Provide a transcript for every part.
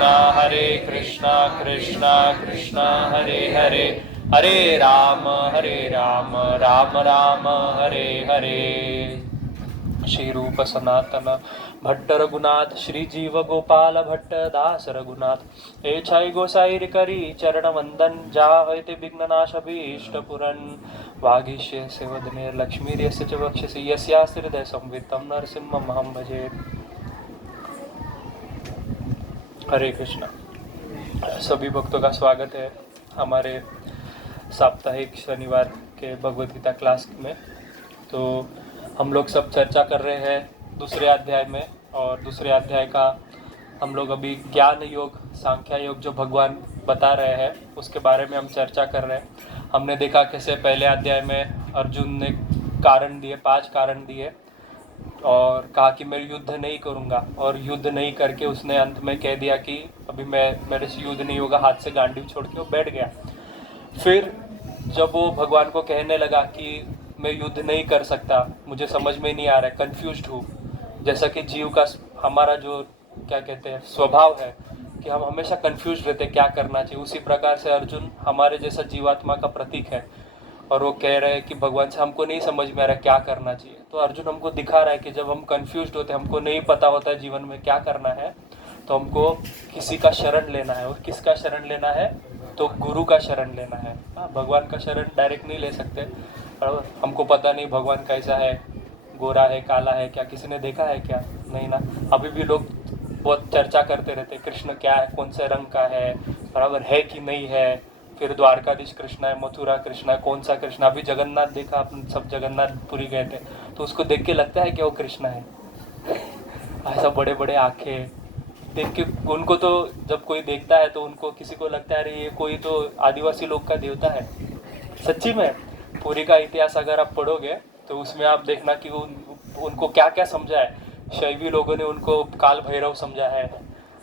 कृष्णा कृष्णा कृष्णा हरे हरे, हरे राम राम राम हरे हरे। श्री रूप सनातन भट्ट रघुनाथ, श्री जीव गोपाल भट्ट दास रघुनाथ, ए छाई गोसाई करी चरण वंदन, जाहते विघ्ननाश भीष्ट पुरन, वागीश्य सेवदने लक्ष्मी यस्य च वक्षसि यस्यास्ति हृदय संवित्तं नरसिंहमहं भजे। हरे कृष्णा। सभी भक्तों का स्वागत है हमारे साप्ताहिक शनिवार के भगवद गीता क्लास में। तो हम लोग सब चर्चा कर रहे हैं दूसरे अध्याय में, और दूसरे अध्याय का हम लोग अभी ज्ञान योग सांख्या योग जो भगवान बता रहे हैं उसके बारे में हम चर्चा कर रहे हैं। हमने देखा कैसे पहले अध्याय में अर्जुन ने कारण दिए, 5 कारण दिए और कहा कि मैं युद्ध नहीं करूंगा, और युद्ध नहीं करके उसने अंत में कह दिया कि अभी मेरे से युद्ध नहीं होगा, हाथ से गांडीव छोड़ के वो बैठ गया। फिर जब वो भगवान को कहने लगा कि मैं युद्ध नहीं कर सकता, मुझे समझ में नहीं आ रहा है, कंफ्यूज्ड हूँ, जैसा कि जीव का हमारा जो क्या कहते हैं स्वभाव है कि हम हमेशा कंफ्यूज रहते क्या करना चाहिए, उसी प्रकार से अर्जुन हमारे जैसा जीवात्मा का प्रतीक है। और वो कह रहे हैं कि भगवान से हमको नहीं समझ में आ रहा क्या करना चाहिए। तो अर्जुन हमको दिखा रहा है कि जब हम कंफ्यूज्ड होते हैं, हमको नहीं पता होता है जीवन में क्या करना है, तो हमको किसी का शरण लेना है। और किसका शरण लेना है? तो गुरु का शरण लेना है। भगवान का शरण डायरेक्ट नहीं ले सकते। और हमको पता नहीं भगवान कैसा है, गोरा है, काला है, क्या किसी ने देखा है क्या? नहीं ना। अभी भी लोग बहुत चर्चा करते रहते कृष्ण क्या है, कौन से रंग का है, बराबर है कि नहीं है। फिर द्वारकाधीश कृष्ण है, मथुरा कृष्ण है, कौन सा कृष्ण? अभी जगन्नाथ देखा, अपन सब जगन्नाथपुरी गए थे, तो उसको देख के लगता है कि वो कृष्ण है। ऐसा बड़े बड़े आंखें देख के उनको, तो जब कोई देखता है तो उनको किसी को लगता है अरे ये कोई तो आदिवासी लोग का देवता है। सच्ची में पुरी का इतिहास अगर आप पढ़ोगे तो उसमें आप देखना कि उनको क्या क्या समझा है। शैवी लोगों ने उनको काल भैरव समझा है,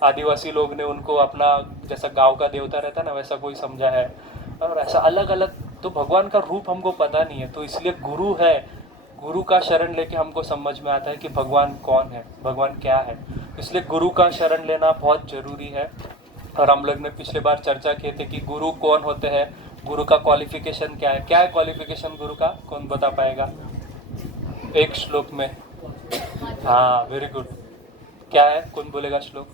आदिवासी लोग ने उनको अपना जैसा गांव का देवता रहता है ना वैसा कोई समझा है, और ऐसा अलग अलग। तो भगवान का रूप हमको पता नहीं है, तो इसलिए गुरु है, गुरु का शरण लेके हमको समझ में आता है कि भगवान कौन है, भगवान क्या है। इसलिए गुरु का शरण लेना बहुत जरूरी है। और हम लोग ने पिछले बार चर्चा किए थे कि गुरु कौन होते हैं, गुरु का क्वालिफिकेशन क्या है। क्या है क्वालिफिकेशन गुरु का, कौन बता पाएगा एक श्लोक में? हाँ, वेरी गुड। क्या है, कौन बोलेगा श्लोक?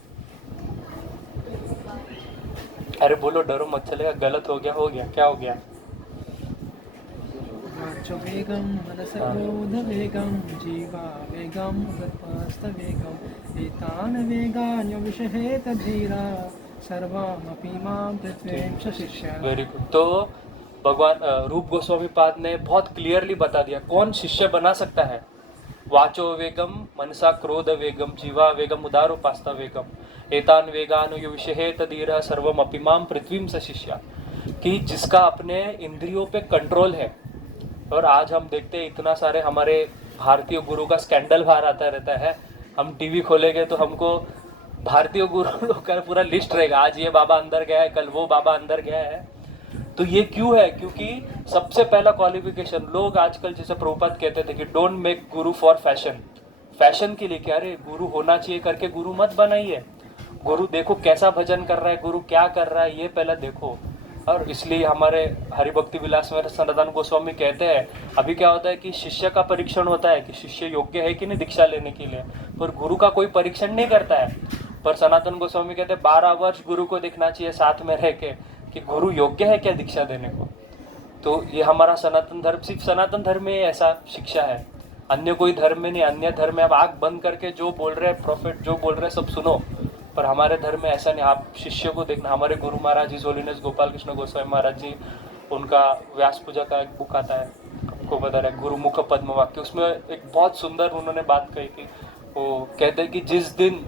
अरे बोलो, डरो मत, चलेगा। गलत हो गया, क्या हो गया? वेगम मनसक्रोध वेगम जीवा वेगम गत्पास्त वेगम एतान वेगान विषहेत धीरा सर्वमपि मां पृथ्वीं च शिष्य। Very good. तो भगवान रूप गोस्वामी पाद ने बहुत क्लियरली बता दिया कौन शिष्य बना सकता है। वाचो वेगम मनसा क्रोध वेगम जीवा वेगम उदारोपास्ता वेगम एतान वेगान विषहेत धीरा सर्वमपि मां पृथ्वीं च शिष्य। कि जिसका अपने इंद्रियों पे कंट्रोल है। और आज हम देखते हैं इतना सारे हमारे भारतीय गुरु का स्कैंडल बाहर आता रहता है। हम टीवी खोलेंगे तो हमको भारतीय गुरु का पूरा लिस्ट रहेगा, आज ये बाबा अंदर गया है, कल वो बाबा अंदर गया है। तो ये क्यों है? क्योंकि सबसे पहला क्वालिफिकेशन, लोग आजकल जैसे प्रभुपाद कहते थे कि don't make Guru for fashion. Fashion के लिए क्या, अरे गुरु होना चाहिए करके गुरु मत बनाइए। गुरु देखो कैसा भजन कर रहा है, गुरु क्या कर रहा है, ये पहले देखो। और इसलिए हमारे हरिभक्ति विलास में सनातन गोस्वामी कहते हैं अभी क्या होता है कि शिष्य का परीक्षण होता है कि शिष्य योग्य है कि नहीं दीक्षा लेने के लिए, पर गुरु का कोई परीक्षण नहीं करता है। पर सनातन गोस्वामी कहते हैं 12 वर्ष गुरु को देखना चाहिए साथ में रह के कि गुरु योग्य है क्या दीक्षा देने को। तो ये हमारा सनातन धर्म, सिर्फ सनातन धर्म में ऐसा शिक्षा है, अन्य कोई धर्म में नहीं। अन्य धर्म में आप आंख बंद करके जो बोल रहे हैं प्रॉफिट, जो बोल रहे हैं सब सुनो, पर हमारे धर्म में ऐसा नहीं। आप शिष्य को देखना, हमारे गुरु महाराज जी होलीनेस गोपाल कृष्ण गोस्वामी महाराज जी, उनका व्यास पूजा का एक बुक आता है, आपको बता रहा है गुरुमुख पद्म वाक्य, उसमें एक बहुत सुंदर उन्होंने बात कही थी। वो कहते हैं कि जिस दिन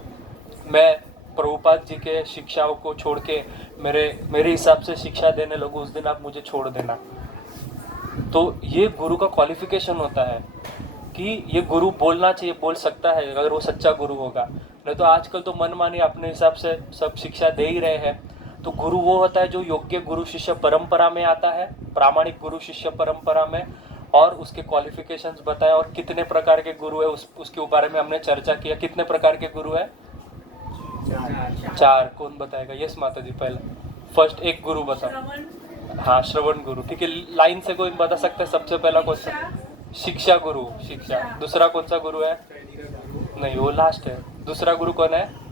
मैं प्रभुपाद जी के शिक्षाओं को छोड़ के मेरे हिसाब से शिक्षा देने लगूं, उस दिन आप मुझे छोड़ देना। तो ये गुरु का क्वालिफिकेशन होता है कि ये गुरु बोलना चाहिए, बोल सकता है अगर वो सच्चा गुरु होगा। नहीं तो आजकल तो मनमानी अपने हिसाब से सब शिक्षा दे ही रहे हैं। तो गुरु वो होता है जो योग्य गुरु शिष्य परंपरा में आता है, प्रामाणिक गुरु शिष्य परंपरा में, और उसके क्वालिफिकेशंस बताए। और कितने प्रकार के गुरु है उसके बारे में हमने चर्चा किया। कितने प्रकार के गुरु है? 4 कौन बताएगा? यस माता जी पहले फर्स्ट एक गुरु बताओ। हाँ श्रवण गुरु, ठीक है। लाइन से कोई बता सकता है सबसे पहला कौन सा? शिक्षा गुरु, शिक्षा। दूसरा कौन सा गुरु है? नहीं वो लास्ट है। दूसरा गुरु कौन है?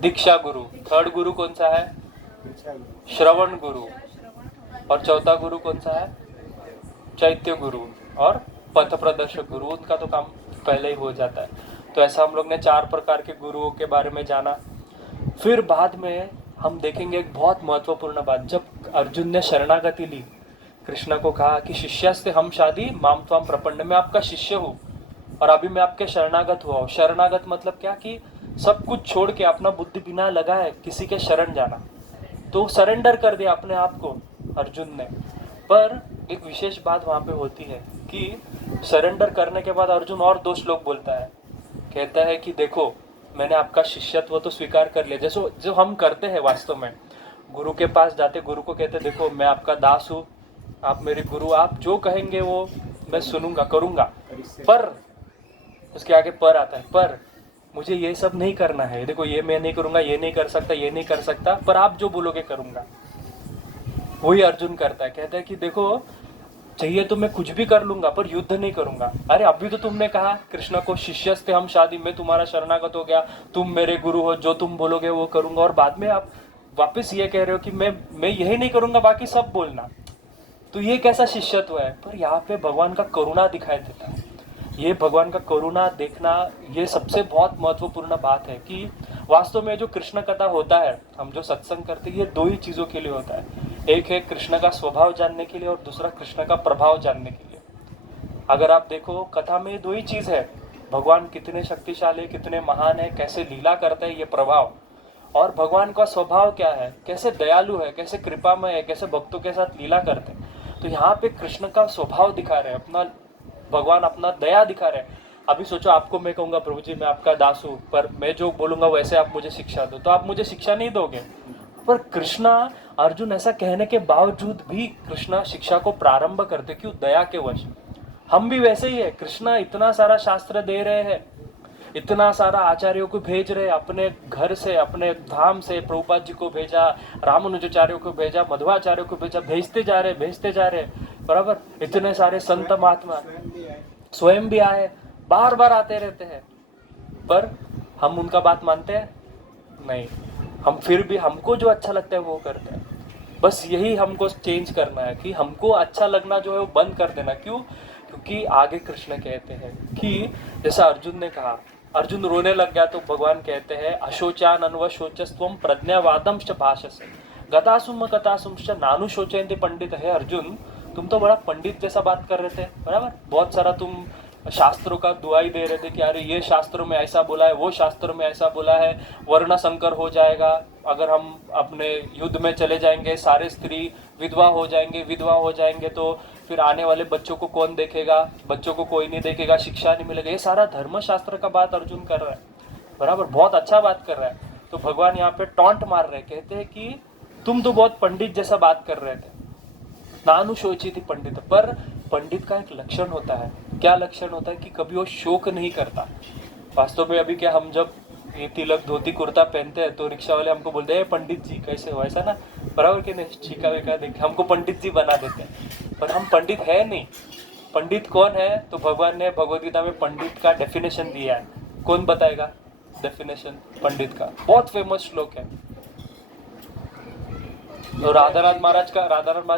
दीक्षा गुरु। थर्ड गुरु कौन सा है? श्रवण गुरु। और चौथा गुरु कौन सा है? चैत्य गुरु। और पथ प्रदर्शक गुरु, उनका तो काम पहले ही हो जाता है। तो ऐसा हम लोग ने 4 प्रकार के गुरुओं के बारे में जाना। फिर बाद में हम देखेंगे एक बहुत महत्वपूर्ण बात, जब अर्जुन ने शरणागति ली, कृष्ण को कहा कि शिष्यस्ते हम शादी माम त्वाम प्रपन्न, मैं आपका शिष्य हूँ और अभी मैं आपके शरणागत हुआ हूँ। शरणागत मतलब क्या कि सब कुछ छोड़ के अपना बुद्धि बिना लगाए किसी के शरण जाना। तो सरेंडर कर दिया अपने आप को अर्जुन ने। पर एक विशेष बात वहाँ पे होती है कि सरेंडर करने के बाद अर्जुन और 2 श्लोक बोलता है, कहता है कि देखो मैंने आपका शिष्यत्व तो स्वीकार कर लिया, जैसे जो हम करते हैं वास्तव में। गुरु के पास जाते, गुरु को कहते देखो मैं आपका दास हूँ, आप मेरे गुरु, आप जो कहेंगे वो मैं सुनूंगा करूंगा, पर उसके आगे पर आता है, पर मुझे ये सब नहीं करना है, देखो ये मैं नहीं करूंगा, ये नहीं कर सकता, ये नहीं कर सकता, पर आप जो बोलोगे करूंगा। वही अर्जुन करता है, कहता है कि देखो चाहिए तो मैं कुछ भी कर लूंगा पर युद्ध नहीं करूंगा। अरे अभी तो तुमने कहा कृष्ण को शिष्यस्ते हम शादी, मैं तुम्हारा शरणागत हो गया, तुम मेरे गुरु हो, जो तुम बोलोगे वो करूंगा, और बाद में आप वापस ये कह रहे हो कि मैं यही नहीं करूंगा बाकी सब बोलना। तो ये कैसा शिष्यत्व है? पर यहाँ पे भगवान का करुणा दिखाई देता है। ये भगवान का करुणा देखना, ये सबसे बहुत महत्वपूर्ण बात है कि वास्तव में जो कृष्ण कथा होता है, हम जो सत्संग करते हैं, ये 2 ही चीजों के लिए होता है। एक है कृष्ण का स्वभाव जानने के लिए और दूसरा कृष्ण का प्रभाव जानने के लिए। अगर आप देखो कथा में 2 ही चीज है, भगवान कितने शक्तिशाली, कितने महान है, कैसे लीला करते हैं, ये प्रभाव, और भगवान का स्वभाव क्या है, कैसे दयालु है, कैसे कृपामय है, कैसे भक्तों के साथ लीला करते हैं। तो यहाँ पे कृष्ण का स्वभाव दिखा रहे हैं, अपना भगवान अपना दया दिखा रहे हैं। अभी सोचो आपको मैं कहूंगा प्रभु जी मैं आपका दास हूँ, पर मैं जो बोलूंगा वैसे आप मुझे शिक्षा दो, तो आप मुझे शिक्षा नहीं दोगे। पर कृष्णा, अर्जुन ऐसा कहने के बावजूद भी कृष्णा शिक्षा को प्रारंभ करते, क्यों? दया के वश। हम भी वैसे ही है, कृष्णा इतना सारा शास्त्र दे रहे हैं, इतना सारा आचार्यों को भेज रहे, अपने घर से, अपने धाम से प्रभुपाद जी को भेजा, रामानुजाचार्यों को भेजा, मध्वाचार्यों को भेजा, भेजते जा रहे, बराबर। इतने सारे संत महात्मा स्वयं भी आए, बार बार आते रहते हैं, पर हम उनका बात मानते हैं नहीं। हम फिर भी हमको जो अच्छा लगता है वो करते हैं। बस यही हमको चेंज करना है कि हमको अच्छा लगना जो है वो बंद कर देना। क्यों? क्योंकि आगे कृष्ण कहते हैं कि जैसा अर्जुन ने कहा, अर्जुन रोने लग गया तो भगवान कहते हैं अशोचान अन्वशोचस्त्वम प्रज्ञावादंश्च भाषसे गतासुम गतासुंश्च नानु शोचयन्ति पंडित। है अर्जुन, तुम तो बड़ा पंडित जैसा बात कर रहे थे, बराबर। बहुत सारा तुम शास्त्रों का दुआई दे रहे थे कि अरे ये शास्त्रों में ऐसा बोला है, वो शास्त्रों में ऐसा बोला है, वर्ण संकर हो जाएगा, अगर हम अपने युद्ध में चले जाएंगे सारे स्त्री विधवा हो जाएंगे तो फिर आने वाले बच्चों को कौन देखेगा, बच्चों को कोई नहीं देखेगा, शिक्षा नहीं मिलेगा। ये सारा धर्म शास्त्र का बात अर्जुन कर रहा है, बराबर, बहुत अच्छा बात कर रहा है। तो भगवान यहाँ पे टॉन्ट मार रहे, कहते हैं कि तुम तो बहुत पंडित जैसा बात कर रहे थे, नानु शोची थी पंडित। पर पंडित का एक लक्षण होता है, क्या लक्षण होता है कि कभी वो शोक नहीं करता। वास्तव में अभी क्या, हम जब ये तिलक धोती कुर्ता पहनते हैं तो रिक्शा वाले हमको बोलते हैं पंडित जी कैसे हो, ऐसा ना, बराबर कि नहीं, छीका विका देख हमको पंडित जी बना देते हैं, पर हम पंडित है नहीं। पंडित कौन है? तो भगवान ने भगवद गीता में पंडित का डेफिनेशन दिया है। कौन बताएगा डेफिनेशन पंडित का? बहुत फेमस श्लोक है, तो राधानाथ महाराज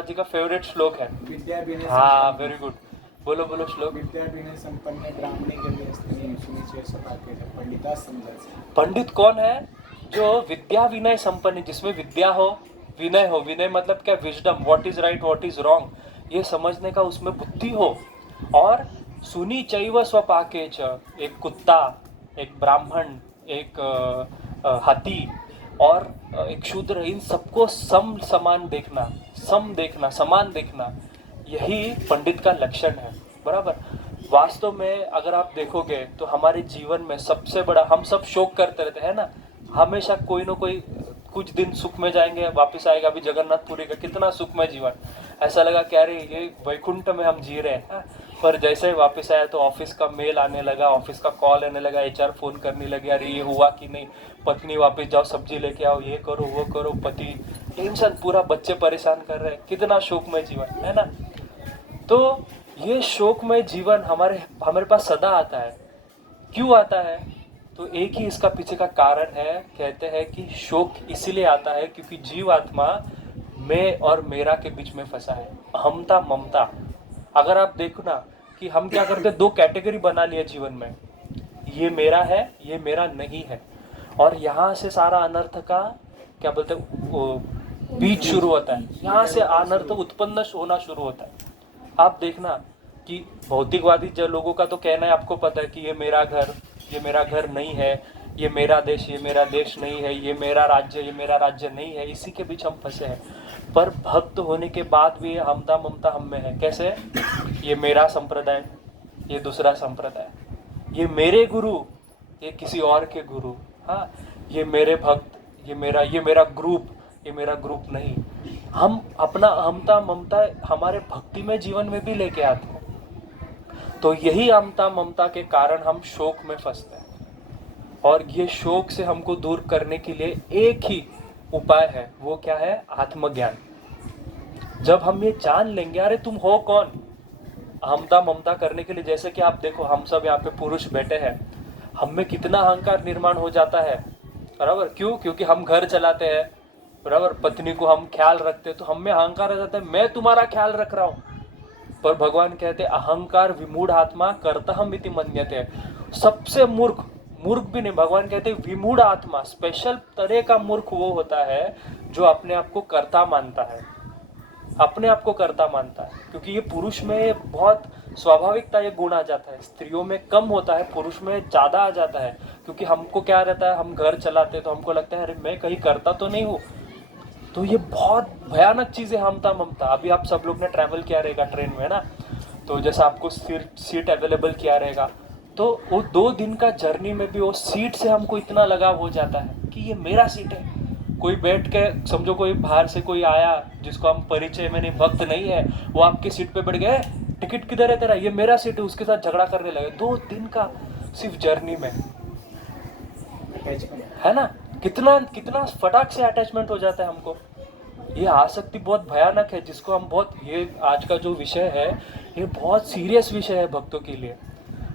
जी का फेवरेट श्लोक है। हाँ वेरी गुड, बोलो बोलो श्लोक। पंडित कौन है? जो विद्या विनय संपन्न, जिसमें विद्या हो, विनय हो। विनय मतलब क्या? Wisdom, what is right what is wrong, ये समझने का उसमें बुद्धि हो। और सुनी चैव स्वपाके च, एक कुत्ता, एक ब्राह्मण, एक हाथी और एक शूद्र, इन सबको समान देखना, यही पंडित का लक्षण है, बराबर। वास्तव में अगर आप देखोगे तो हमारे जीवन में सबसे बड़ा, हम सब शोक करते रहते हैं ना, हमेशा कोई ना कोई, कुछ दिन सुख में जाएंगे वापस आएगा। अभी जगन्नाथपुरी का कितना सुखमय जीवन, ऐसा लगा कि अरे ये वैकुंठ में हम जी रहे हैं। पर जैसे ही वापस आया तो ऑफिस का मेल आने लगा, ऑफिस का कॉल आने लगा, एचआर फोन करने लगे, अरे ये हुआ कि नहीं, पत्नी वापस जाओ, सब्जी लेके आओ, ये करो वो करो, पति टेंशन पूरा, बच्चे परेशान कर रहे हैं, कितना शोकमय जीवन है ना। तो ये शोकमय जीवन हमारे पास सदा आता है। क्यों आता है? तो एक ही इसका पीछे का कारण है। कहते हैं कि शोक इसीलिए आता है क्योंकि जीवात्मा मैं और मेरा के बीच में फंसा है, अहमता ममता। अगर आप देखो ना कि हम क्या करते हैं, दो कैटेगरी बना लिया जीवन में, ये मेरा है, ये मेरा नहीं है, और यहाँ से सारा अनर्थ का क्या बोलते हैं बीज शुरू होता है, यहाँ से अनर्थ उत्पन्न होना शुरू होता है। आप देखना कि भौतिकवादी जो लोगों का तो कहना है, आपको पता है कि ये मेरा घर नहीं है, ये मेरा देश नहीं है, ये मेरा राज्य नहीं है, इसी के बीच हम फंसे हैं। पर भक्त होने के बाद भी हमता ममता हम में है। कैसे? ये मेरा संप्रदाय, ये दूसरा संप्रदाय, ये मेरे गुरु, ये किसी और के गुरु, हाँ, ये मेरे भक्त, ये मेरा ग्रुप नहीं। हम अपना अहमता ममता हमारे भक्ति में जीवन में भी लेके आते हैं। तो यही अहमता ममता के कारण हम शोक में फंसते हैं, और ये शोक से हमको दूर करने के लिए एक ही उपाय है। वो क्या है? आत्मज्ञान। जब हम ये जान लेंगे, अरे तुम हो कौन, अहमता ममता करने के लिए, जैसे कि आप देखो हम सब यहाँ पे पुरुष बैठे हैं, हम में कितना अहंकार निर्माण हो जाता है, बराबर। क्यों? क्योंकि हम घर चलाते हैं, बराबर, पत्नी को हम ख्याल रखते हैं, तो हम में अहंकार आ जाता है, मैं तुम्हारा ख्याल रख रहा हूँ। पर भगवान कहते अहंकार विमूढ़ आत्मा कर्तहम इति मन्यते। सबसे मूर्ख भी नहीं, भगवान कहते विमूढ़ आत्मा, स्पेशल तरह का मूर्ख वो होता है जो अपने आप को कर्ता मानता है, क्योंकि ये पुरुष में बहुत स्वाभाविकता ये गुण आ जाता है, स्त्रियों में कम होता है, पुरुष में ज्यादा आ जाता है। क्योंकि हमको क्या रहता है, हम घर चलाते हैं तो हमको लगता है अरे मैं कहीं करता तो नहीं हूँ। तो ये बहुत भयानक चीज है हमता ममता। अभी आप सब लोग ने ट्रैवल किया रहेगा ट्रेन में ना, तो जैसा आपको सीट अवेलेबल किया रहेगा, तो वो 2 दिन का जर्नी में भी वो सीट से हमको इतना लगाव हो जाता है कि ये मेरा सीट है। कोई बैठ के, समझो कोई बाहर से कोई आया जिसको हम परिचय में नहीं, भक्त नहीं है, वो आपके सीट पे बैठ गए, टिकट किधर है तेरा, ये मेरा सीट है, उसके साथ झगड़ा करने लगे 2 दिन का सिर्फ जर्नी में, है ना। कितना फटाक से अटैचमेंट हो जाता है हमको। ये आसक्ति बहुत भयानक है, जिसको हम बहुत, ये आज का जो विषय है ये बहुत सीरियस विषय है भक्तों के लिए,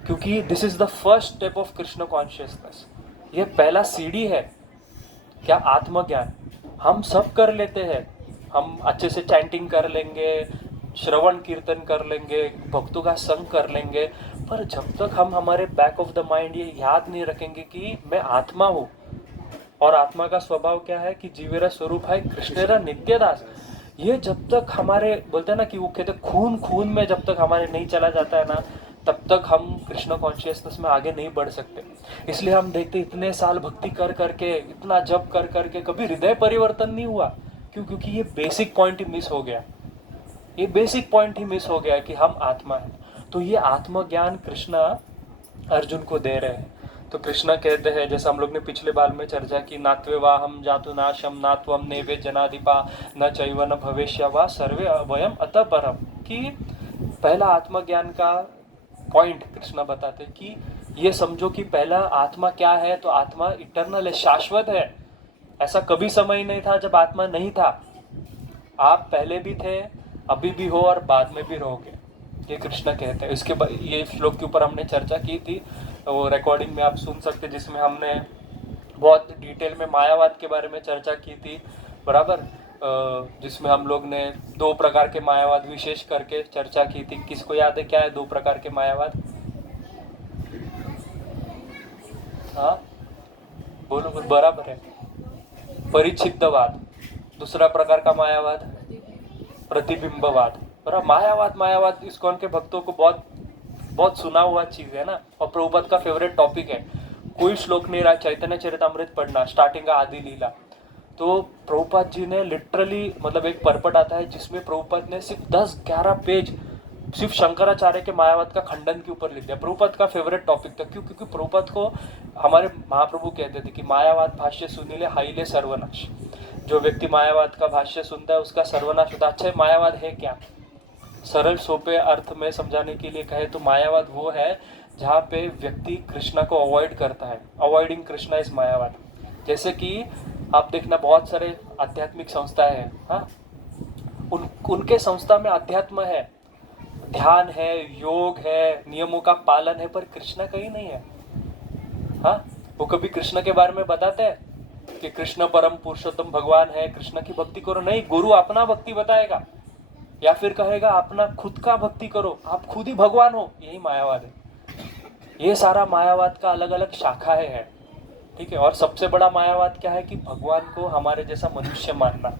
क्योंकि this is the first step of Krishna consciousness. ये पहला सीढ़ी है। क्या? आत्मज्ञान। हम सब कर लेते हैं, हम अच्छे से चैंटिंग कर लेंगे, श्रवण कीर्तन कर लेंगे, भक्तों का संग कर लेंगे, पर जब तक हम हमारे बैक ऑफ द माइंड ये याद नहीं रखेंगे कि मैं आत्मा हूँ, और आत्मा का स्वभाव क्या है कि जीवेरा स्वरूप है कृष्णेरा नित्यदास, ये जब तक हमारे, बोलते हैं ना कि वो कहते खून में जब तक हमारे नहीं चला जाता है ना, तब तक हम कृष्ण कॉन्शियसनेस में आगे नहीं बढ़ सकते। इसलिए हम देखते इतने साल भक्ति कर करके, इतना जप कर करके कभी हृदय परिवर्तन नहीं हुआ। क्यों? क्योंकि ये बेसिक पॉइंट ही मिस हो गया, कि हम आत्मा है। तो ये आत्मज्ञान कृष्ण अर्जुन को दे रहे हैं। तो कृष्ण कहते हैं, जैसे हम लोग ने पिछले बार में चर्चा की, नात्वे वा हम जातु नाशम नात्वम नेवे जनाधिपा न चैव न भविष्य वा सर्वे अभयम अतः परम। कि पहला आत्मज्ञान का पॉइंट कृष्ण बताते कि ये समझो कि पहला आत्मा क्या है, तो आत्मा इटर्नल है, शाश्वत है। ऐसा कभी समय नहीं था जब आत्मा नहीं था। आप पहले भी थे, अभी भी हो, और बाद में भी रहोगे, ये कृष्ण कहते हैं। इसके ये श्लोक के ऊपर हमने चर्चा की थी, वो रिकॉर्डिंग में आप सुन सकते, जिसमें हमने बहुत डिटेल में मायावाद के बारे में चर्चा की थी, बराबर। जिसमें हम लोग ने 2 प्रकार के मायावाद विशेष करके चर्चा की थी। किसको याद है क्या है 2 प्रकार के मायावाद? हाँ बोलो, बराबर है। परिच्छिद्दवाद, दूसरा प्रकार का मायावाद प्रतिबिंबवाद। बराबर। मायावाद इस्कॉन के भक्तों को बहुत सुना हुआ चीज है ना, और प्रभुपाद का फेवरेट टॉपिक है। कोई श्लोक नहीं रहा, चैतन्य चरितमृत पढ़ना, स्टार्टिंग का आदि लीला। तो प्रभुपाद जी ने लिटरली, मतलब एक परपट आता है जिसमें प्रभुपाद ने सिर्फ 10-11 पेज सिर्फ शंकराचार्य के मायावाद का खंडन के ऊपर लिख दिया। प्रभुपाद का फेवरेट टॉपिक था। क्यों? क्योंकि प्रभुपाद को हमारे महाप्रभु कहते थे कि मायावाद भाष्य सुनिले हाइले सर्वनाश। जो व्यक्ति मायावाद का भाष्य सुनता है उसका सर्वनाश होता है। अच्छा, मायावाद है क्या? सरल सोपे अर्थ में समझाने के लिए कहे तो मायावाद वो है जहाँ पे व्यक्ति कृष्णा को अवॉइड करता है। Avoiding Krishna is मायावाद। जैसे कि आप देखना बहुत सारे आध्यात्मिक संस्थाएं हैं, हाँ, उनके संस्था में अध्यात्म है, ध्यान है, योग है, नियमों का पालन है, पर कृष्णा कहीं नहीं है। हाँ, वो कभी कृष्ण के बारे में बताते हैं कि कृष्ण परम पुरुषोत्तम भगवान है, कृष्ण की भक्ति करो? नहीं, गुरु अपना भक्ति बताएगा या फिर कहेगा अपना खुद का भक्ति करो, आप खुद ही भगवान हो। यही मायावाद है। ये सारा मायावाद का अलग अलग शाखाएं हैं, ठीक है। और सबसे बड़ा मायावाद क्या है कि भगवान को हमारे जैसा मनुष्य मानना,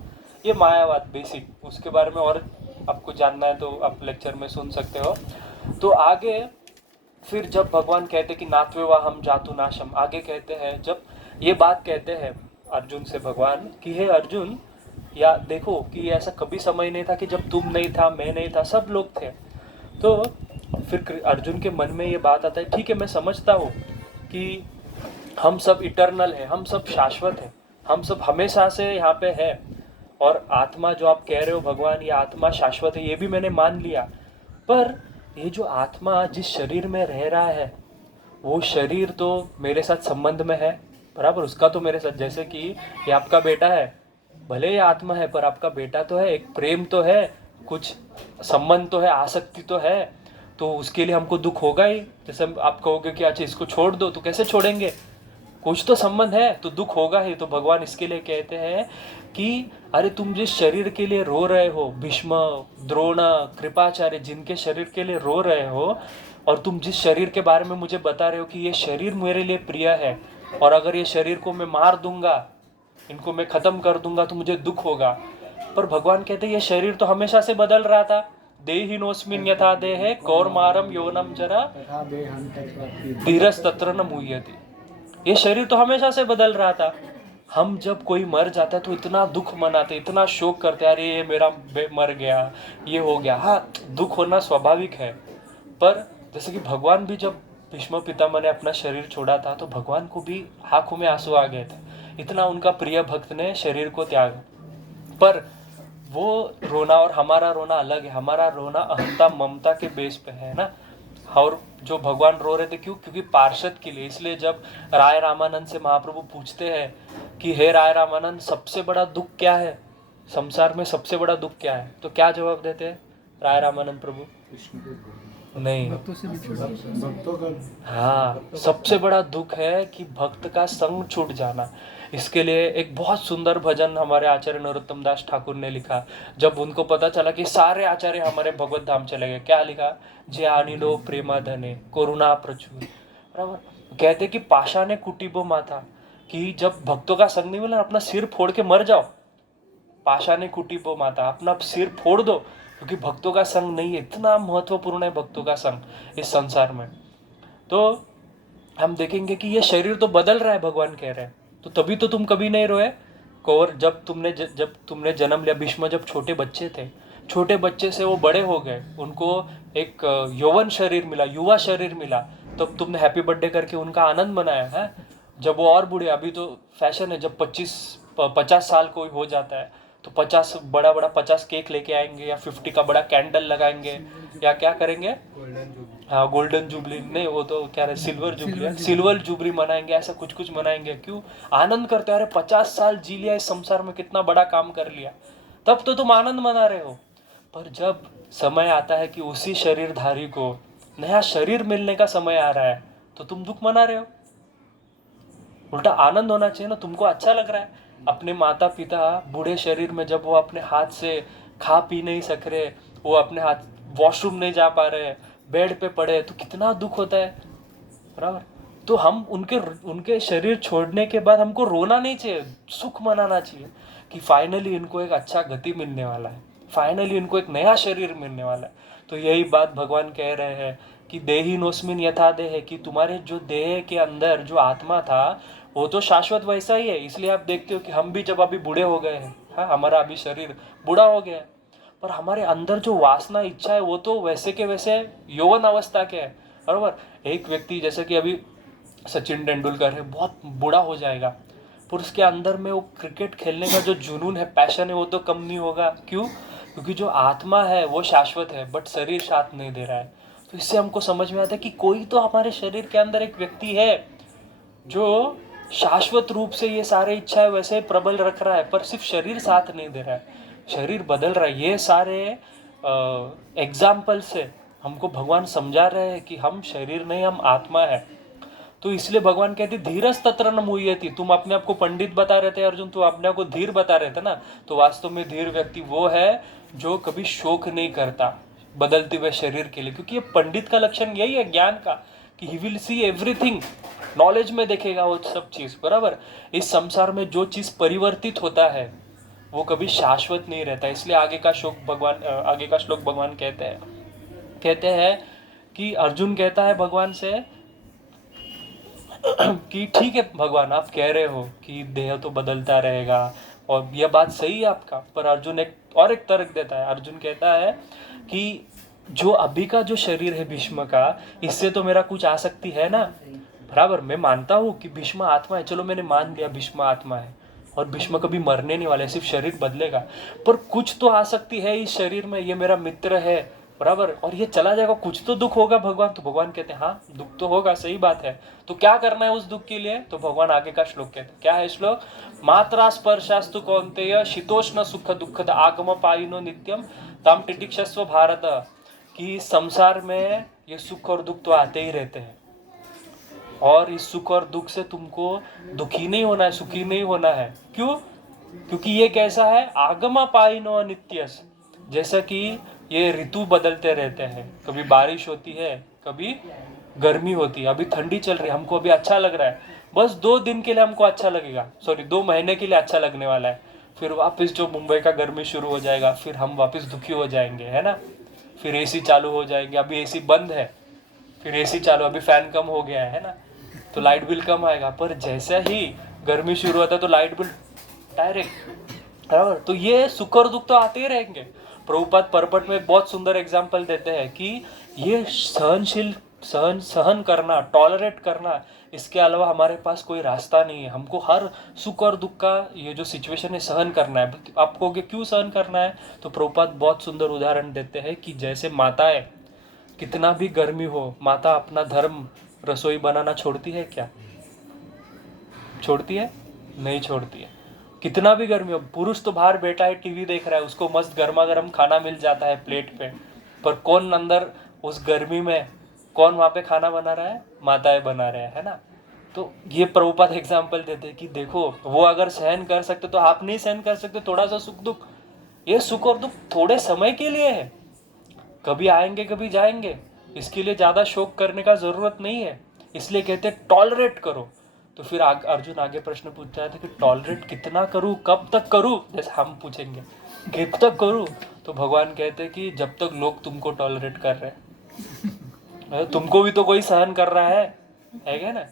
ये मायावाद बेसिक। उसके बारे में और आपको जानना है तो आप लेक्चर में सुन सकते हो। तो आगे फिर जब भगवान कहते कि नात्वेवा हम जातु नाशम, आगे कहते हैं, जब ये बात कहते हैं अर्जुन से भगवान कि हे अर्जुन, या देखो कि ऐसा कभी समय नहीं था कि जब तुम नहीं था, मैं नहीं था, सब लोग थे। तो फिर अर्जुन के मन में ये बात आता है, ठीक है मैं समझता हूँ कि हम सब इटर्नल है, हम सब शाश्वत है, हम सब हमेशा से यहाँ पे है, और आत्मा जो आप कह रहे हो भगवान, ये आत्मा शाश्वत है, ये भी मैंने मान लिया। पर ये जो आत्मा जिस शरीर में रह रहा है, वो शरीर तो मेरे साथ संबंध में है, बराबर, उसका तो मेरे साथ, जैसे कि ये आपका बेटा है, भले ये आत्मा है पर आपका बेटा तो है, एक प्रेम तो है, कुछ संबंध तो है, आसक्ति तो है, तो उसके लिए हमको दुख होगा ही। जैसे आप कहोगे कि अच्छा इसको छोड़ दो, तो कैसे छोड़ेंगे, कुछ तो संबंध है, तो दुख होगा ही। तो भगवान इसके लिए कहते हैं कि अरे तुम जिस शरीर के लिए रो रहे हो, भीष्म, द्रोण, कृपाचार्य, जिनके शरीर के लिए रो रहे हो, और तुम जिस शरीर के बारे में मुझे बता रहे हो कि ये शरीर मेरे लिए प्रिय है, और अगर ये शरीर को मैं मार दूंगा, इनको मैं खत्म कर दूंगा, तो मुझे दुख होगा। पर भगवान कहते हैं ये शरीर तो हमेशा से बदल रहा था। देहिनोस्मिन् यथा देहे कौर्मारम योनम जरा धीरज तत्र न मुह्यति। ये शरीर तो हमेशा से बदल रहा था। हम जब कोई मर जाता है तो इतना दुख मनाते, इतना शोक करते, अरे ये मेरा मर गया, ये हो गया। हाँ, दुख होना स्वाभाविक है, पर जैसे कि भगवान भी जब भीष्म पितामह ने अपना शरीर छोड़ा था तो भगवान को भी आंखों में आंसू आ गए थे, इतना उनका प्रिय भक्त ने शरीर को त्यागा। पर वो रोना और हमारा रोना अलग है। हमारा रोना अहंता ममता के बेस पे है ना, और जो भगवान रो रहे थे क्यों, क्योंकि पार्षद के लिए। इसलिए जब राय रामानंद से महाप्रभु पूछते हैं कि हे राय रामानंद, सबसे बड़ा दुख क्या है, संसार में सबसे बड़ा दुख क्या है, तो क्या जवाब देते हैं राय रामानंद प्रभु? नहीं, भक्तों से बिछुड़ना। हाँ, सबसे बड़ा दुख है कि भक्त का संग छूट जाना। इसके लिए एक बहुत सुंदर भजन हमारे आचार्य नरोत्तम दास ठाकुर ने लिखा। जब उनको पता चला कि सारे आचार्य हमारे भगवत धाम चले गए, क्या लिखा? जे आनिलो प्रेमा धने करुणा प्रचुर, बराबर। कहते कि पाशा ने कुटिबो माथा, कि जब भक्तों का संग नहीं मिला, अपना सिर फोड़ के मर जाओ। पाशा ने कुटिबो माथा, अपना सिर फोड़ दो, क्योंकि भक्तों का संग नहीं है। इतना महत्वपूर्ण है भक्तों का संग इस संसार में। तो हम देखेंगे कि ये शरीर तो बदल रहा है, भगवान कह रहे हैं, तो तभी तो तुम कभी नहीं रोए। और जब तुमने जन्म लिया, भीष्म जब छोटे बच्चे थे, छोटे बच्चे से वो बड़े हो गए, उनको एक यौवन शरीर मिला, युवा शरीर मिला, तब तुमने हैप्पी बर्थडे करके उनका आनंद मनाया है। जब वो और बूढ़े, अभी तो फैशन है, जब 50 साल कोई हो जाता है तो 50 केक लेके आएंगे, या 50 का बड़ा कैंडल लगाएंगे, या क्या करेंगे, हाँ गोल्डन जुबली नहीं, वो तो क्या है, सिल्वर जुबली मनाएंगे, ऐसा कुछ कुछ मनाएंगे। क्यों? आनंद करते हैं, अरे 50 साल जी लिया इस संसार में, कितना बड़ा काम कर लिया, तब तो तुम आनंद मना रहे हो। पर जब समय आता है कि उसी शरीरधारी को नया शरीर मिलने का समय आ रहा है, तो तुम दुख मना रहे हो। उल्टा आनंद होना चाहिए ना, तुमको अच्छा लग रहा है। अपने माता पिता बूढ़े शरीर में जब वो अपने हाथ से खा पी नहीं सक रहे, वो अपने हाथ वॉशरूम नहीं जा पा रहे, बेड पे पड़े, तो कितना दुख होता है, बराबर। तो हम उनके शरीर छोड़ने के बाद हमको रोना नहीं चाहिए, सुख मनाना चाहिए कि फाइनली इनको एक अच्छा गति मिलने वाला है, फाइनली इनको एक नया शरीर मिलने वाला है। तो यही बात भगवान कह रहे हैं कि देहिनोस्मिन् यथा देहे, कि तुम्हारे जो देह के अंदर जो आत्मा था वो तो शाश्वत वैसा ही है। इसलिए आप देखते हो कि हम भी जब अभी बूढ़े हो गए हैं, हाँ, हमारा अभी शरीर बूढ़ा हो गया है, पर हमारे अंदर जो वासना इच्छा है वो तो वैसे के वैसे यौवन अवस्था के है, बराबर। एक व्यक्ति जैसे कि अभी सचिन तेंदुलकर है, बहुत बूढ़ा हो जाएगा, पर उसके अंदर में वो क्रिकेट खेलने का जो जुनून है, पैशन है, वो तो कम नहीं होगा। क्यों? क्योंकि जो आत्मा है वो शाश्वत है, बट शरीर साथ नहीं दे रहा है। तो इससे हमको समझ में आता है कि कोई तो हमारे शरीर के अंदर एक व्यक्ति है जो शाश्वत रूप से ये सारे इच्छाएं वैसे प्रबल रख रहा है, पर सिर्फ शरीर साथ नहीं दे रहा है, शरीर बदल रहा है। ये सारे एग्जाम्पल से हमको भगवान समझा रहे हैं कि हम शरीर नहीं, हम आत्मा है। तो इसलिए भगवान कहते धीरज तत्र न मुह्यति। तुम अपने आप को पंडित बता रहे थे अर्जुन, तुम अपने आप को धीर बता रहे थे ना, तो वास्तव में धीर व्यक्ति वो है जो कभी शोक नहीं करता बदलते हुए शरीर के लिए। क्योंकि ये पंडित का लक्षण यही है ज्ञान का, कि he will see everything, knowledge में देखेगा वो सब चीज, बराबर। इस संसार में जो चीज परिवर्तित होता है वो कभी शाश्वत नहीं रहता। इसलिए आगे का श्लोक भगवान कहते हैं कि अर्जुन कहता है भगवान से कि ठीक है भगवान, आप कह रहे हो कि देह तो बदलता रहेगा और यह बात सही है आपका, पर अर्जुन एक तर्क देता है। अर्जुन कहता है कि जो अभी का जो शरीर है भीष्म का, इससे तो मेरा कुछ आसक्ति है ना, बराबर। मैं मानता हूँ कि भीष्म आत्मा है, चलो मैंने मान लिया भीष्म आत्मा है और भीष्म कभी मरने नहीं वाला है, सिर्फ शरीर बदलेगा, पर कुछ तो आसक्ति है इस शरीर में, ये मेरा मित्र है, बराबर, और ये चला जाएगा, कुछ तो दुख होगा भगवान। तो भगवान कहते हैं हाँ दुख तो होगा, सही बात है, तो क्या करना है उस दुख के लिए? तो भगवान आगे का श्लोक कहते हैं, क्या है श्लोक? मात्रा स्पर्शास्तु कौन्तेय शीतोष्ण सुख दुखद आगम पायिनो नित्यम ताम टिटिक्षस्व भारत। कि संसार में ये सुख और दुख तो आते ही रहते हैं, और इस सुख और दुख से तुमको दुखी नहीं होना है, सुखी नहीं होना है। क्यों? क्योंकि ये कैसा है? आगमा पायिनो अनित्यस, जैसा कि ये ऋतु बदलते रहते हैं, कभी बारिश होती है, कभी गर्मी होती है। अभी ठंडी चल रही है, हमको अभी अच्छा लग रहा है, बस 2 दिन के लिए हमको अच्छा लगेगा, 2 महीने के लिए अच्छा लगने वाला है, फिर वापस जो मुंबई का गर्मी शुरू हो जाएगा, फिर हम वापस दुखी हो जाएंगे, है ना। फिर एसी चालू हो जाएंगे, अभी एसी बंद है, फिर एसी चालू, अभी फैन कम हो गया है ना, तो लाइट बिल कम आएगा। पर जैसा ही गर्मी शुरू होता है तो लाइट बिल डायरेक्ट, बराबर। तो ये सुख और दुख तो आते ही रहेंगे। प्रभुपाद परपट में एक बहुत सुंदर एग्जाम्पल देते हैं कि ये सहन करना, टॉलरेट करना, इसके अलावा हमारे पास कोई रास्ता नहीं है। हमको हर सुख और दुख का ये जो सिचुएशन है सहन करना है। आप कहोगे क्यों सहन करना है? तो प्रभुपाद बहुत सुंदर उदाहरण देते हैं कि जैसे माताएं, कितना भी गर्मी हो, माता अपना धर्म रसोई बनाना छोड़ती है क्या? छोड़ती है? नहीं छोड़ती है। कितना भी गर्मी हो, पुरुष तो बाहर बैठा है, टीवी देख रहा है, उसको मस्त गर्मा गर्म खाना मिल जाता है प्लेट पे, पर कौन अंदर उस गर्मी में, कौन वहाँ पे खाना बना रहा है? माताएं बना रहे हैं, है ना। तो ये प्रभुपाद एग्जाम्पल देते हैं कि देखो, वो अगर सहन कर सकते तो आप नहीं सहन कर सकते थोड़ा सा सुख दुख? ये सुख और दुख थोड़े समय के लिए है, कभी आएंगे कभी जाएंगे, इसके लिए ज्यादा शोक करने का जरूरत नहीं है। इसलिए कहते हैं टॉलरेट करो। तो फिर अर्जुन आगे प्रश्न पूछता है कि टॉलरेट कितना करूं, कब तक करूं, जैसे हम पूछेंगे कब तक करूं, तो भगवान कहते हैं कि जब तक लोग तुमको टॉलरेट कर रहे हैं। तुमको भी तो कोई सहन कर रहा है क्या ना।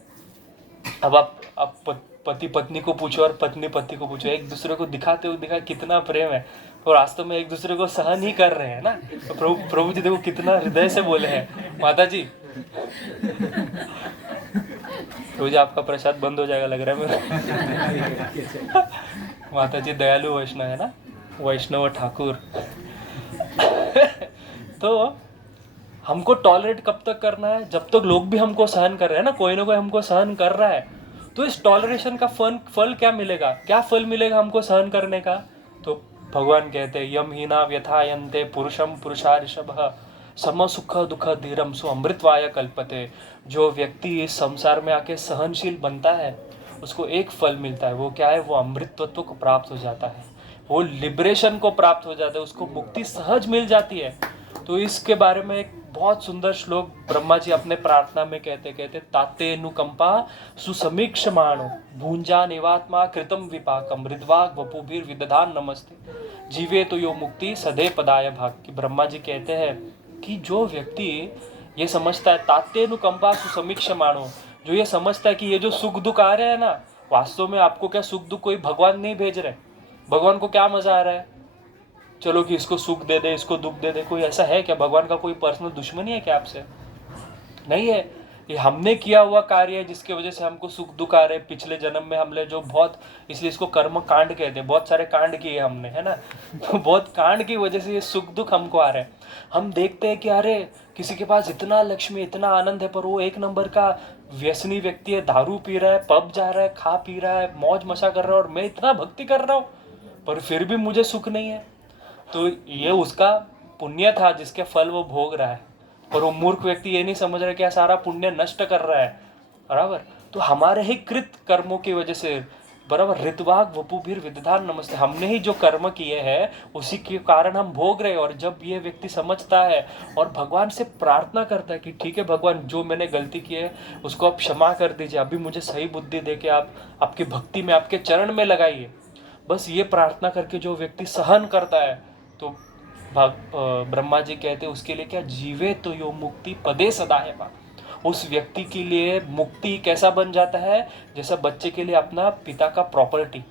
अब आप पति पत्नी को पूछो और पत्नी पति को पूछो, एक दूसरे को दिखाते हुए दिखा कितना प्रेम है, और वास्तव में एक दूसरे को सहन ही कर रहे हैं ना। तो प्रभु जी देखो कितना हृदय से बोले हैं। माता जी, प्रभु जी आपका प्रसाद बंद हो जाएगा लग रहा है मेरा। माता जी दयालु वैष्णव है ना, वैष्णव ठाकुर। तो हमको टॉलरेट कब तक करना है? जब तक लोग भी हमको सहन कर रहे हैं ना, कोई ना कोई हमको सहन कर रहा है। तो इस टॉलरेशन का फल क्या मिलेगा? क्या फल मिलेगा हमको सहन करने का? तो भगवान कहते हैं यम हीना व्यथायन्ते पुरुषम पुरुषारिषभः सम सुख दुख धीरम सु अमृतवाय कल्पते। जो व्यक्ति इस संसार में आके सहनशील बनता है उसको एक फल मिलता है। वो क्या है? वो अमृतत्व को प्राप्त हो जाता है, वो लिबरेशन को प्राप्त हो जाता है, उसको मुक्ति सहज मिल जाती है। तो इसके बारे में एक बहुत सुंदर श्लोक ब्रह्मा जी अपने प्रार्थना में कहते तातेनुकंपा सुसमीक्षमाणो भूंजा निवात्मा कृतम विपाकम मृद्वाग वपुभिर विदधान नमस्ते जीवे तो यो मुक्ति सदे पदाय भाग। कि ब्रह्मा जी कहते हैं कि जो व्यक्ति ये समझता है, तातेनुकंपा सुसमीक्षमाणो, जो ये समझता है कि ये जो सुख दुख आ रहे हैं ना, वास्तव में आपको क्या सुख दुख कोई भगवान नहीं भेज रहे। भगवान को क्या मजा आ रहा है? चलो कि इसको सुख दे दे, इसको दुख दे दे। कोई ऐसा है क्या? भगवान का कोई पर्सनल दुश्मनी है क्या आपसे? नहीं है। ये हमने किया हुआ कार्य है जिसकी वजह से हमको सुख दुख आ रहे हैं। पिछले जन्म में हमने जो बहुत, इसलिए इसको कर्म कांड कहते हैं, बहुत सारे कांड किए हमने, है ना। तो बहुत कांड की वजह से ये सुख दुख हमको आ रहे हैं। हम देखते हैं कि अरे किसी के पास इतना लक्ष्मी, इतना आनंद है, पर वो एक नंबर का व्यसनी व्यक्ति है, दारू पी रहा है, पब जा रहा है, खा पी रहा है, मौज मशा कर रहा है, और मैं इतना भक्ति कर रहा हूँ पर फिर भी मुझे सुख नहीं है। तो ये उसका पुण्य था जिसके फल वो भोग रहा है, और वो मूर्ख व्यक्ति ये नहीं समझ रहा कि सारा पुण्य नष्ट कर रहा है, बराबर। तो हमारे ही कृत कर्मों की वजह से, बराबर, ऋतवाग वपुभिर विदधान नमस्ते, हमने ही जो कर्म किए हैं उसी के कारण हम भोग रहे हैं। और जब ये व्यक्ति समझता है और भगवान से प्रार्थना करता है कि ठीक है भगवान, जो मैंने गलती की है उसको आप क्षमा कर दीजिए, अभी मुझे सही बुद्धि दे के आप आपकी भक्ति में, आपके चरण में लगाइए, बस ये प्रार्थना करके जो व्यक्ति सहन करता है, तो ब्रह्मा जी कहते हैं उसके लिए क्या, जीवे तो यो मुक्ति पदे सदा है बा। उस व्यक्ति के लिए मुक्ति कैसा बन जाता है, जैसा बच्चे के लिए अपना पिता का प्रॉपर्टी।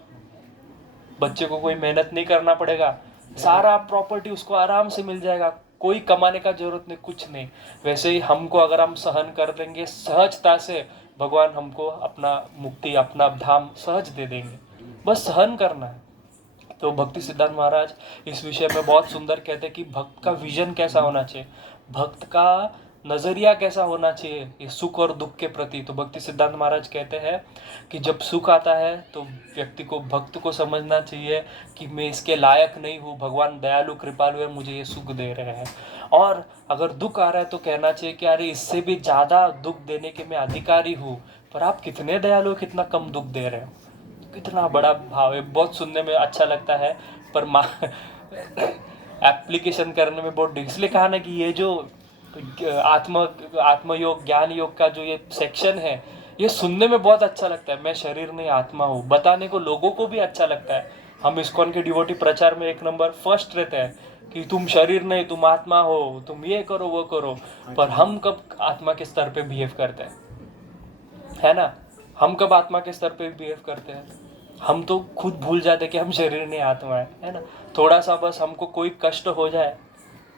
बच्चे को कोई मेहनत नहीं करना पड़ेगा, सारा प्रॉपर्टी उसको आराम से मिल जाएगा, कोई कमाने का जरूरत नहीं, कुछ नहीं। वैसे ही हमको अगर हम सहन कर देंगे सहजता से, भगवान हमको अपना मुक्ति, अपना धाम सहज दे देंगे, बस सहन करना है। तो भक्ति सिद्धांत महाराज इस विषय में बहुत सुंदर कहते हैं कि भक्त का विजन कैसा होना चाहिए, भक्त का नजरिया कैसा होना चाहिए ये सुख और दुख के प्रति। तो भक्ति सिद्धांत महाराज कहते हैं कि जब सुख आता है तो व्यक्ति को, भक्त को समझना चाहिए कि मैं इसके लायक नहीं हूँ, भगवान दयालु कृपालु है, मुझे ये सुख दे रहे हैं। और अगर दुख आ रहा है तो कहना चाहिए कि अरे इससे भी ज़्यादा दुख देने के मैं अधिकारी हूँ, पर आप कितने दयालु हो, कितना कम दुख दे रहे हो। कितना बड़ा भाव है, बहुत सुनने में अच्छा लगता है, पर एप्लीकेशन करने में बहुत, इसलिए कहा ना कि ये जो आत्मयोग, ज्ञान योग का जो ये सेक्शन है, ये सुनने में बहुत अच्छा लगता है, मैं शरीर नहीं आत्मा हूँ, बताने को लोगों को भी अच्छा लगता है। हम इस्कॉन के डिवोटी प्रचार में एक नंबर फर्स्ट रहते हैं कि तुम शरीर नहीं, तुम आत्मा हो, तुम ये करो वो करो। पर हम कब आत्मा के स्तर पे बिहेव करते हैं, है ना, हम कब आत्मा के स्तर पे बिहेव करते हैं? हम तो खुद भूल जाते कि हम शरीर नहीं आत्मा है ना। थोड़ा सा बस हमको कोई कष्ट हो जाए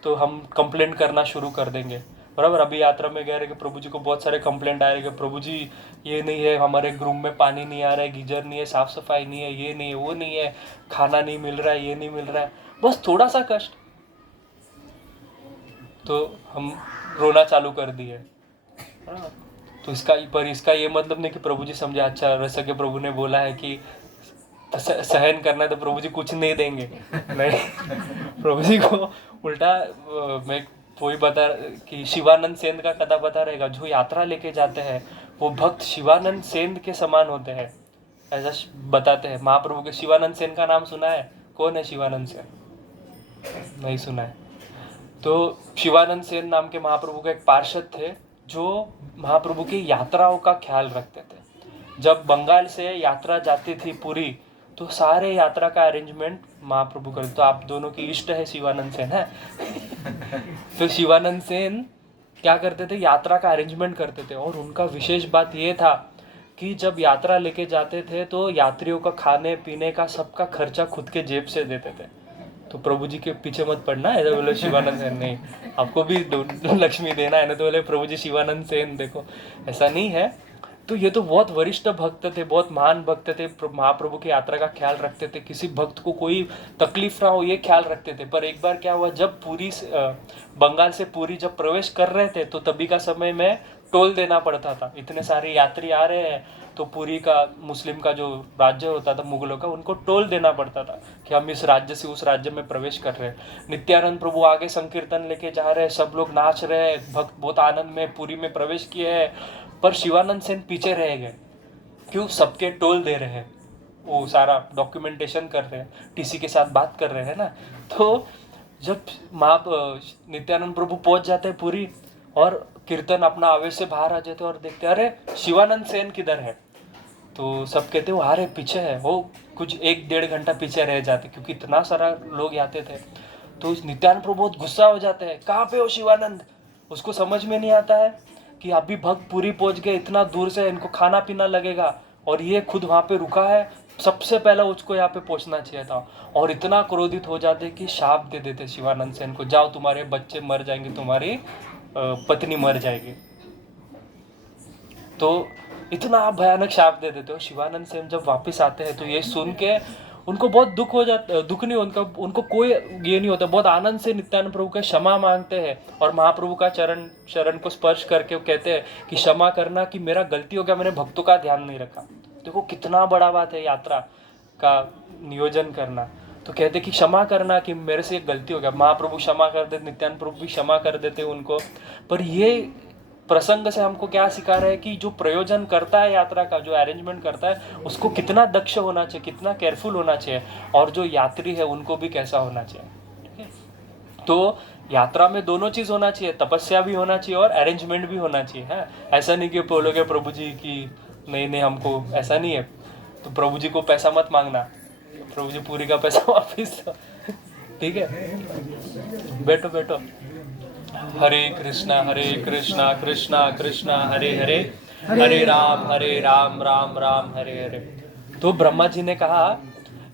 तो हम कंप्लेंट करना शुरू कर देंगे, बराबर। अभी यात्रा में गए रहे कि प्रभु जी को बहुत सारे कंप्लेंट आ रहे कि प्रभु जी ये नहीं है, हमारे रूम में पानी नहीं आ रहा है, गीजर नहीं है, साफ सफाई नहीं है, ये नहीं है, वो नहीं है, खाना नहीं मिल रहा है, ये नहीं मिल रहा है, बस थोड़ा सा कष्ट तो हम रोना चालू कर दिए। तो इसका ये मतलब नहीं कि प्रभु जी समझे, अच्छा वैसे कि प्रभु ने बोला है कि सहन करना है तो प्रभु जी कुछ नहीं देंगे, नहीं। प्रभु जी को उल्टा मैं वही बता कि शिवानंद सेन का कथा बता रहेगा, जो यात्रा लेके जाते हैं वो भक्त शिवानंद सेन के समान होते हैं, ऐसा बताते हैं महाप्रभु के। शिवानंद सेन का नाम सुना है? कौन है शिवानंद सेन? नहीं सुना है? तो शिवानंद सेन नाम के महाप्रभु के एक पार्षद थे जो महाप्रभु की यात्राओं का ख्याल रखते थे। जब बंगाल से यात्रा जाती थी पूरी, तो सारे यात्रा का अरेंजमेंट महाप्रभु करते। तो आप दोनों की इष्ट है शिवानंद सेन, है। तो शिवानंद सेन क्या करते थे, यात्रा का अरेंजमेंट करते थे। और उनका विशेष बात ये था कि जब यात्रा लेके जाते थे तो यात्रियों का खाने पीने का सबका खर्चा खुद के जेब से देते थे। तो प्रभु जी के पीछे मत पड़ना, ऐसा बोले शिवानंद सेन नहीं, आपको भी लक्ष्मी देना है ना, तो बोले प्रभु जी शिवानंद सेन देखो, ऐसा नहीं है। तो ये तो बहुत वरिष्ठ भक्त थे, बहुत महान भक्त थे, महाप्रभु की यात्रा का ख्याल रखते थे, किसी भक्त को कोई तकलीफ ना हो ये ख्याल रखते थे। पर एक बार क्या हुआ, जब पूरी बंगाल से पूरी जब प्रवेश कर रहे थे तो तभी का समय में टोल देना पड़ता था। इतने सारे यात्री आ रहे हैं तो पूरी का मुस्लिम का जो राज्य होता था मुगलों का, उनको टोल देना पड़ता था कि हम इस राज्य से उस राज्य में प्रवेश कर रहे हैं। नित्यानंद प्रभु आगे संकीर्तन लेके जा रहे हैं, सब लोग नाच रहे हैं, भक्त बहुत आनंद में पूरी में प्रवेश किए हैं, पर शिवानंद सेन पीछे रह गए। क्यों? सबके टोल दे रहे हैं, वो सारा डॉक्यूमेंटेशन कर रहे हैं, टीसी के साथ बात कर रहे हैं ना। तो जब नित्यानंद प्रभु पहुंच जाते हैं पूरी और कीर्तन अपना आवेश से बाहर आ जाते और देखते अरे शिवानंद सेन किधर है। तो सब कहते वो अरे पीछे है, वो कुछ 1-1.5 घंटा पीछे रह जाते क्योंकि इतना सारा लोग आते थे। तो नित्यानंद प्रभु बहुत गुस्सा हो जाते हैं, कहाँ पे हो शिवानंद? उसको समझ में नहीं आता है कि अभी भक्त पूरी पहुंच गए, इतना दूर से इनको खाना पीना लगेगा और ये खुद वहाँ पे रुका है, सबसे पहले उसको यहाँ पे पहुंचना चाहिए था। और इतना क्रोधित हो जाते कि शाप दे देते शिवानंद सेन को, जाओ तुम्हारे बच्चे मर जाएंगे, तुम्हारी पत्नी मर जाएगी। तो इतना भयानक शाप दे देते हो। शिवानंद सेन जब वापस आते हैं तो ये सुन के उनको बहुत दुख हो जाता, दुख नहीं, उनको कोई ये नहीं होता, बहुत आनंद से नित्यानंद प्रभु का क्षमा मांगते हैं और महाप्रभु का चरण को स्पर्श करके वो कहते हैं कि क्षमा करना कि मेरा गलती हो गया, मैंने भक्तों का ध्यान नहीं रखा। देखो कितना बड़ा बात है यात्रा का नियोजन करना। तो कहते कि क्षमा करना कि मेरे से एक गलती हो गया, महाप्रभु क्षमा कर देते, नित्यानंद प्रभु भी क्षमा कर देते उनको। पर ये प्रसंग से हमको क्या सिखा रहा है कि जो प्रयोजन करता है यात्रा का, जो अरेंजमेंट करता है, उसको कितना दक्ष होना चाहिए, कितना केयरफुल होना चाहिए, और जो यात्री है उनको भी कैसा होना चाहिए। ठीक है, तो यात्रा में दोनों चीज होना चाहिए, तपस्या भी होना चाहिए और अरेंजमेंट भी होना चाहिए। है ऐसा नहीं कि बोलोगे प्रभु जी की नहीं हमको ऐसा नहीं है, तो प्रभु जी को पैसा मत मांगना, प्रभु जी पूरी का पैसा वापिस। ठीक है, बैठो बैठो। हरे कृष्णा कृष्णा कृष्णा हरे हरे, हरे राम राम राम हरे हरे। तो ब्रह्मा जी ने कहा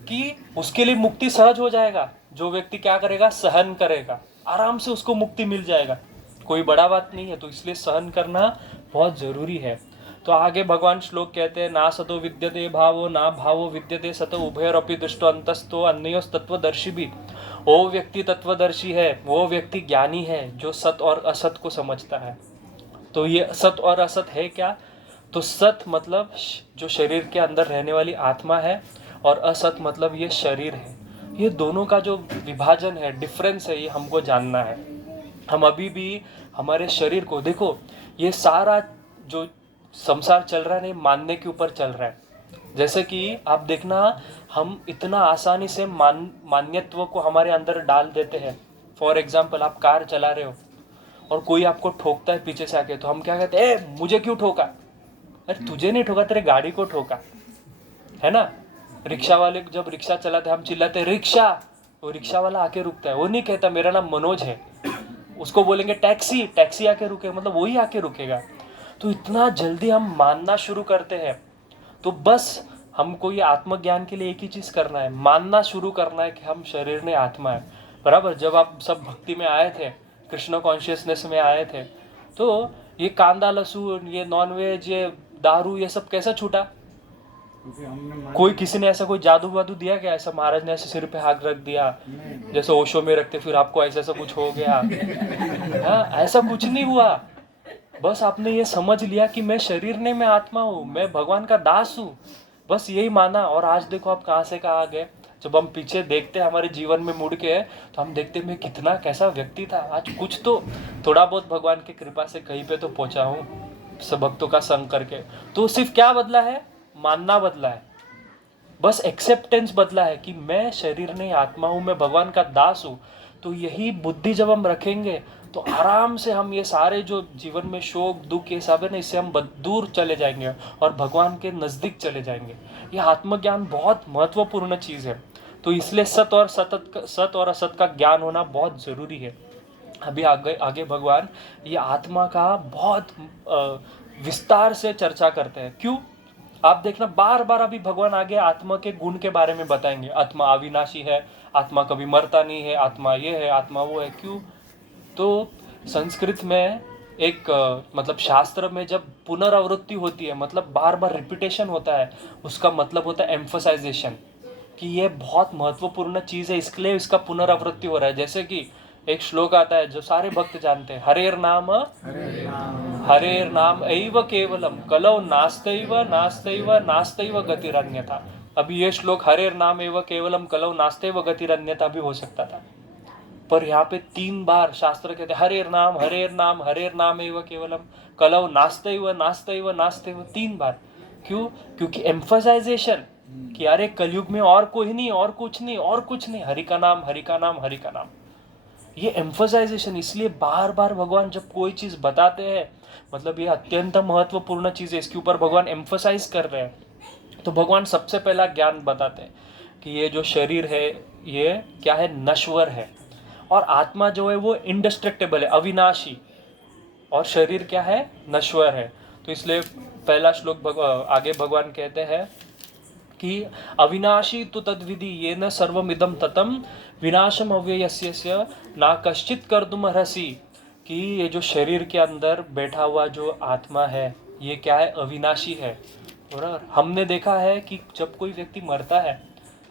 कि उसके लिए मुक्ति सहज हो जाएगा, जो व्यक्ति क्या करेगा, सहन करेगा, आराम से उसको मुक्ति मिल जाएगा, कोई बड़ा बात नहीं है। तो इसलिए सहन करना बहुत जरूरी है। तो आगे भगवान श्लोक कहते हैं, ना सतो विद्यते भावो ना भावो विद्यते सतो उभयोरपि दृष्टो अंतस्तो अन्योस तत्वदर्शी भी। वो व्यक्ति तत्वदर्शी है, वो व्यक्ति ज्ञानी है जो सत और असत को समझता है। तो ये सत और असत है क्या? तो सत मतलब जो शरीर के अंदर रहने वाली आत्मा है, और असत मतलब ये शरीर है। ये दोनों का जो विभाजन है, डिफरेंस है, ये हमको जानना है। हम अभी भी हमारे शरीर को देखो, ये सारा जो संसार चल रहा है नहीं, मानने के ऊपर चल रहा है। जैसे कि आप देखना, हम इतना आसानी से मान्यत्व को हमारे अंदर डाल देते हैं। फॉर एग्जाम्पल, आप कार चला रहे हो और कोई आपको ठोकता है पीछे से आके, तो हम क्या कहते हैं, ए मुझे क्यों ठोका? अरे तुझे नहीं ठोका, तेरे गाड़ी को ठोका, है ना। रिक्शा वाले जब रिक्शा चलाते हम चिल्लाते रिक्शा, वो रिक्शा वाला आके रुकता है, वो नहीं कहता मेरा नाम मनोज है। उसको बोलेंगे टैक्सी, टैक्सी आके रुके, मतलब वही आके रुकेगा। तो इतना जल्दी हम मानना शुरू करते हैं। तो बस हमको ये आत्मज्ञान के लिए एक ही चीज करना है, मानना शुरू करना है कि हम शरीर में आत्मा है। बराबर, जब आप सब भक्ति में आए थे, कृष्ण कॉन्शियसनेस में आए थे, तो ये कांदा लहसुन, ये नॉनवेज, ये दारू, ये सब कैसा छूटा? कोई किसी ने ऐसा कोई जादू वादू दिया क्या? ऐसा महाराज ने ऐसे सिर पे हाथ रख दिया जैसे ओशो में रखते, फिर आपको ऐसा ऐसा कुछ हो गया? हाँ, ऐसा कुछ नहीं हुआ। बस आपने ये समझ लिया कि मैं शरीर नहीं, मैं आत्मा हूँ, मैं भगवान का दास हूँ, बस यही माना। और आज देखो आप कहाँ से कहाँ आ गए। जब हम पीछे देखते हैं हमारे जीवन में मुड़ के, तो हम देखते मैं कितना कैसा व्यक्ति था, आज कुछ तो थोड़ा बहुत भगवान की कृपा से कहीं पे तो पहुंचा हूँ, सब भक्तों का संग करके। तो सिर्फ क्या बदला है? मानना बदला है, बस एक्सेप्टेंस बदला है कि मैं शरीर नहीं, आत्मा हूँ, मैं भगवान का दास हूँ। तो यही बुद्धि जब हम रखेंगे तो आराम से हम ये सारे जो जीवन में शोक दुख ये सब है ना, इससे हम दूर चले जाएंगे और भगवान के नजदीक चले जाएंगे। ये आत्मज्ञान बहुत महत्वपूर्ण चीज है। तो इसलिए सत और असत का ज्ञान होना बहुत जरूरी है। अभी आगे भगवान ये आत्मा का बहुत विस्तार से चर्चा करते हैं। क्यों? आप देखना, बार बार अभी भगवान आगे आत्मा के गुण के बारे में बताएंगे। आत्मा अविनाशी है, आत्मा कभी मरता नहीं है, आत्मा ये है, आत्मा वो है। क्यों? तो संस्कृत में एक मतलब शास्त्र में जब पुनरावृत्ति होती है, मतलब बार बार रिपीटेशन होता है, उसका मतलब होता है एम्फसाइजेशन, कि ये बहुत महत्वपूर्ण चीज है, इसके लिए इसका पुनरावृत्ति हो रहा है। जैसे कि एक श्लोक आता है जो सारे भक्त जानते हैं, हरेर नाम एव केवलम कलौ नास्तैव नास्तैव नास्तैव गतिरन्यथा। अभी ये श्लोक हरेर नाम एव केवलम कलौ नास्तैव गतिरन्यथा भी हो सकता था, पर यहाँ पे 3 बार शास्त्र कहते हैं हरेर नाम एव केवलम कलौ नास्तैव नास्तैव नास्तैव 3 बार। क्यों? क्योंकि एम्फसाइजेशन कि अरे कलयुग में और कोई नहीं, और कुछ नहीं, और कुछ नहीं, हरि का नाम, हरि का नाम, हरि का नाम। ये एम्फसाइजेशन, इसलिए बार बार भगवान जब कोई चीज बताते हैं, मतलब ये अत्यंत महत्वपूर्ण चीज है, इसके ऊपर भगवान एम्फसाइज कर रहे हैं। तो भगवान सबसे पहला ज्ञान बताते हैं कि ये जो शरीर है ये क्या है? नश्वर है, और आत्मा जो है वो इंडिस्ट्रक्टेबल है, अविनाशी, और शरीर क्या है? नश्वर है। तो इसलिए पहला श्लोक आगे भगवान कहते हैं कि अविनाशी तो तद्विधि ये न सर्वमिदं ततम विनाशम अव्ययस्य ना कश्चित कर्तुम अर्हसि। कि ये जो शरीर के अंदर बैठा हुआ जो आत्मा है, ये क्या है, अविनाशी है। बराबर, हमने देखा है कि जब कोई व्यक्ति मरता है,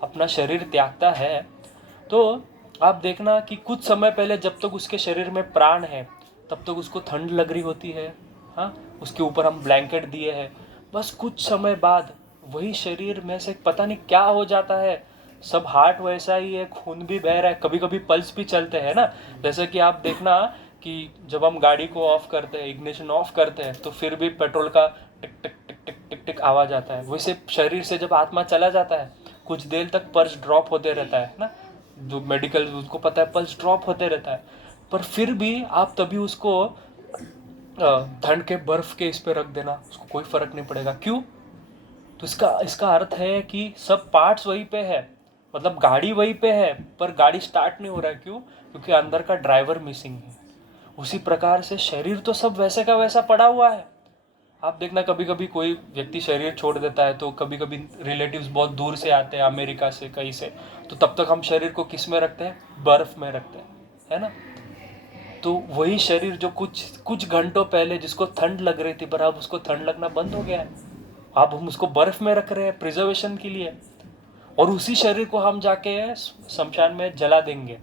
अपना शरीर त्यागता है, तो आप देखना कि कुछ समय पहले जब तक उसके शरीर में प्राण है तब तक उसको ठंड लग रही होती है। हाँ, उसके ऊपर हम ब्लैंकेट दिए हैं, बस कुछ समय बाद वही शरीर में से पता नहीं क्या हो जाता है, सब हार्ट वैसा ही है, खून भी बह रहा है, कभी कभी पल्स भी चलते हैं ना। जैसे कि आप देखना कि जब हम गाड़ी को ऑफ करते हैं, इग्निशन ऑफ करते हैं, तो फिर भी पेट्रोल का टिक टिक टिक टिक टिक टिक आवाज आता है। वैसे शरीर से जब आत्मा चला जाता है, कुछ देर तक पल्स ड्रॉप होते रहता है ना, जो मेडिकल उसको पता है, पल्स ड्रॉप होते रहता है, पर फिर भी आप तभी उसको ठंड के बर्फ के इस पे रख देना, उसको कोई फर्क नहीं पड़ेगा। क्यों? तो इसका इसका अर्थ है कि सब पार्ट्स वहीं पे है, मतलब गाड़ी वहीं पे है, पर गाड़ी स्टार्ट नहीं हो रहा है। क्यों? क्योंकि अंदर का ड्राइवर मिसिंग है। उसी प्रकार से शरीर तो सब वैसे का वैसा पड़ा हुआ है। आप देखना कभी कभी कोई व्यक्ति शरीर छोड़ देता है, तो कभी कभी रिलेटिव्स बहुत दूर से आते हैं, अमेरिका से कहीं से, तो तब तक हम शरीर को किस में रखते हैं, बर्फ में रखते हैं, है ना। तो वही शरीर जो कुछ कुछ घंटों पहले जिसको ठंड लग रही थी, पर अब उसको ठंड लगना बंद हो गया है, अब हम उसको बर्फ में रख रहे हैं प्रिजर्वेशन के लिए, और उसी शरीर को हम जाके शमशान में जला देंगे।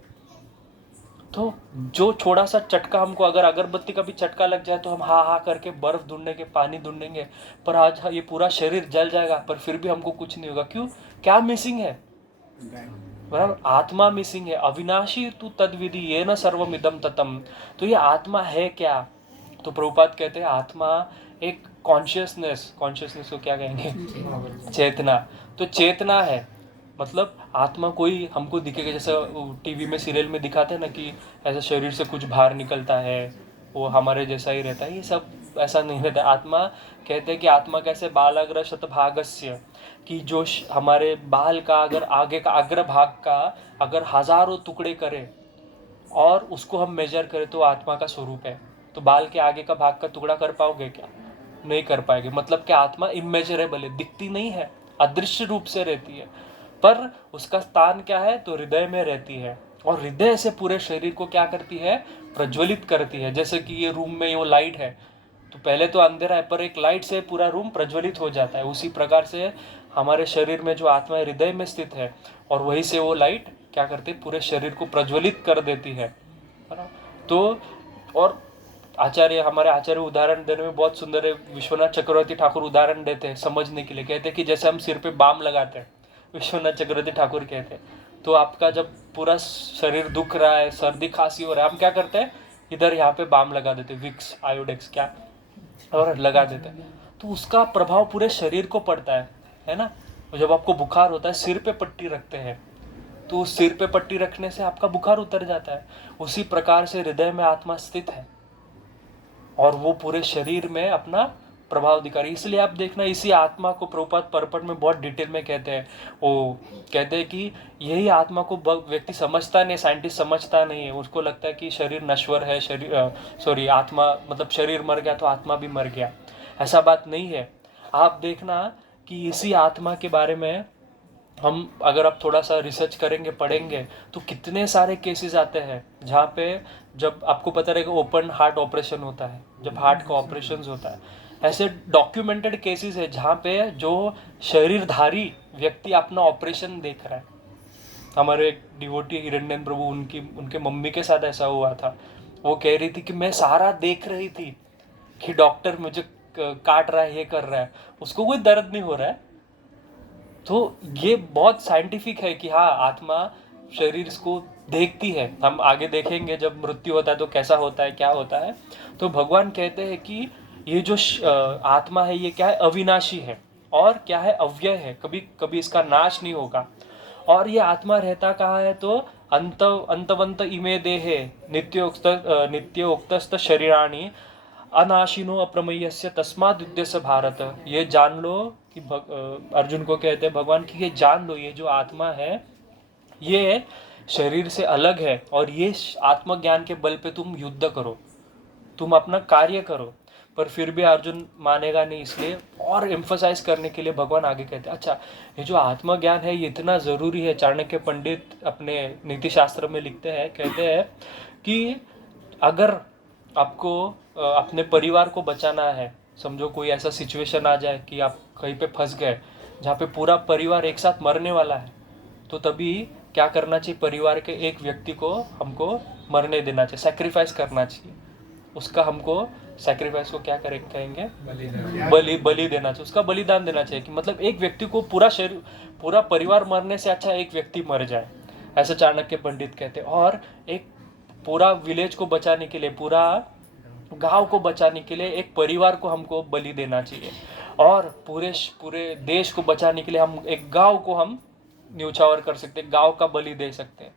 तो जो थोड़ा सा चटका हमको, अगर अगरबत्ती का भी चटका लग जाए तो हम हा हा करके बर्फ ढूंढेंगे, पानी ढूंढेंगे, पर आज ये पूरा शरीर जल जाएगा, पर फिर भी हमको कुछ नहीं होगा। क्यों? क्या मिसिंग है? बराबर, आत्मा मिसिंग है। अविनाशी तू तद्विधि ये न सर्वमिदम ततम। तो ये आत्मा है क्या? तो प्रभुपाद कहते हैं आत्मा एक कॉन्शियसनेस को क्या कहेंगे, चेतना। तो चेतना है, मतलब आत्मा कोई हमको दिखेगा, जैसे टीवी में सीरियल में दिखाते हैं ना कि ऐसा शरीर से कुछ बाहर निकलता है, वो हमारे जैसा ही रहता है, ये सब ऐसा नहीं रहता। आत्मा कहते हैं कि आत्मा कैसे, बालाग्र शतभागस्य, कि जो हमारे बाल का अगर आगे का अग्र भाग का अगर हजारों टुकड़े करें और उसको हम मेजर करें तो आत्मा का स्वरूप है। तो बाल के आगे का भाग का टुकड़ा कर पाओगे क्या? नहीं कर पाएंगे। मतलब कि आत्मा इमेजरेबल है, दिखती नहीं है, अदृश्य रूप से रहती है, पर उसका स्थान क्या है, तो हृदय में रहती है, और हृदय से पूरे शरीर को क्या करती है, प्रज्वलित करती है। जैसे कि ये रूम में वो लाइट है, तो पहले तो अंधेरा है, पर एक लाइट से पूरा रूम प्रज्वलित हो जाता है। उसी प्रकार से हमारे शरीर में जो आत्मा हृदय में स्थित है, और वहीं से वो लाइट क्या करती है, पूरे शरीर को प्रज्वलित कर देती है ना। तो और आचार्य, हमारे आचार्य उदाहरण देने में बहुत सुंदर है। विश्वनाथ चक्रवर्ती ठाकुर उदाहरण देते हैं समझने के लिए, कहते हैं कि जैसे हम सिर पे बाम लगाते हैं, विश्वनाथ चक्रवर्ती ठाकुर कहते हैं, तो आपका जब पूरा शरीर दुख रहा है, सर्दी खांसी हो रहा है, हम क्या करते हैं, इधर यहाँ पे बाम लगा देते हैं, विक्स आयोडेक्स क्या, और लगा देते हैं, तो उसका प्रभाव पूरे शरीर को पड़ता है ना। और जब आपको बुखार होता है, सिर पे पट्टी रखते हैं, तो उस सिर पे पट्टी रखने से आपका बुखार उतर जाता है। उसी प्रकार से हृदय में आत्मा स्थित है, और वो पूरे शरीर में अपना प्रभाव दिखा रही है। इसलिए आप देखना, इसी आत्मा को प्रभुपाद पर्पट में बहुत डिटेल में कहते हैं। वो कहते हैं कि यही आत्मा को व्यक्ति समझता नहीं, साइंटिस्ट समझता नहीं है, उसको लगता है कि शरीर नश्वर है, आत्मा मतलब शरीर मर गया तो आत्मा भी मर गया। ऐसा बात नहीं है। आप देखना कि इसी आत्मा के बारे में हम अगर आप थोड़ा सा रिसर्च करेंगे, पढ़ेंगे, तो कितने सारे केसेस आते हैं जहाँ पे, जब आपको पता रहेगा ओपन हार्ट ऑपरेशन होता है, जब हार्ट का ऑपरेशन होता है, ऐसे डॉक्यूमेंटेड केसेस है जहाँ पे जो शरीरधारी व्यक्ति अपना ऑपरेशन देख रहा है। हमारे एक डिवोटी हिरण्यन प्रभु, उनके मम्मी के साथ ऐसा हुआ था। वो कह रही थी कि मैं सारा देख रही थी कि डॉक्टर मुझे काट रहा है, ये कर रहा है, उसको कोई दर्द नहीं हो रहा है। तो ये बहुत साइंटिफिक है कि हाँ, आत्मा शरीर को देखती है। हम आगे देखेंगे जब मृत्यु होता है तो कैसा होता है, क्या होता है। तो भगवान कहते हैं कि ये जो आत्मा है, ये क्या है, अविनाशी है, और क्या है, अव्यय है, कभी कभी इसका नाश नहीं होगा। और ये आत्मा रहता कहाँ है, तो अंतवंत इमे देहे नित्योक्तस्त शरीराणि अनाशिनो अप्रमेयस्य तस्माद् युध्यस्य भारत। ये जान लो कि अर्जुन को कहते हैं भगवान कि ये जान लो, ये जो आत्मा है ये शरीर से अलग है, और ये आत्मज्ञान के बल पे तुम युद्ध करो, तुम अपना कार्य करो। पर फिर भी अर्जुन मानेगा नहीं, इसलिए और एम्फसाइज करने के लिए भगवान आगे कहते हैं अच्छा, ये जो आत्मज्ञान है ये इतना ज़रूरी है। चाणक्य पंडित अपने नीति शास्त्र में लिखते हैं, कहते हैं कि अगर आपको अपने परिवार को बचाना है, समझो कोई ऐसा सिचुएशन आ जाए कि आप कहीं पे फंस गए जहाँ पे पूरा परिवार एक साथ मरने वाला है, तो तभी क्या करना चाहिए? परिवार के एक व्यक्ति को हमको मरने देना चाहिए, सेक्रीफाइस करना चाहिए उसका। हमको सेक्रीफाइस को क्या कहेंगे? बलि देना चाहिए, उसका बलिदान देना चाहिए। कि मतलब एक व्यक्ति को पूरा परिवार मरने से अच्छा एक व्यक्ति मर जाए, ऐसा चाणक्य पंडित कहते हैं। और एक पूरा विलेज को बचाने के लिए, पूरा गांव को बचाने के लिए एक परिवार को हमको बलि देना चाहिए। और पूरे देश को बचाने के लिए हम एक गांव को हम न्यौछावर कर सकते हैं, गांव का बलि दे सकते हैं।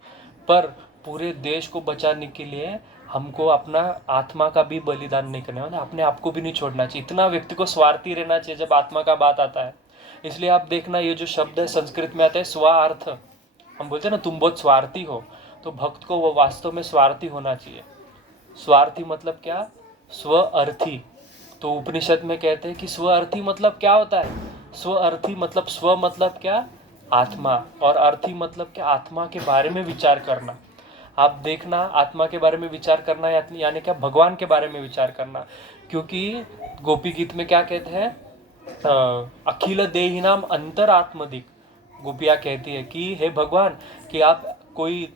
पर पूरे देश को बचाने के लिए हमको अपना आत्मा का भी बलिदान नहीं करना, मतलब अपने आप को भी नहीं छोड़ना चाहिए। इतना व्यक्ति को स्वार्थी रहना चाहिए जब आत्मा का बात आता है। इसलिए आप देखना, ये जो शब्द है संस्कृत में आता है स्वार्थ, हम बोलते हैं ना तुम बहुत स्वार्थी हो, तो भक्त को वो वास्तव में स्वार्थी होना चाहिए। स्वार्थी मतलब क्या? स्वअर्थी। तो उपनिषद में कहते हैं कि स्वअर्थी मतलब क्या होता है? स्वअर्थी मतलब स्व मतलब क्या? आत्मा। और अर्थी मतलब क्या? आत्मा के बारे में विचार करना। आप देखना, आत्मा के बारे में विचार करना यानी क्या? भगवान के बारे में विचार करना। क्योंकि गोपी गीत में क्या कहते हैं? अखिल देहिनाम अंतरात्मदिक। गोपिया कहती है कि हे भगवान, कि आप कोई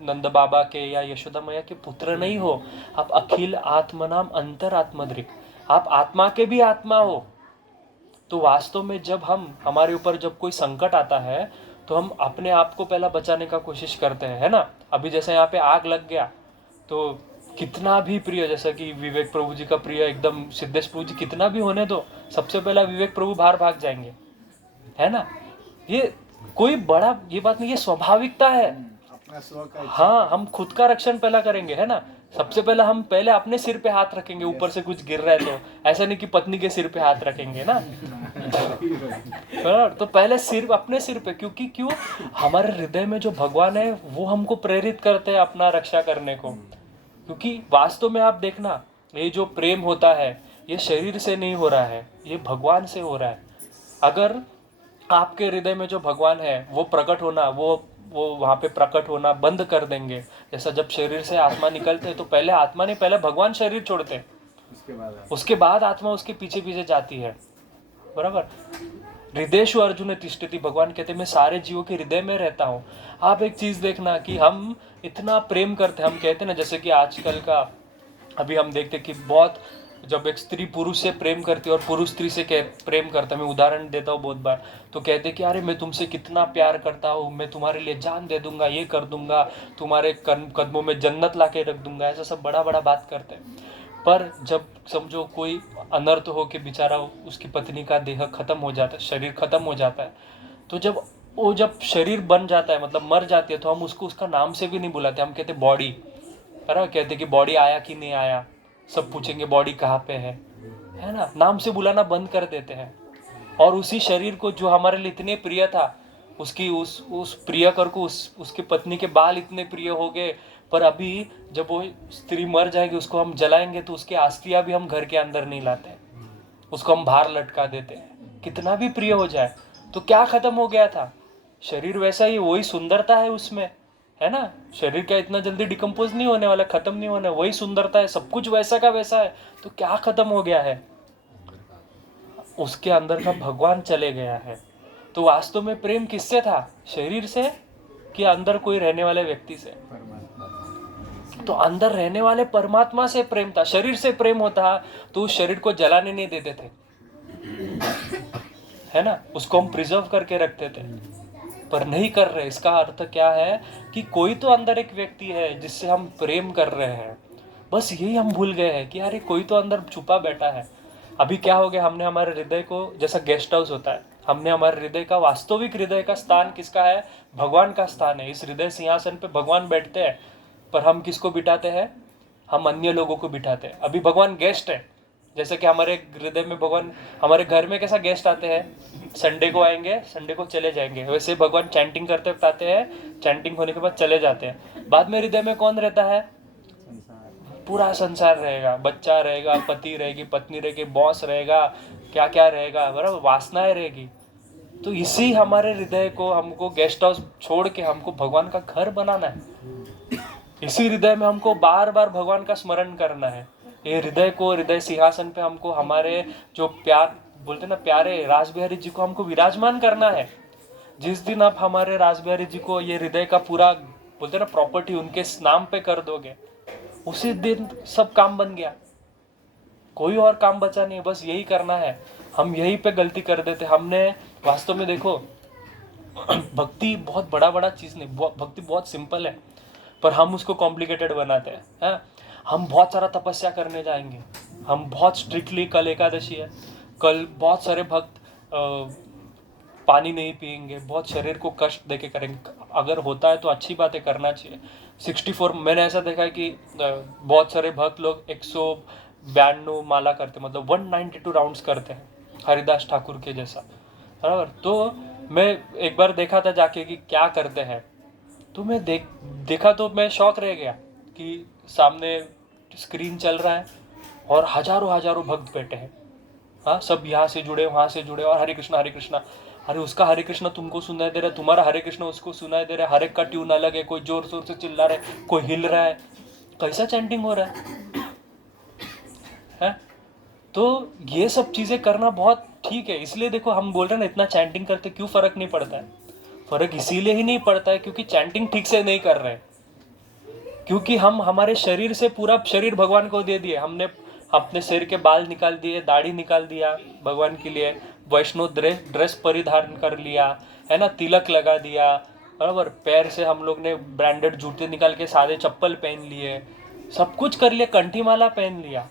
नंद बाबा के या यशोदा मैया के पुत्र नहीं हो, आप अखिल आत्मनाम अंतरात्मदृक, आप आत्मा के भी आत्मा हो। तो वास्तव में जब हमारे ऊपर जब कोई संकट आता है तो हम अपने आप को पहला बचाने का कोशिश करते हैं, है ना। अभी जैसे यहाँ पे आग लग गया तो कितना भी प्रिय, जैसा कि विवेक प्रभु जी का प्रिय एकदम सिद्धेश प्रभु जी, कितना भी होने दो, सबसे पहला विवेक प्रभु बाहर भाग जाएंगे, है ना। ये कोई बड़ा ये बात नहीं, ये स्वाभाविकता है। अपना स्व का हाँ, हम खुद का रक्षण पहला करेंगे, है ना। सबसे पहला हम पहले अपने सिर पे हाथ रखेंगे, ऊपर से कुछ गिर रहा है तो ऐसा नहीं कि पत्नी के सिर पे हाथ रखेंगे ना। तो पहले सिर अपने सिर पे, क्यों हमारे हृदय में जो भगवान है वो हमको प्रेरित करते हैं अपना रक्षा करने को। क्योंकि वास्तव में आप देखना, ये जो प्रेम होता है ये शरीर से नहीं हो रहा है, ये भगवान से हो रहा है। अगर आपके हृदय में जो भगवान है वो प्रकट होना, वो वहाँ पे प्रकट होना बंद कर देंगे। जैसा जब शरीर से आत्मा निकलते तो पहले आत्मा नहीं, पहले भगवान शरीर छोड़ते, उसके बाद आत्मा उसके पीछे पीछे जाती है, बराबर। हृदयेषु अर्जुन तिष्ठति, भगवान कहते मैं सारे जीवों के हृदय में रहता हूँ। आप एक चीज देखना कि हम इतना प्रेम करते हैं, हम कहते हैं ना, जैसे कि आजकल का अभी हम देखते कि बहुत, जब एक स्त्री पुरुष से प्रेम करती है और पुरुष स्त्री से प्रेम करता है, मैं उदाहरण देता हूँ बहुत बार, तो कहते कि अरे मैं तुमसे कितना प्यार करता हूँ, मैं तुम्हारे लिए जान दे दूंगा, ये कर दूंगा, तुम्हारे कदमों में जन्नत ला के रख दूंगा, ऐसा सब बड़ा बड़ा बात करते हैं। पर जब समझो कोई अनर्थ हो के बेचारा उसकी पत्नी का देह खत्म हो जाता है, शरीर खत्म हो जाता है, तो जब शरीर बन जाता है, मतलब मर जाती है, तो हम उसको उसका नाम से भी नहीं बुलाते, हम कहते बॉडी, बराबर। कहते कि बॉडी आया कि नहीं आया, सब पूछेंगे बॉडी कहाँ पे है ना, नाम से बुलाना बंद कर देते हैं। और उसी शरीर को जो हमारे लिए इतने प्रिय था, उसकी उस प्रियकर को उसकी पत्नी के बाल इतने प्रिय हो गए, पर अभी जब वो स्त्री मर जाएगी उसको हम जलाएंगे तो उसकी अस्थियां भी हम घर के अंदर नहीं लाते, उसको हम बाहर लटका देते हैं। कितना भी प्रिय हो जाए तो क्या खत्म हो गया था? शरीर वैसा ही, वही सुंदरता है उसमें, है ना। शरीर क्या इतना जल्दी डिकम्पोज नहीं होने वाला, खत्म नहीं होने, वही सुंदरता है, सब कुछ वैसा का वैसा है। तो क्या खत्म हो गया है? उसके अंदर का भगवान चले गया है। तो वास्तव में प्रेम किससे था? शरीर से कि अंदर कोई रहने वाले व्यक्ति से? तो अंदर रहने वाले परमात्मा से प्रेम था। शरीर से प्रेम होता तो उस शरीर को जलाने नहीं देते थे, है ना, उसको हम प्रिजर्व करके रखते थे, पर नहीं कर रहे। इसका अर्थ क्या है कि कोई तो अंदर एक व्यक्ति है जिससे हम प्रेम कर रहे हैं, बस यही हम भूल गए हैं कि अरे कोई तो अंदर छुपा बैठा है। अभी क्या हो गया, हमने हमारे हृदय को, जैसा गेस्ट हाउस होता है, हमने हमारे हृदय का, वास्तविक हृदय का स्थान किसका है? भगवान का स्थान है। इस हृदय सिंहासन पे भगवान बैठते हैं, पर हम किसको बिठाते हैं? हम अन्य लोगों को बिठाते हैं। अभी भगवान गेस्ट है, जैसे कि हमारे हृदय में भगवान, हमारे घर में कैसा गेस्ट आते हैं, संडे को आएंगे, संडे को चले जाएंगे, वैसे भगवान चैंटिंग करते वक्त आते हैं, चैंटिंग होने के बाद चले जाते हैं। बाद में हृदय में कौन रहता है? पूरा संसार रहेगा, बच्चा रहेगा, पति रहेगी, पत्नी रहेगी, बॉस रहेगा, क्या क्या रहेगा, बराबर, वासनाएं रहेगी। तो इसी हमारे हृदय को, हमको गेस्ट हाउस छोड़ के हमको भगवान का घर बनाना है। इसी हृदय में हमको बार बार भगवान का स्मरण करना है। ये हृदय को, हृदय सिंहासन पे हमको हमारे जो प्यार बोलते ना, प्यारे रास बिहारी जी को हमको विराजमान करना है। जिस दिन आप हमारे रास बिहारी जी को ये हृदय का पूरा बोलते ना प्रॉपर्टी उनके नाम पे कर दोगे, उसी दिन सब काम बन गया, कोई और काम बचा नहीं, बस यही करना है। हम यही पे गलती कर देते हमने। वास्तव में देखो, भक्ति बहुत बड़ा बड़ा चीज नहीं, भक्ति बहुत सिंपल है, पर हम उसको कॉम्प्लिकेटेड बनाते हैं। हम बहुत सारा तपस्या करने जाएंगे, हम बहुत स्ट्रिक्टली, कल एकादशी है, कल बहुत सारे भक्त पानी नहीं पिएंगे, बहुत शरीर को कष्ट देके करेंगे। अगर होता है तो अच्छी बातें करना चाहिए। 64 मैंने ऐसा देखा है कि बहुत सारे भक्त लोग 192 माला करते, मतलब 192 राउंड्स करते हैं, हरिदास ठाकुर के जैसा, बराबर। तो मैं एक बार देखा था जाके कि क्या करते हैं, तो मैं देखा तो मैं शॉक रह गया कि सामने स्क्रीन चल रहा है और हजारों हजारों भक्त बैठे हैं। हाँ, सब यहाँ से जुड़े, वहाँ से जुड़े, और हरे कृष्णा हरे कृष्णा। अरे उसका हरे कृष्णा तुमको सुनाई दे रहा है, तुम्हारा हरे कृष्णा उसको सुनाई दे रहा है, हर एक का ट्यून अलग है, कोई जोर जोर से चिल्ला रहा है, कोई हिल रहा है, कैसा चैंटिंग हो रहा है? तो ये सब चीजें करना बहुत ठीक है। इसलिए देखो हम बोल रहे हैं ना, इतना चैंटिंग करते क्यों फर्क नहीं पड़ता है? फर्क इसीलिए ही नहीं पड़ता है क्योंकि चैंटिंग ठीक से नहीं कर रहे हैं, क्योंकि हम हमारे शरीर से पूरा शरीर भगवान को दे दिए। हमने अपने सिर के बाल निकाल दिए, दाढ़ी निकाल दिया भगवान के लिए, वैष्णव ड्रेस परिधान कर लिया, है ना, तिलक लगा दिया, बराबर। पैर से हम लोग ने ब्रांडेड जूते निकाल के सादे चप्पल पहन लिए, सब कुछ कर लिया, कंठी माला पहन लिया,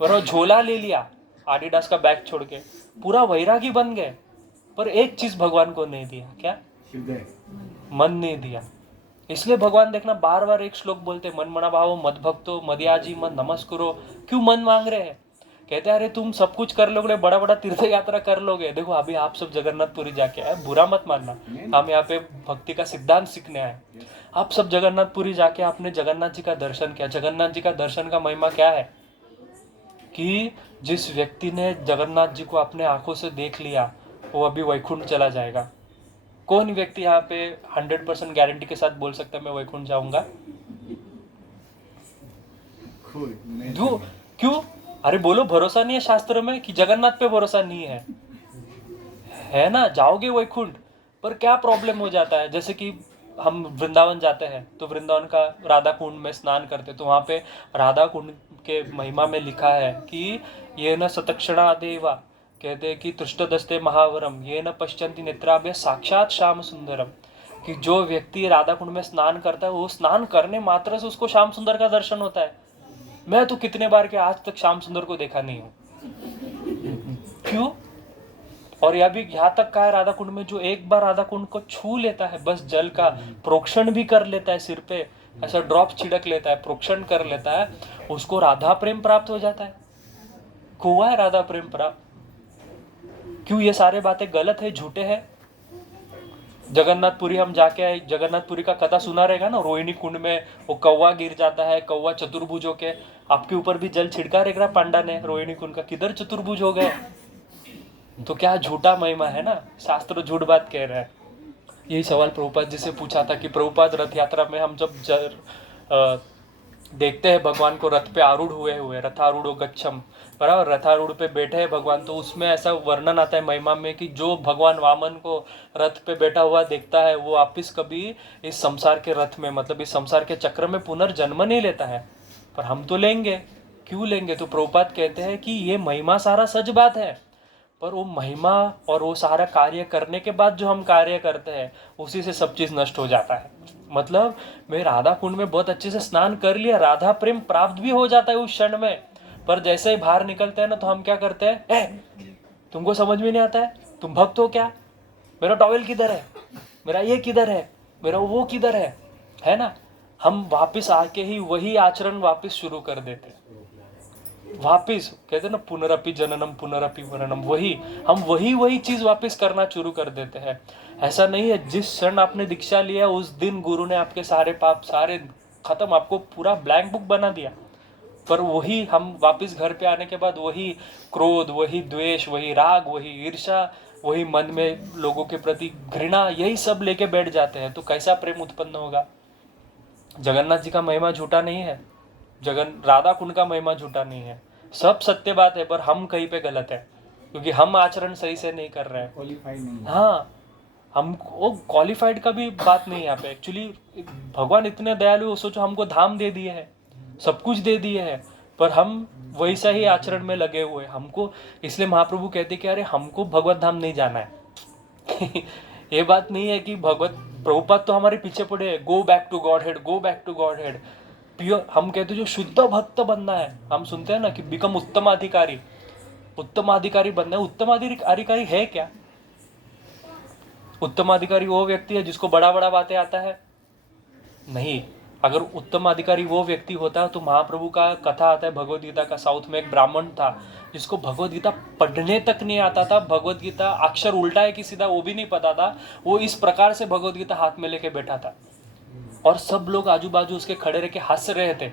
बराबर, झोला ले लिया, आडिडास का बैग छोड़ के, पूरा वैरागी बन गए। पर एक चीज भगवान को नहीं दिया, क्या? हृदय, मन नहीं दिया। इसलिए भगवान देखना बार बार एक श्लोक बोलते, मन मना भावो मद भक्तो मदयाजी मन नमस्कुरो। क्यों मन मांग रहे हैं? कहते हैं अरे तुम सब कुछ कर लोगे, बड़ा बड़ा तीर्थ यात्रा कर लोगे। देखो अभी आप सब जगन्नाथपुरी जाके आए, बुरा मत मानना, हम यहाँ पे भक्ति का सिद्धांत सीखने आए। आप सब जगन्नाथपुरी जाके आपने जगन्नाथ जी का दर्शन किया। जगन्नाथ जी का दर्शन का महिमा क्या है कि जिस व्यक्ति ने जगन्नाथ जी को अपने आंखों से देख लिया वो अभी वैकुंठ चला जाएगा। कौन व्यक्ति यहाँ पे 100% गारंटी के साथ बोल सकता है मैं वैकुंठ जाऊंगा? क्यों? अरे बोलो, भरोसा नहीं है शास्त्र में कि जगन्नाथ पे भरोसा नहीं है ना? जाओगे वैकुंठ, पर क्या प्रॉब्लम हो जाता है? जैसे कि हम वृंदावन जाते हैं तो वृंदावन का राधा कुंड में स्नान करते, तो वहाँ पे राधा कुंड के महिमा में लिखा है कि ये न शतक्षणा देवा, कहते हैं कि तृष्टदस्ते महावरम ये न पश्चंती नेत्राभ्य साक्षात श्याम सुंदरम, कि जो व्यक्ति राधा कुंड में स्नान करता है वो स्नान करने मात्र से उसको श्याम सुंदर का दर्शन होता है। मैं तो कितने बार के आज तक श्याम सुंदर को देखा नहीं हूँ। क्यों? और यह भी यहाँ तक कहा है राधा कुंड में, जो एक बार राधा कुंड को छू लेता है, बस जल का प्रोक्षण भी कर लेता है, सिर पे ऐसा ड्रॉप छिड़क लेता है, प्रोक्षण कर लेता है, उसको राधा प्रेम प्राप्त हो जाता है। हुआ है राधा प्रेम प्राप्त। क्यों ये सारे बातें गलत है, झूठे हैं? जगन्नाथपुरी हम जाके आए, जगन्नाथपुरी का कथा सुना रहेगा ना, रोहिणी कुंड में वो कौवा गिर जाता है, कौवा चतुर्भुज होके आपके ऊपर भी जल छिड़का रहेगा पांडा ने रोहिणी कुंड का, किधर चतुर्भुज हो गए? तो क्या झूठा महिमा है ना, शास्त्र झूठ बात कह रहा है। यही सवाल प्रभुपाद जी से पूछा था कि प्रभुपाद रथ यात्रा में हम जब देखते हैं भगवान को रथ पे आरूढ़ हुए रथारूढ़ो गच्छम, बराबर, रथारूढ़ पे बैठे हैं भगवान, तो उसमें ऐसा वर्णन आता है महिमा में कि जो भगवान वामन को रथ पे बैठा हुआ देखता है वो वापिस कभी इस संसार के रथ में, मतलब इस संसार के चक्र में पुनर्जन्म नहीं लेता है। पर हम तो लेंगे। क्यों लेंगे? तो प्रभुपाद कहते हैं कि ये महिमा सारा सच बात है, पर वो महिमा और वो सारा कार्य करने के बाद जो हम कार्य करते हैं उसी से सब चीज नष्ट हो जाता है। मतलब मैं राधा कुंड में बहुत अच्छे से स्नान कर लिया, राधा प्रेम प्राप्त भी हो जाता है उस क्षण में, पर जैसे ही बाहर निकलते हैं ना तो हम क्या करते हैं, तुमको समझ में नहीं आता है, तुम भक्त हो क्या? मेरा टॉवेल किधर है, मेरा ये किधर है, मेरा वो किधर है ना? हम वापिस आके ही वही आचरण वापिस शुरू कर देते हैं। वापिस कहते ना पुनरअपि जननम पुनरअपि मरणम, हम वही चीज वापिस करना शुरू कर देते हैं। ऐसा नहीं है जिस क्षण आपने दीक्षा लिया उस दिन गुरु ने आपके सारे पाप सारे खत्म, आपको पूरा ब्लैंक बुक बना दिया, पर वही हम वापिस घर पे आने के बाद वही क्रोध, वही द्वेष, वही राग, वही ईर्ष्या, वही मन में लोगों के प्रति घृणा, यही सब लेके बैठ जाते हैं। तो कैसा प्रेम उत्पन्न होगा? जगन्नाथ जी का महिमा झूठा नहीं है, राधा कुंड का महिमा झूठा नहीं है, सब सत्य बात है, पर हम कहीं पे गलत है क्योंकि हम आचरण सही से नहीं कर रहे हैं। क्वालिफाइड नहीं है। हाँ, हम वो क्वालिफाइड का भी बात नहीं है यहाँ पे। एक्चुअली भगवान इतने दयालु, वो सोचो हमको धाम दे दिए है, सब कुछ दे दिए है, पर हम वैसा ही आचरण में लगे हुए हमको। इसलिए महाप्रभु कहते कि अरे हमको भगवत धाम नहीं जाना है। ये बात नहीं है कि भगवत प्रभुपाद तो हमारे पीछे पड़े हैं, go back to Godhead, go back to Godhead. Pure हम कहते जो शुद्ध भक्त बनना है, हम सुनते हैं ना कि बिकम उत्तम अधिकारी, उत्तम अधिकारी बनना है। उत्तम अधिकारी है क्या? उत्तम अधिकारी वो व्यक्ति है जिसको बड़ा बड़ा बातें आता है? नहीं। अगर उत्तम अधिकारी वो व्यक्ति होता तो महाप्रभु का कथा आता है भगवद गीता का, साउथ में एक ब्राह्मण था जिसको भगवद गीता पढ़ने तक नहीं आता था, भगवद गीता अक्षर उल्टा है कि सीधा वो भी नहीं पता था, वो इस प्रकार से भगवद गीता हाथ में लेके बैठा था और सब लोग आजू बाजू उसके खड़े रह के हंस रहे थे,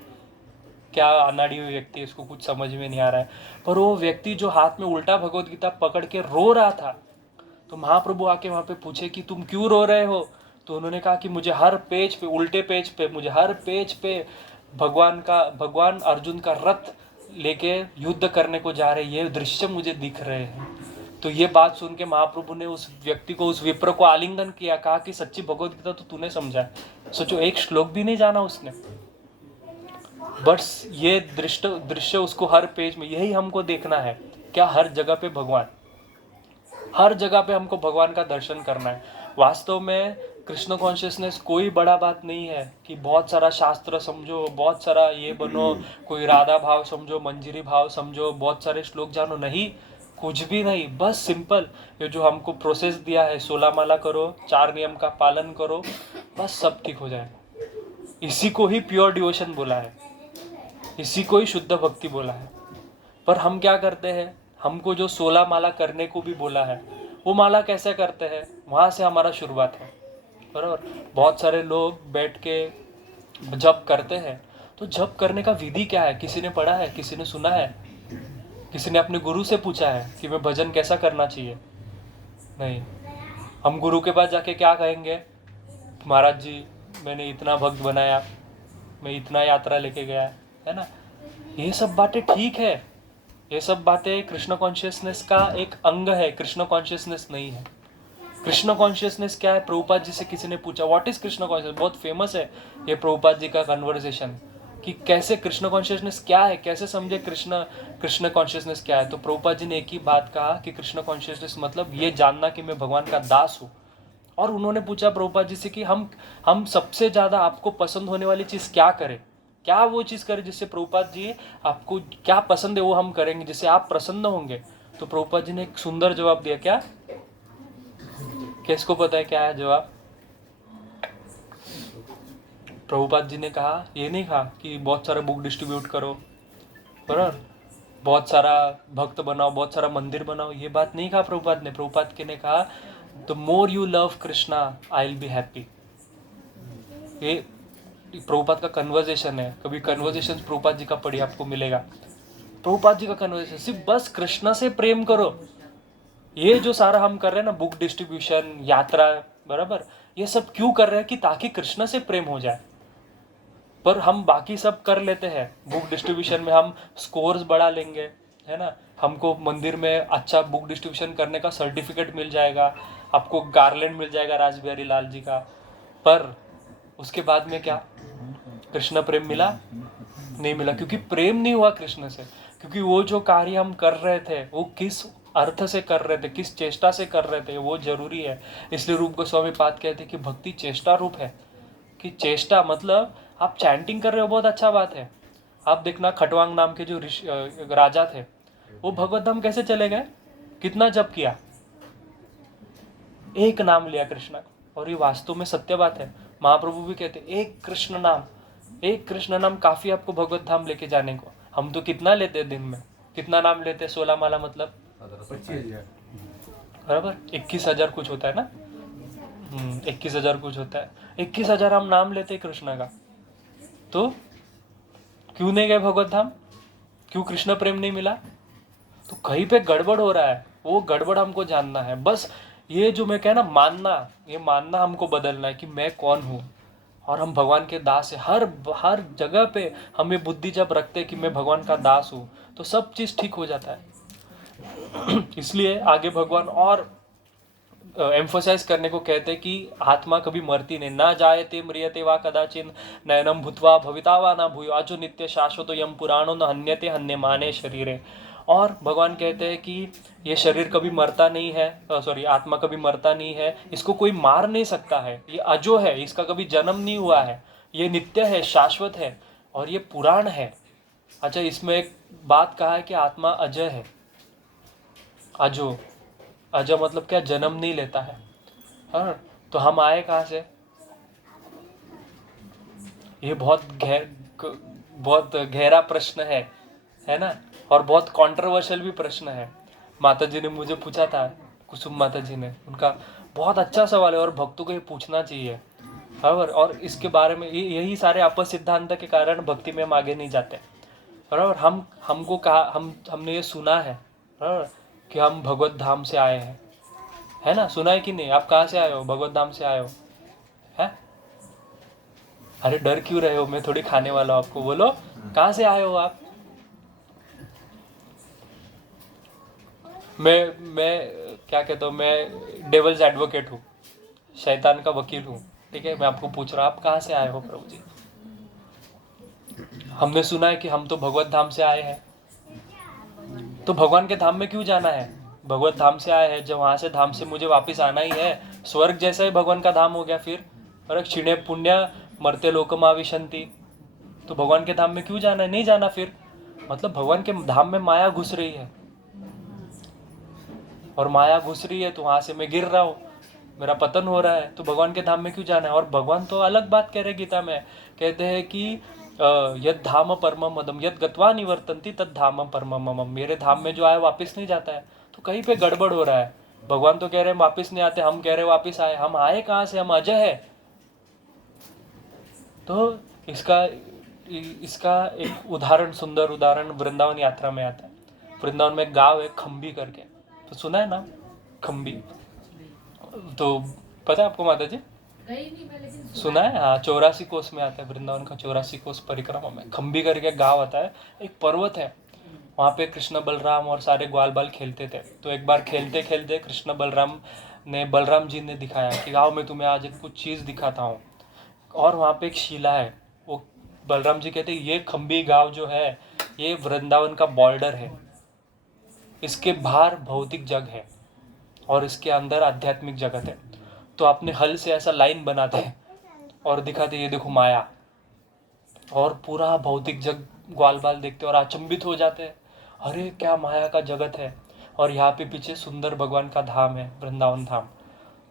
क्या अनाड़ी व्यक्ति, इसको कुछ समझ में नहीं आ रहा है। पर वो व्यक्ति जो हाथ में उल्टा भगवद गीता पकड़ के रो रहा था, तो महाप्रभु आके वहां पे पूछे कि तुम क्यों रो रहे हो? तो उन्होंने कहा कि मुझे हर पेज पे, उल्टे पेज पे, मुझे हर पेज पे भगवान अर्जुन का रथ लेके युद्ध करने को जा रहे, ये दृश्य मुझे दिख रहे हैं। तो ये बात सुन के महाप्रभु ने उस व्यक्ति को, उस विप्र को आलिंगन किया, कहा कि सच्ची भगवद गीता तो तूने समझा है। सोचो, एक श्लोक भी नहीं जाना उसने, बस ये दृश्य उसको हर पेज में, यही हमको देखना है क्या? हर जगह पे भगवान, हर जगह पे हमको भगवान का दर्शन करना है। वास्तव में कृष्ण कॉन्शियसनेस कोई बड़ा बात नहीं है कि बहुत सारा शास्त्र समझो, बहुत सारा ये बनो, कोई राधा भाव समझो, मंजरी भाव समझो, बहुत सारे श्लोक जानो, नहीं, कुछ भी नहीं। बस सिंपल ये जो हमको प्रोसेस दिया है, 16 माला करो, 4 नियम का पालन करो, बस सब ठीक हो जाए। इसी को ही प्योर डिवोशन बोला है, इसी को ही शुद्ध भक्ति बोला है। पर हम क्या करते हैं, हमको जो 16 माला करने को भी बोला है, वो माला कैसे करते हैं, वहाँ से हमारा शुरुआत है, बराबर। बहुत सारे लोग बैठ के जप करते हैं, तो जप करने का विधि क्या है? किसी ने पढ़ा है? किसी ने सुना है? किसी ने अपने गुरु से पूछा है कि मैं भजन कैसा करना चाहिए? नहीं। हम गुरु के पास जाके क्या कहेंगे? महाराज जी, मैंने इतना भक्त बनाया, मैं इतना यात्रा लेके गया, है ना। ये सब बातें ठीक है, ये सब बातें कृष्ण कॉन्शियसनेस का एक अंग है, कृष्ण कॉन्शियसनेस नहीं है। कृष्ण कॉन्शियसनेस क्या है? प्रभुपाद जी से किसी ने पूछा व्हाट इज कृष्ण कॉन्शियसनेस, बहुत फेमस है ये प्रभुपाद जी का कन्वर्सेशन कि कैसे कृष्ण कॉन्शियसनेस क्या है, कैसे समझे कृष्ण कॉन्शियसनेस क्या है। तो प्रभुपाद जी ने एक ही बात कहा कि कृष्ण कॉन्शियसनेस मतलब ये जानना कि मैं भगवान का दास हूँ। और उन्होंने पूछा प्रभुपाद जी से कि हम सबसे ज्यादा आपको पसंद होने वाली चीज क्या करें, क्या वो चीज करें जिससे प्रभुपाद जी आपको क्या पसंद है वो हम करेंगे, जिससे आप प्रसन्न होंगे। तो प्रभुपाद जी ने एक सुंदर जवाब दिया। क्या? किसको पता है क्या है जवाब? प्रभुपाद जी ने कहा, ये नहीं कहा कि बहुत सारा बुक डिस्ट्रीब्यूट करो, बराबर, बहुत सारा भक्त बनाओ, बहुत सारा मंदिर बनाओ, ये बात नहीं कहा प्रभुपाद ने। प्रभुपाद के ने कहा the more you love Krishna I will be happy. ये प्रभुपाद का कन्वर्सेशन है, कभी कन्वर्सेशन प्रभुपाद जी का पढ़िए, आपको मिलेगा। प्रभुपाद जी का कन्वर्सेशन सिर्फ बस कृष्णा से प्रेम करो। ये जो सारा हम कर रहे हैं ना, बुक डिस्ट्रीब्यूशन, यात्रा, बराबर, ये सब क्यों कर रहे हैं? कि ताकि कृष्ण से प्रेम हो जाए। पर हम बाकी सब कर लेते हैं, बुक डिस्ट्रीब्यूशन में हम स्कोर्स बढ़ा लेंगे, है ना, हमको मंदिर में अच्छा बुक डिस्ट्रीब्यूशन करने का सर्टिफिकेट मिल जाएगा, आपको गार्लैंड मिल जाएगा राज बिहारी लाल जी का। पर उसके बाद में क्या? कृष्ण प्रेम मिला? नहीं मिला, क्योंकि प्रेम नहीं हुआ कृष्ण से। क्योंकि वो जो कार्य हम कर रहे थे वो किस अर्थ से कर रहे थे, किस चेष्टा से कर रहे थे, वो जरूरी है। इसलिए रूप गोस्वामी पाद कहते हैं कि भक्ति चेष्टा रूप है। कि चेष्टा मतलब आप चैंटिंग कर रहे हो, बहुत अच्छा बात है। आप देखना खटवांग नाम के जो राजा थे, वो भगवत धाम कैसे चले गए? कितना जप किया, एक नाम लिया कृष्ण। और ये वास्तव में सत्य बात है। महाप्रभु भी कहते एक कृष्ण नाम काफी आपको भगवत धाम लेके जाने को। हम तो कितना लेते हैं दिन में, कितना नाम लेते हैं? 16 माला मतलब 25,000, बराबर, 21,000 कुछ होता है ना। 21,000 कुछ होता है। 21,000 हम नाम लेते हैं कृष्ण का, तो क्यों नहीं गए भगवत धाम? क्यों कृष्ण प्रेम नहीं मिला? तो कहीं पे गड़बड़ हो रहा है, वो गड़बड़ हमको जानना है। बस ये जो मैं कहना मानना, ये मानना हमको बदलना है कि मैं कौन हूँ। और हम भगवान के दास है। हर जगह पे हमें बुद्धि जब रखते कि मैं भगवान का दास हूँ, तो सब चीज़ ठीक हो जाता है। इसलिए आगे भगवान और एम्फोसाइज करने को कहते हैं कि आत्मा कभी मरती नहीं, ना जायते म्रियते वा कदाचिन नयनम भूत्वा भविता वा ना भूयो आजो नित्य शाश्वतो यम पुराणो न हन्यते हन्यमाने शरीरे। और भगवान कहते हैं कि ये शरीर कभी मरता नहीं है, सॉरी आत्मा कभी मरता नहीं है, इसको कोई मार नहीं सकता है, ये अजो है, इसका कभी जन्म नहीं हुआ है, ये नित्य है, शाश्वत है और ये पुराण है। अच्छा, इसमें एक बात कहा है कि आत्मा अजय है। अजो, अजय मतलब क्या? जन्म नहीं लेता है। हाँ, तो हम आए कहाँ से? ये बहुत गहरा प्रश्न है ना, और बहुत कंट्रोवर्शियल भी प्रश्न है। माता जी ने मुझे पूछा था, कुसुम माता जी ने, उनका बहुत अच्छा सवाल है और भक्तों को ये पूछना चाहिए। बराबर, और इसके बारे में यही सारे अपसिद्धांत के कारण भक्ति में हम आगे नहीं जाते। बराबर, हमको कहा, हमने ये सुना है बराबर कि हम भगवत धाम से आए हैं, है ना? सुना है कि नहीं? आप कहाँ से आए हो? भगवत धाम से आए हो, है? अरे डर क्यों रहे हो? मैं थोड़ी खाने वाला हूं आपको। बोलो कहाँ से आए हो आप? मैं क्या कहता हूँ, मैं डेविल्स एडवोकेट हूँ, शैतान का वकील हूँ। ठीक है, मैं आपको पूछ रहा हूँ आप कहाँ से आए हो प्रभु जी? हमने सुना है कि हम तो भगवत धाम से आए हैं। तो भगवान के धाम में क्यों जाना है? भगवत धाम से आए हैं, जब वहां से धाम से मुझे वापस आना ही है, स्वर्ग जैसा ही भगवान का धाम हो गया फिर। और क्षीणे पुण्य मरते लोकमा विशंति, तो भगवान के धाम में क्यों जाना है? नहीं जाना फिर। मतलब भगवान के धाम में माया घुस रही है, और माया घुस रही है तो वहां से मैं गिर रहा हूँ, मेरा पतन हो रहा है, तो भगवान के धाम में क्यों जाना है? और भगवान तो अलग बात कह रहे गीता में, कहते हैं कि यद धाम परमम मदम यद गत्वा निवर्तन्ति तद धाम परमम मम। मेरे धाम में जो आए वापस नहीं जाता है। तो कहीं पे गड़बड़ हो रहा है। भगवान तो कह रहे हैं वापस नहीं आते, हम कह रहे हैं वापस आए। हम आए कहाँ से? हम अजय है। तो इसका एक उदाहरण, सुंदर उदाहरण वृंदावन यात्रा में आता है। वृंदावन में एक गांव है खम्बी करके, तो सुना है ना खम्बी? तो पता है आपको माता जी? सुना है? हाँ, 84 कोस में आता है, वृंदावन का 84 कोस परिक्रमा में खम्बी करके गांव आता है। एक पर्वत है, वहाँ पे कृष्ण बलराम और सारे ग्वाल बाल खेलते थे। तो एक बार खेलते खेलते कृष्ण बलराम जी ने दिखाया कि आओ मैं तुम्हें आज एक कुछ चीज़ दिखाता हूँ। और वहाँ पे एक शिला है, वो बलराम जी कहते ये खम्बी गांव जो है ये वृंदावन का बॉर्डर है, इसके बाहर भौतिक जग है और इसके अंदर आध्यात्मिक जगत है। तो अपने हल से ऐसा लाइन बनाते हैं और दिखाते ये देखो माया, और पूरा भौतिक जग ग्वाल बाल देखते और अचंभित हो जाते हैं, अरे क्या माया का जगत है। और यहाँ पे पीछे सुंदर भगवान का धाम है, वृंदावन धाम।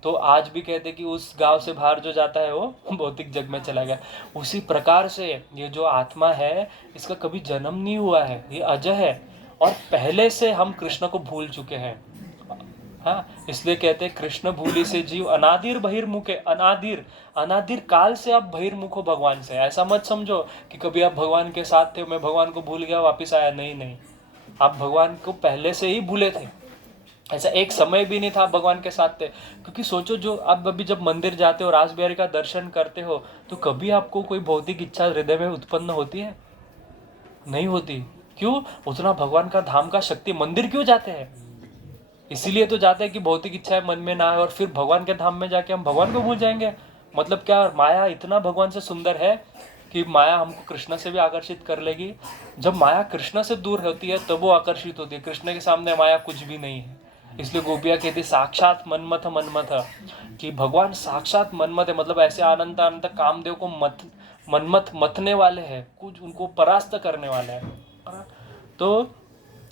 तो आज भी कहते कि उस गांव से बाहर जो जाता है वो भौतिक जग में चला गया। उसी प्रकार से ये जो आत्मा है इसका कभी जन्म नहीं हुआ है, ये अजय है और पहले से हम कृष्ण को भूल चुके हैं। हाँ, इसलिए कहते हैं कृष्ण भूली से जीव अनादिर बहिर्मुखे। अनादिर काल से आप बहिर्मुख हो भगवान से। ऐसा मत समझो कि कभी आप भगवान के साथ थे, मैं भगवान को भूल गया वापिस आया। नहीं, आप भगवान को पहले से ही भूले थे। ऐसा एक समय भी नहीं था आप भगवान के साथ थे। क्योंकि सोचो, जो आप अभी जब मंदिर जाते हो, रास बिहारी का दर्शन करते हो, तो कभी आपको कोई भौतिक इच्छा हृदय में उत्पन्न होती है? नहीं होती। क्यों? उतना भगवान का धाम का शक्ति। मंदिर क्यों जाते हैं? इसीलिए तो जाते हैं कि भौतिक इच्छाएं मन में ना आए, और फिर भगवान के धाम में जाके हम भगवान को भूल जाएंगे। मतलब क्या? माया इतना भगवान से सुंदर है कि माया हमको कृष्ण से भी आकर्षित कर लेगी। जब माया कृष्ण से दूर होती है तब वो आकर्षित होती है। कृष्ण के सामने माया कुछ भी नहीं है। इसलिए गोपिया कहती साक्षात मनमथ कि भगवान साक्षात मनमथ है। मतलब ऐसे अनंत अनंत कामदेव को मनमथ मथने वाले हैं, कुछ उनको परास्त करने वाले हैं। तो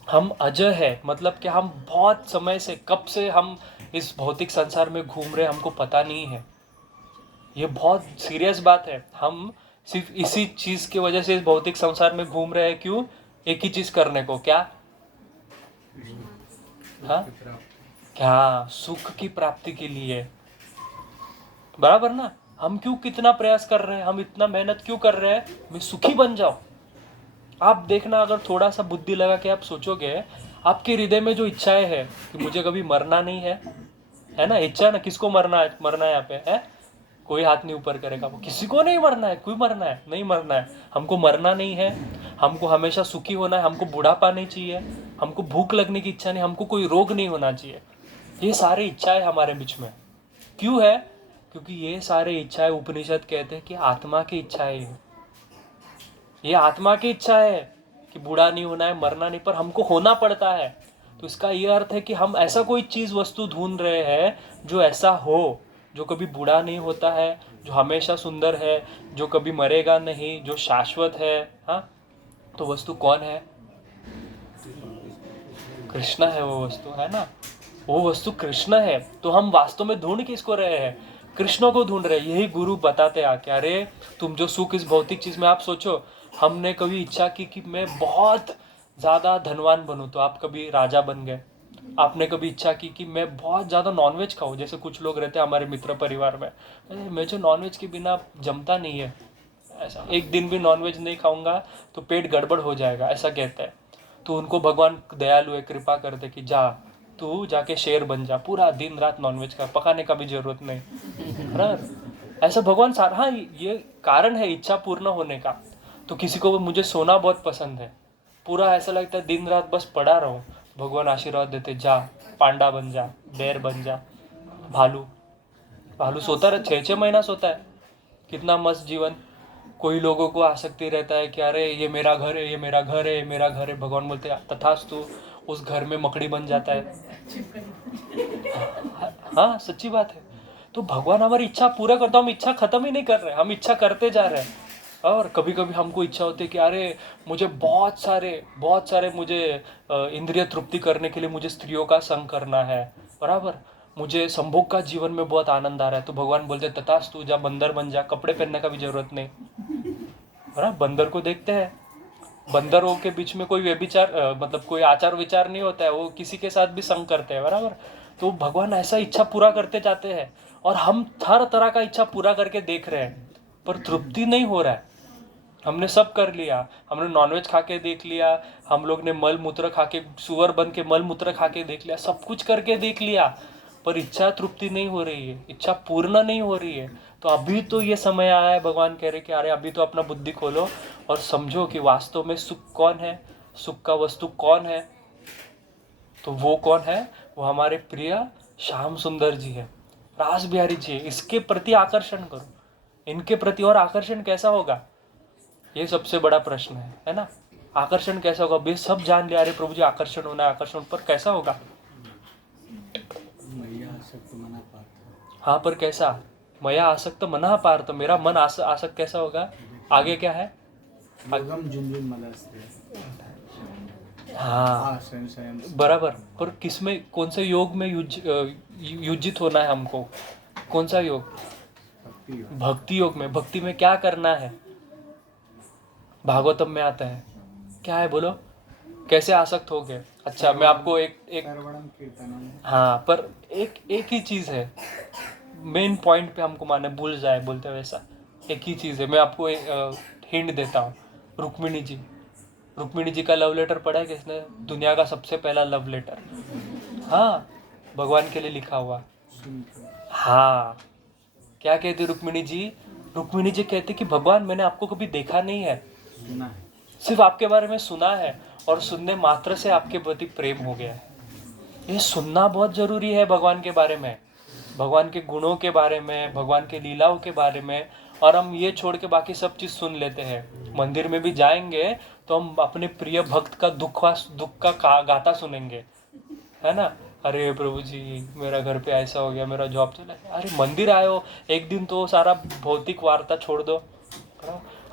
हम अजय है, मतलब कि हम बहुत समय से, कब से हम इस भौतिक संसार में घूम रहे हमको पता नहीं है। ये बहुत सीरियस बात है। हम सिर्फ इसी चीज की वजह से इस भौतिक संसार में घूम रहे हैं। क्यों? एक ही चीज करने को। क्या? हाँ, क्या? सुख की प्राप्ति के लिए। बराबर ना? हम क्यों कितना प्रयास कर रहे हैं, हम इतना मेहनत क्यों कर रहे हैं? मैं सुखी बन जाऊं। आप देखना, अगर थोड़ा सा बुद्धि लगा के आप सोचोगे, आपके हृदय में जो इच्छाएं है कि मुझे कभी मरना नहीं है, है ना? इच्छा ना, किसको मरना है यहाँ पे है? कोई हाथ नहीं ऊपर करेगा। वो किसी को नहीं मरना है, कोई मरना है नहीं, मरना है हमको, मरना नहीं है हमको, हमेशा सुखी होना है हमको, बुढ़ापा नहीं चाहिए हमको, भूख लगने की इच्छा नहीं, हमको कोई रोग नहीं होना चाहिए। ये सारी इच्छाएं हमारे बीच में क्यों है? क्योंकि ये सारे इच्छाएं उपनिषद कहते हैं कि आत्मा की इच्छाएं है, ये आत्मा की इच्छा है कि बूढ़ा नहीं होना है, मरना नहीं, पर हमको होना पड़ता है। तो इसका ये अर्थ है कि हम ऐसा कोई चीज वस्तु ढूंढ रहे हैं जो ऐसा हो, जो कभी बूढ़ा नहीं होता है, जो हमेशा सुंदर है, जो कभी मरेगा नहीं, जो शाश्वत है। हाँ, तो वस्तु कौन है? कृष्ण है वो वस्तु, है ना? वो वस्तु कृष्ण है। तो हम वास्तव में ढूंढ किसको रहे हैं? कृष्ण को ढूंढ रहे हैं। यही गुरु बताते आके, अरे तुम जो सुख इस भौतिक चीज में, आप सोचो हमने कभी इच्छा की कि मैं बहुत ज्यादा धनवान बनूं, तो आप कभी राजा बन गए। आपने कभी इच्छा की कि मैं बहुत ज्यादा नॉनवेज खाऊं, जैसे कुछ लोग रहते हैं हमारे मित्र परिवार में, अरे मैं जो नॉनवेज के बिना जमता नहीं है, ऐसा एक दिन भी नॉनवेज नहीं खाऊंगा तो पेट गड़बड़ हो जाएगा, ऐसा कहता है। तो उनको भगवान दयालु है, कृपा करते कि जा तू जाके शेर बन जा, पूरा दिन रात नॉनवेज का, पकाने का भी जरूरत नहीं, है ना? ऐसा भगवान सारा, हाँ ये कारण है इच्छा पूर्ण होने का। तो किसी को मुझे सोना बहुत पसंद है, पूरा ऐसा लगता है दिन रात बस पड़ा रहूं, भगवान आशीर्वाद देते, जा पांडा बन जा, बेर बन जा, भालू। भालू सोता रहे, 6-6 महीना सोता है, कितना मस्त जीवन। कोई लोगों को आसक्ति रहता है कि अरे ये मेरा घर है, ये मेरा घर है, ये मेरा घर है। भगवान बोलते हैं तथास्तु, उस घर में मकड़ी बन जाता है। हाँ सच्ची बात है। तो भगवान हमारी इच्छा पूरा करता, हम इच्छा खत्म ही नहीं कर रहे, हम इच्छा करते जा रहे हैं। और कभी कभी हमको इच्छा होती है कि अरे मुझे बहुत सारे मुझे इंद्रिय तृप्ति करने के लिए मुझे स्त्रियों का संग करना है, बराबर, मुझे संभोग का जीवन में बहुत आनंद आ रहा है। तो भगवान बोलते तथास्तु, जा बंदर बन जा, कपड़े पहनने का भी जरूरत नहीं, बराबर। बंदर को देखते हैं, बंदरों के बीच में कोई व्यभिचार मतलब कोई आचार विचार नहीं होता है, वो किसी के साथ भी संग करते हैं, बराबर। तो भगवान ऐसा इच्छा पूरा करते जाते हैं, और हम हर तरह का इच्छा पूरा करके देख रहे हैं, पर तृप्ति नहीं हो रहा है। हमने सब कर लिया, हमने नॉनवेज खा के देख लिया, हम लोग ने मल मूत्र खा के, सुअर बन के मल मूत्र खा के देख लिया, सब कुछ करके देख लिया, पर इच्छा तृप्ति नहीं हो रही है, इच्छा पूर्ण नहीं हो रही है। तो अभी तो ये समय आया है, भगवान कह रहे कि अरे अभी तो अपना बुद्धि खोलो और समझो कि वास्तव में सुख कौन है, सुख का वस्तु कौन है। तो वो कौन है? वो हमारे प्रिय श्याम सुंदर जी है, रास बिहारी जी है। इसके प्रति आकर्षण करो। इनके प्रति और आकर्षण कैसा होगा, ये सबसे बड़ा प्रश्न है ना? आकर्षण कैसा होगा? बे सब जान लिया, अरे प्रभु जी आकर्षण होना है, आकर्षण, पर कैसा होगा? हाँ, पर कैसा? मया आसक्त मना पार्थ, मेरा मन आसक्त कैसा होगा? आगे क्या है? हाँ बराबर। पर किसमें, कौन से योग में युजित होना है हमको? कौन सा योग? भक्ति योग में। भक्ति में क्या करना है? भागवतम में आता है, क्या है बोलो, कैसे आसक्त हो गए? अच्छा मैं आपको एक हाँ, पर एक ही चीज है, मेन पॉइंट पे हमको माने भूल जाए बोलते वैसा एक ही चीज है। मैं आपको एक हिंट देता हूँ। रुक्मिणी जी का लव लेटर पढ़ा है किसने? दुनिया का सबसे पहला लव लेटर, हाँ, भगवान के लिए लिखा हुआ। हाँ, क्या कहती रुक्मिणी जी? रुक्मिणी जी कहती कि भगवान मैंने आपको कभी देखा नहीं है, सिर्फ आपके बारे में सुना है, और सुनने मात्र से आपके प्रति प्रेम हो गया है। ये सुनना बहुत जरूरी है भगवान के बारे में, भगवान के गुणों के बारे में, भगवान के लीलाओं के बारे में। और हम ये छोड़ के बाकी सब चीज सुन लेते हैं। मंदिर में भी जाएंगे तो हम अपने प्रिय भक्त का दुख का गाथा सुनेंगे, है ना? अरे प्रभु जी मेरा घर पे ऐसा हो गया, मेरा जॉब चला गया। अरे मंदिर आए हो, एक दिन तो सारा भौतिक वार्ता छोड़ दो।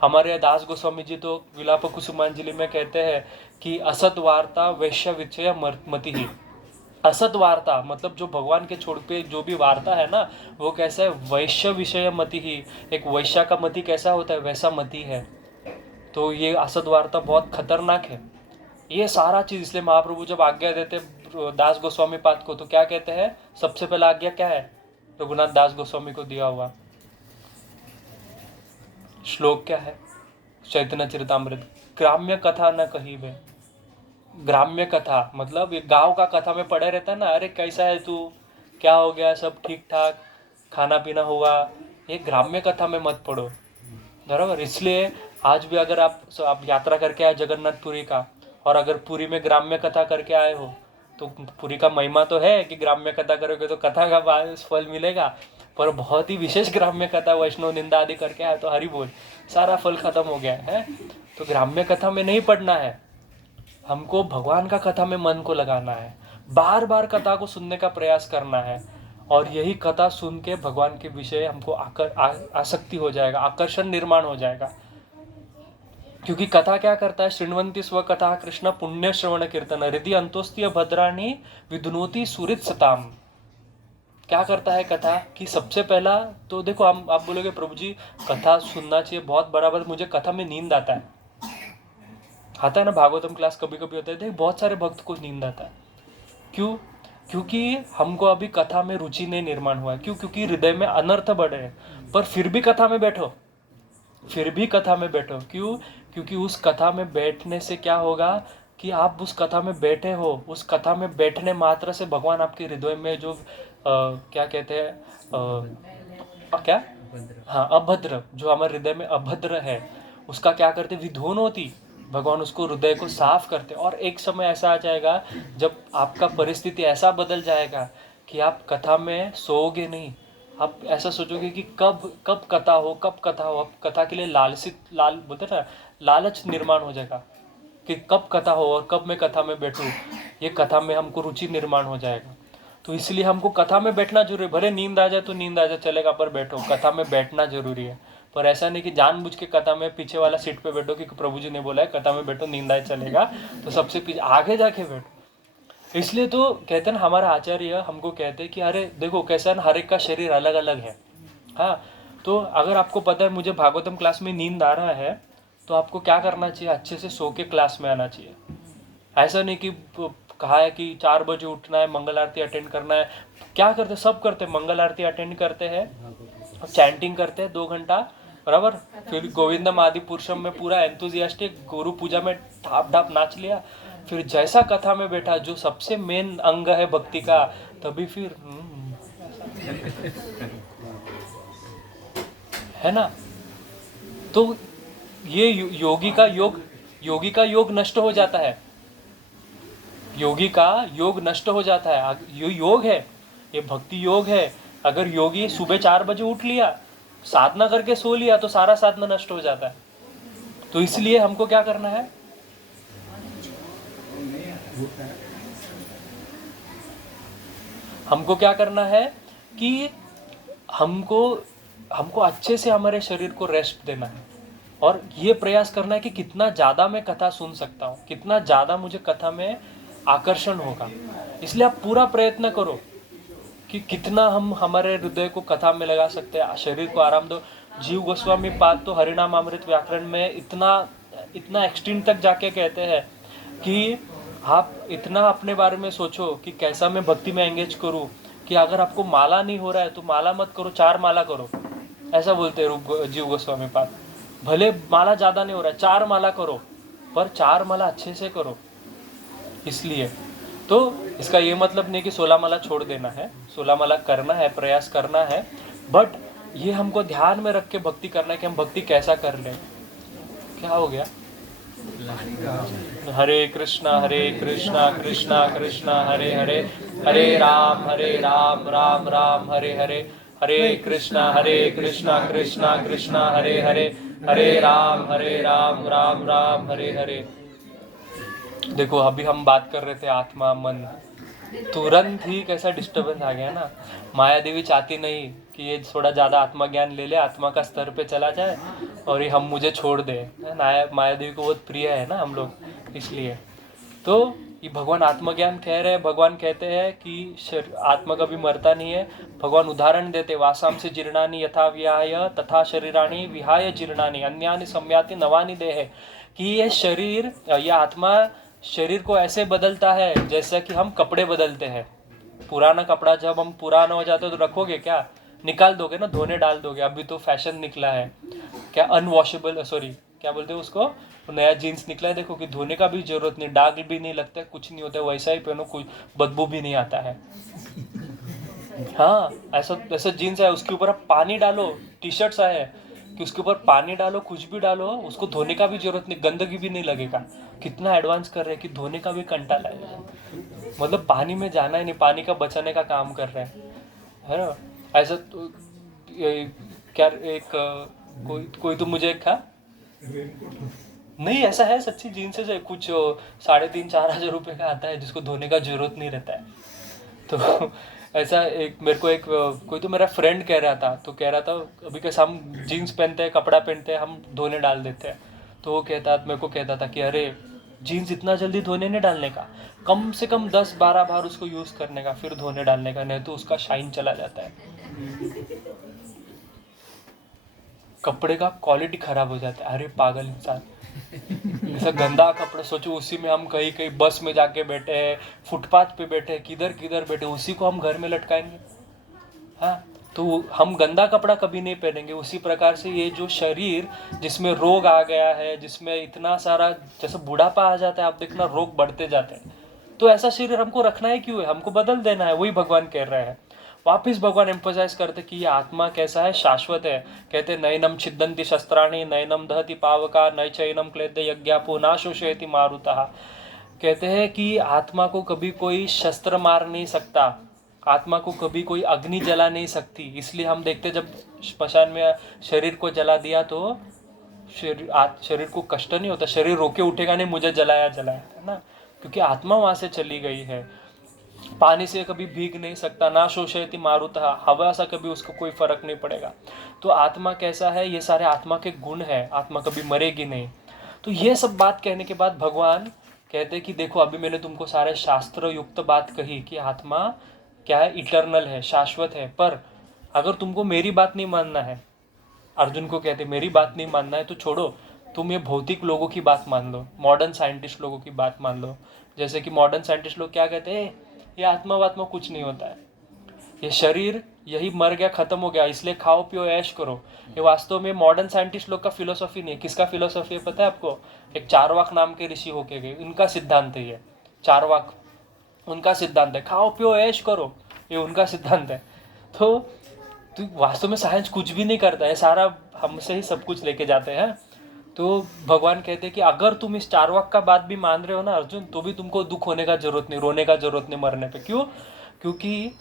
हमारे दास गोस्वामी जी तो विलाप कुसुमांजलि में कहते हैं कि असत वार्ता वैश्य विषय मति ही। असत वार्ता मतलब जो भगवान के छोड़ पे जो भी वार्ता है ना, वो कैसा है? वैश्य विषय मति ही। एक वैश्य का मति कैसा होता है, वैसा मति है। तो ये असत वार्ता बहुत खतरनाक है। ये सारा चीज, इसलिए महाप्रभु जब आज्ञा देते दास गोस्वामी पाद को, तो क्या कहते हैं? सबसे पहला आज्ञा क्या है? रघुनाथ दास गोस्वामी को दिया हुआ श्लोक क्या है? चैतन्य चरितामृत, ग्राम्य कथा न कही वे। ग्राम्य कथा मतलब ये गांव का कथा में पड़े रहता है ना, अरे कैसा है तू, क्या हो गया, सब ठीक ठाक, खाना पीना हुआ, ये ग्राम्य कथा में मत पढ़ो, बराबर। इसलिए आज भी अगर आप यात्रा करके आए जगन्नाथपुरी का, और अगर पुरी में ग्राम्य कथा करके आए हो, तो पुरी का महिमा तो है कि ग्राम्य कथा करोगे तो कथा का फल मिलेगा, पर बहुत ही विशेष ग्राम्य कथा वैष्णव निंदा आदि करके आए तो हरि बोल, सारा फल खत्म हो गया है। तो ग्राम्य कथा में नहीं पढ़ना है, हमको भगवान का कथा में मन को लगाना है, बार बार कथा को सुनने का प्रयास करना है, और यही कथा सुन के भगवान के विषय हमको आसक्ति हो जाएगा, आकर्षण निर्माण हो जाएगा। क्योंकि कथा क्या करता है, शृण्वन्ति स्व कथा कृष्ण पुण्य श्रवण कीर्तन हृदय अंतोस्त्य भद्राणी विधुनोति सुरित सताम। क्या करता है कथा कि सबसे पहला तो देखो, आप बोलोगे प्रभु जी कथा सुनना चाहिए, बहुत बराबर, मुझे कथा में नींद आता है ना, भागवतम क्लास कभी कभी होता है, देख बहुत सारे भक्त को नींद आता है। क्यों? क्योंकि हमको अभी कथा में रुचि नहीं निर्माण हुआ है। क्यों? क्योंकि हृदय में अनर्थ बढ़े हैं, पर फिर भी कथा में बैठो, क्यों? क्योंकि उस कथा में बैठने से क्या होगा कि आप उस कथा में बैठे हो, उस कथा में बैठने मात्र से भगवान आपके हृदय में जो क्या कहते हैं क्या, हाँ अभद्र, जो हमारे हृदय में अभद्र है उसका क्या करते, विधुन होती, भगवान उसको हृदय को साफ करते। और एक समय ऐसा आ जाएगा जब आपका परिस्थिति ऐसा बदल जाएगा कि आप कथा में सोओगे नहीं, आप ऐसा सोचोगे कि कब कथा हो, अब कथा के लिए बोलते ना, लालच निर्माण हो जाएगा कि कब कथा हो और कब मैं कथा में बैठूं, ये कथा में हमको रुचि निर्माण हो जाएगा। तो इसलिए हमको कथा में बैठना जरूरी है। भले नींद आ जाए तो नींद आ जाए, चलेगा, पर बैठो, कथा में बैठना जरूरी है। पर ऐसा नहीं कि जानबूझ के कथा में पीछे वाला सीट पे बैठो कि प्रभु जी ने बोला है कथा में बैठो, नींद आए चलेगा, तो सबसे पीछे आगे जाके बैठो। इसलिए तो कहते हैं हमारा आचार्य हमको कहते हैं कि अरे देखो कैसा ना, हर एक का शरीर अलग अलग है। हाँ, तो अगर आपको पता है मुझे भागवतम क्लास में नींद आ रहा है, तो आपको क्या करना चाहिए, अच्छे से सो के क्लास में आना चाहिए। ऐसा नहीं कि कहा है कि 4 बजे उठना है, मंगल आरती अटेंड करना है। क्या करते, सब करते, मंगल आरती अटेंड करते हैं, चैंटिंग करते हैं 2 घंटा, बराबर। फिर गोविंदम आदि पुरुषम में पूरा एंथुजियास्टिक, गुरु पूजा में ठाप ठाप नाच लिया। फिर जैसा कथा में बैठा, जो सबसे मेन अंग है भक्ति का, तभी फिर है ना। तो ये योगी का योग नष्ट हो जाता है, योगी का योग नष्ट हो जाता है। ये योग है, ये भक्ति योग है। अगर योगी सुबह 4 बजे उठ लिया, साधना करके सो लिया, तो सारा साधना नष्ट हो जाता है। तो इसलिए हमको क्या करना है, हमको क्या करना है कि हमको अच्छे से हमारे शरीर को रेस्ट देना है, और ये प्रयास करना है कि कितना ज़्यादा मैं कथा सुन सकता हूँ, कितना ज़्यादा मुझे कथा में आकर्षण होगा। इसलिए आप पूरा प्रयत्न करो कि कितना हम हमारे हृदय को कथा में लगा सकते हैं, शरीर को आराम दो। जीव गोस्वामी पाद तो हरिनाम अमृत व्याकरण में इतना एक्सट्रीम तक जाके कहते हैं कि आप इतना अपने बारे में सोचो कि कैसा मैं भक्ति में एंगेज करूं, कि अगर आपको माला नहीं हो रहा है तो माला मत करो, 4 माला करो, ऐसा बोलते हैं जीव गोस्वामी पाद। भले माला ज़्यादा नहीं हो रहा है, 4 माला करो, पर 4 माला अच्छे से करो। इसलिए तो इसका ये मतलब नहीं कि 16 माला छोड़ देना है, 16 माला करना है, प्रयास करना है, बट ये हमको ध्यान में रख के भक्ति करना है कि हम भक्ति कैसा कर लें। क्या हो गया, हरे कृष्णा कृष्णा कृष्णा हरे हरे, हरे राम राम राम हरे हरे, हरे कृष्णा कृष्णा कृष्णा हरे हरे, हरे राम राम राम हरे हरे। देखो अभी हम बात कर रहे थे आत्मा मन, तुरंत ही कैसा डिस्टर्बेंस आ गया ना। माया देवी चाहती नहीं कि ये थोड़ा ज़्यादा आत्मा ज्ञान ले ले, आत्मा का स्तर पे चला जाए और ये हम मुझे छोड़ दे, है ना। माया देवी को बहुत प्रिय है ना हम लोग, इसलिए तो ये भगवान आत्मज्ञान कह रहे हैं। भगवान कहते हैं कि आत्मा कभी मरता नहीं है। भगवान उदाहरण देते, वासाम से जीर्णानि यथा विहाय तथा शरीराणि विहाय जीर्णानि अन्यानि सम्याति नवानि देह, कि ये शरीर, यह आत्मा शरीर को ऐसे बदलता है जैसा कि हम कपड़े बदलते हैं। पुराना कपड़ा जब हम पुराना हो जाता है तो रखोगे क्या, निकाल दोगे ना, धोने डाल दोगे। अभी तो फैशन निकला है क्या, अनवॉशेबल, सॉरी क्या बोलते हैं उसको, नया जीन्स निकला है, देखो कि धोने का भी जरूरत नहीं, दाग भी नहीं लगता, कुछ नहीं होता, वैसा ही पहनो, कोई बदबू भी नहीं आता है। हाँ, ऐसा ऐसा जीन्स है, उसके ऊपर आप पानी डालो, टी शर्ट्स आए हैं कि उसके ऊपर पानी डालो, कुछ भी डालो, उसको धोने का भी जरूरत नहीं, गंदगी भी नहीं लगेगा। कितना एडवांस कर रहे हैं कि धोने का भी कंटा लाए, मतलब पानी में जाना ही नहीं, पानी का बचाने का काम कर रहे हैं, है ना। ऐसा तो क्या एक कोई कोई तो मुझे एक था, नहीं ऐसा है सच्ची, जीन्स है कुछ 3,500-4,000 रुपये का आता है जिसको धोने का जरूरत नहीं रहता है। तो ऐसा एक मेरे को एक कोई तो मेरा फ्रेंड कह रहा था, तो कह रहा था अभी कैसे हम जीन्स पहनते हैं, कपड़ा पहनते हैं, हम धोने डाल देते हैं। तो वो कहता मेरे को कहता था कि अरे जीन्स इतना जल्दी धोने नहीं डालने का, कम से कम 10-12 बार उसको यूज़ करने का, फिर धोने डालने का, नहीं तो उसका शाइन चला जाता है, कपड़े का क्वालिटी खराब हो जाता है। अरे पागल इंसान, ऐसा गंदा कपड़ा सोचो, उसी में हम कहीं कहीं बस में जाके बैठे हैं, फुटपाथ पे बैठे हैं, किधर किधर बैठे, उसी को हम घर में लटकाएंगे। हाँ, तो हम गंदा कपड़ा कभी नहीं पहनेंगे। उसी प्रकार से ये जो शरीर जिसमें रोग आ गया है, जिसमें इतना सारा, जैसे बुढ़ापा आ जाता है, आप देखना रोग बढ़ते जाते हैं, तो ऐसा शरीर हमको रखना है क्यों है, हमको बदल देना है। वही भगवान कह रहे हैं, वापिस भगवान एम्फोसाइज करते कि ये आत्मा कैसा है, शाश्वत है। कहते नैनम छिदंती शस्त्राणि, नैनम दहति पावका, नय चैनम क्लेद्य यज्ञापो ना शोषयति मारुतः। कहते हैं कि आत्मा को कभी कोई शस्त्र मार नहीं सकता, आत्मा को कभी कोई अग्नि जला नहीं सकती। इसलिए हम देखते जब श्मशान में शरीर को जला दिया तो शरीर को कष्ट नहीं होता, शरीर रोके उठेगा नहीं मुझे जलाया जलाया, है ना, क्योंकि आत्मा वहां से चली गई है। पानी से कभी भीग नहीं सकता, ना शोषयति मारुतः, हवा सा कभी उसको कोई फर्क नहीं पड़ेगा। तो आत्मा कैसा है, ये सारे आत्मा के गुण है, आत्मा कभी मरेगी नहीं। तो ये सब बात कहने के बाद भगवान कहते कि देखो अभी मैंने तुमको सारे शास्त्र युक्त बात कही कि आत्मा क्या है, इटर्नल है, शाश्वत है, पर अगर तुमको मेरी बात नहीं मानना है, अर्जुन को कहते मेरी बात नहीं मानना है तो छोड़ो, तुम ये भौतिक लोगों की बात मान लो, मॉडर्न साइंटिस्ट लोगों की बात मान लो। जैसे कि मॉडर्न साइंटिस्ट लोग क्या कहते हैं, ये आत्मा वात्मा कुछ नहीं होता है, ये शरीर यही मर गया, खत्म हो गया, इसलिए खाओ पियो ऐश करो। ये वास्तव में मॉडर्न साइंटिस्ट लोग का फिलोसॉफी नहीं है। किसका फिलोसॉफी है पता है आपको, एक चारवाक नाम के ऋषि होके गए, इनका सिद्धांत है ये, चारवाक उनका सिद्धांत है, खाओ पियो ऐश करो, ये उनका सिद्धांत है। तो वास्तव में साइंस कुछ भी नहीं करता है, सारा हमसे ही सब कुछ लेके जाते हैं। तो भगवान कहते हैं कि अगर तुम इस चारवाक का बात भी मान रहे हो ना अर्जुन, तो भी तुमको दुख होने का जरूरत नहीं, रोने का जरूरत नहीं मरने पे। क्यों? क्योंकि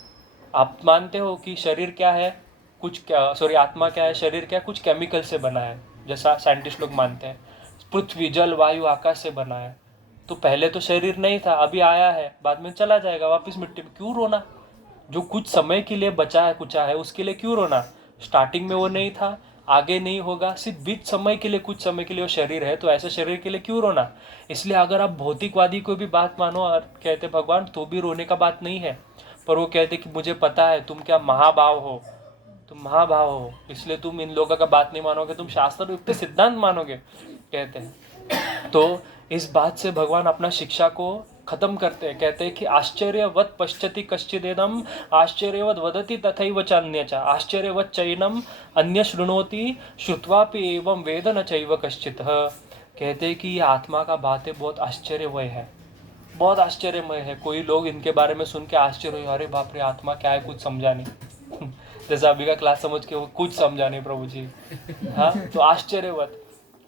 आप मानते हो कि शरीर क्या है, कुछ क्या, सॉरी आत्मा क्या है, शरीर क्या है, कुछ केमिकल से बना है, जैसा साइंटिस्ट लोग मानते हैं। पृथ्वी जल वायु आकाश से बना है। तो पहले तो शरीर नहीं था, अभी आया है, बाद में चला जाएगा वापस मिट्टी में, क्यों रोना? जो कुछ समय के लिए बचा है कुचा है उसके लिए क्यों रोना? स्टार्टिंग में वो नहीं था, आगे नहीं होगा, सिर्फ बीच समय के लिए, कुछ समय के लिए वो शरीर है, तो ऐसे शरीर के लिए क्यों रोना? इसलिए अगर आप भौतिकवादी को भी बात मानो और कहते भगवान, तो भी रोने का बात नहीं है। पर वो कहते कि मुझे पता है तुम क्या महाभाव हो, तुम महाभाव हो, इसलिए तुम इन लोगों का बात नहीं मानोगे, तुम शास्त्र युक्त सिद्धांत मानोगे, कहते हैं। तो इस बात से भगवान अपना शिक्षा को खत्म करते हैं, कहते हैं कि आश्चर्यवत पश्यति कश्चिदेदम आश्चर्यवत वदति तथैव चान्यच आश्चर्यवत चैनम अन्य शृणोति श्रुत्वापि एवं वेद न चैव कश्चित्। कहते हैं कि ये आत्मा का बातें बहुत आश्चर्यमय है, बहुत आश्चर्यमय है। कोई लोग इनके बारे में सुन के आश्चर्य, अरे बाप रे आत्मा क्या है, कुछ समझा नहीं जैसे अभी का क्लास समझ के वो कुछ समझा नहीं प्रभु जी, हाँ, तो आश्चर्यवत।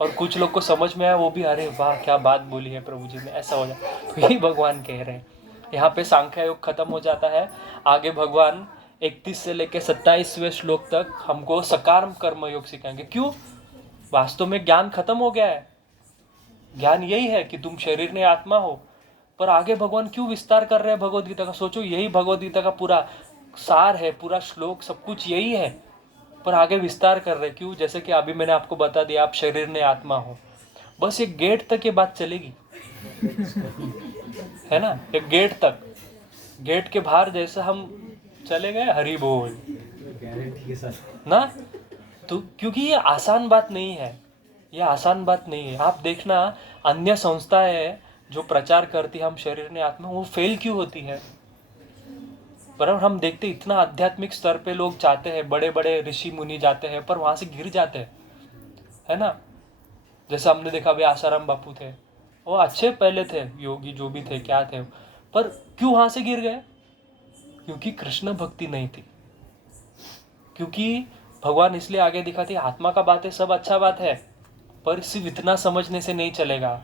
और कुछ लोग को समझ में आया, वो भी अरे वाह क्या बात बोली है प्रभु जी ने, ऐसा हो जाए। तो यही भगवान कह रहे हैं। यहाँ पे सांख्य योग खत्म हो जाता है, आगे भगवान 31 से लेकर 27वें श्लोक तक हमको सकाम कर्म योग सिखाएंगे। क्यों? वास्तव में ज्ञान खत्म हो गया है, ज्ञान यही है कि तुम शरीर ने आत्मा हो। पर आगे भगवान क्यों विस्तार कर रहे हैं भगवद गीता का? सोचो, यही भगवद गीता का पूरा सार है, पूरा श्लोक सब कुछ यही है, पर आगे विस्तार कर रहे हैं। क्यों? जैसे कि अभी मैंने आपको बता दिया, आप शरीर ने आत्मा हो, बस एक गेट तक ये बात चलेगी है ना, एक गेट तक। गेट के बाहर जैसे हम चले गए, हरि बोल ना, तो क्योंकि ये आसान बात नहीं है, ये आसान बात नहीं है। आप देखना अन्य संस्थाएं जो प्रचार करती है हम शरीर ने आत्मा, वो फेल क्यों होती है? पर हम देखते इतना आध्यात्मिक स्तर पे लोग जाते हैं, बड़े बड़े ऋषि मुनि जाते हैं, पर वहां से गिर जाते हैं, है ना। जैसे हमने देखा भाई आसाराम बापू थे, वो अच्छे पहले थे, योगी जो भी थे क्या थे, पर क्यों वहां से गिर गए? क्योंकि कृष्ण भक्ति नहीं थी, क्योंकि भगवान इसलिए आगे दिखाती आत्मा का बात है, सब अच्छा बात है, पर सिर्फ इतना समझने से नहीं चलेगा।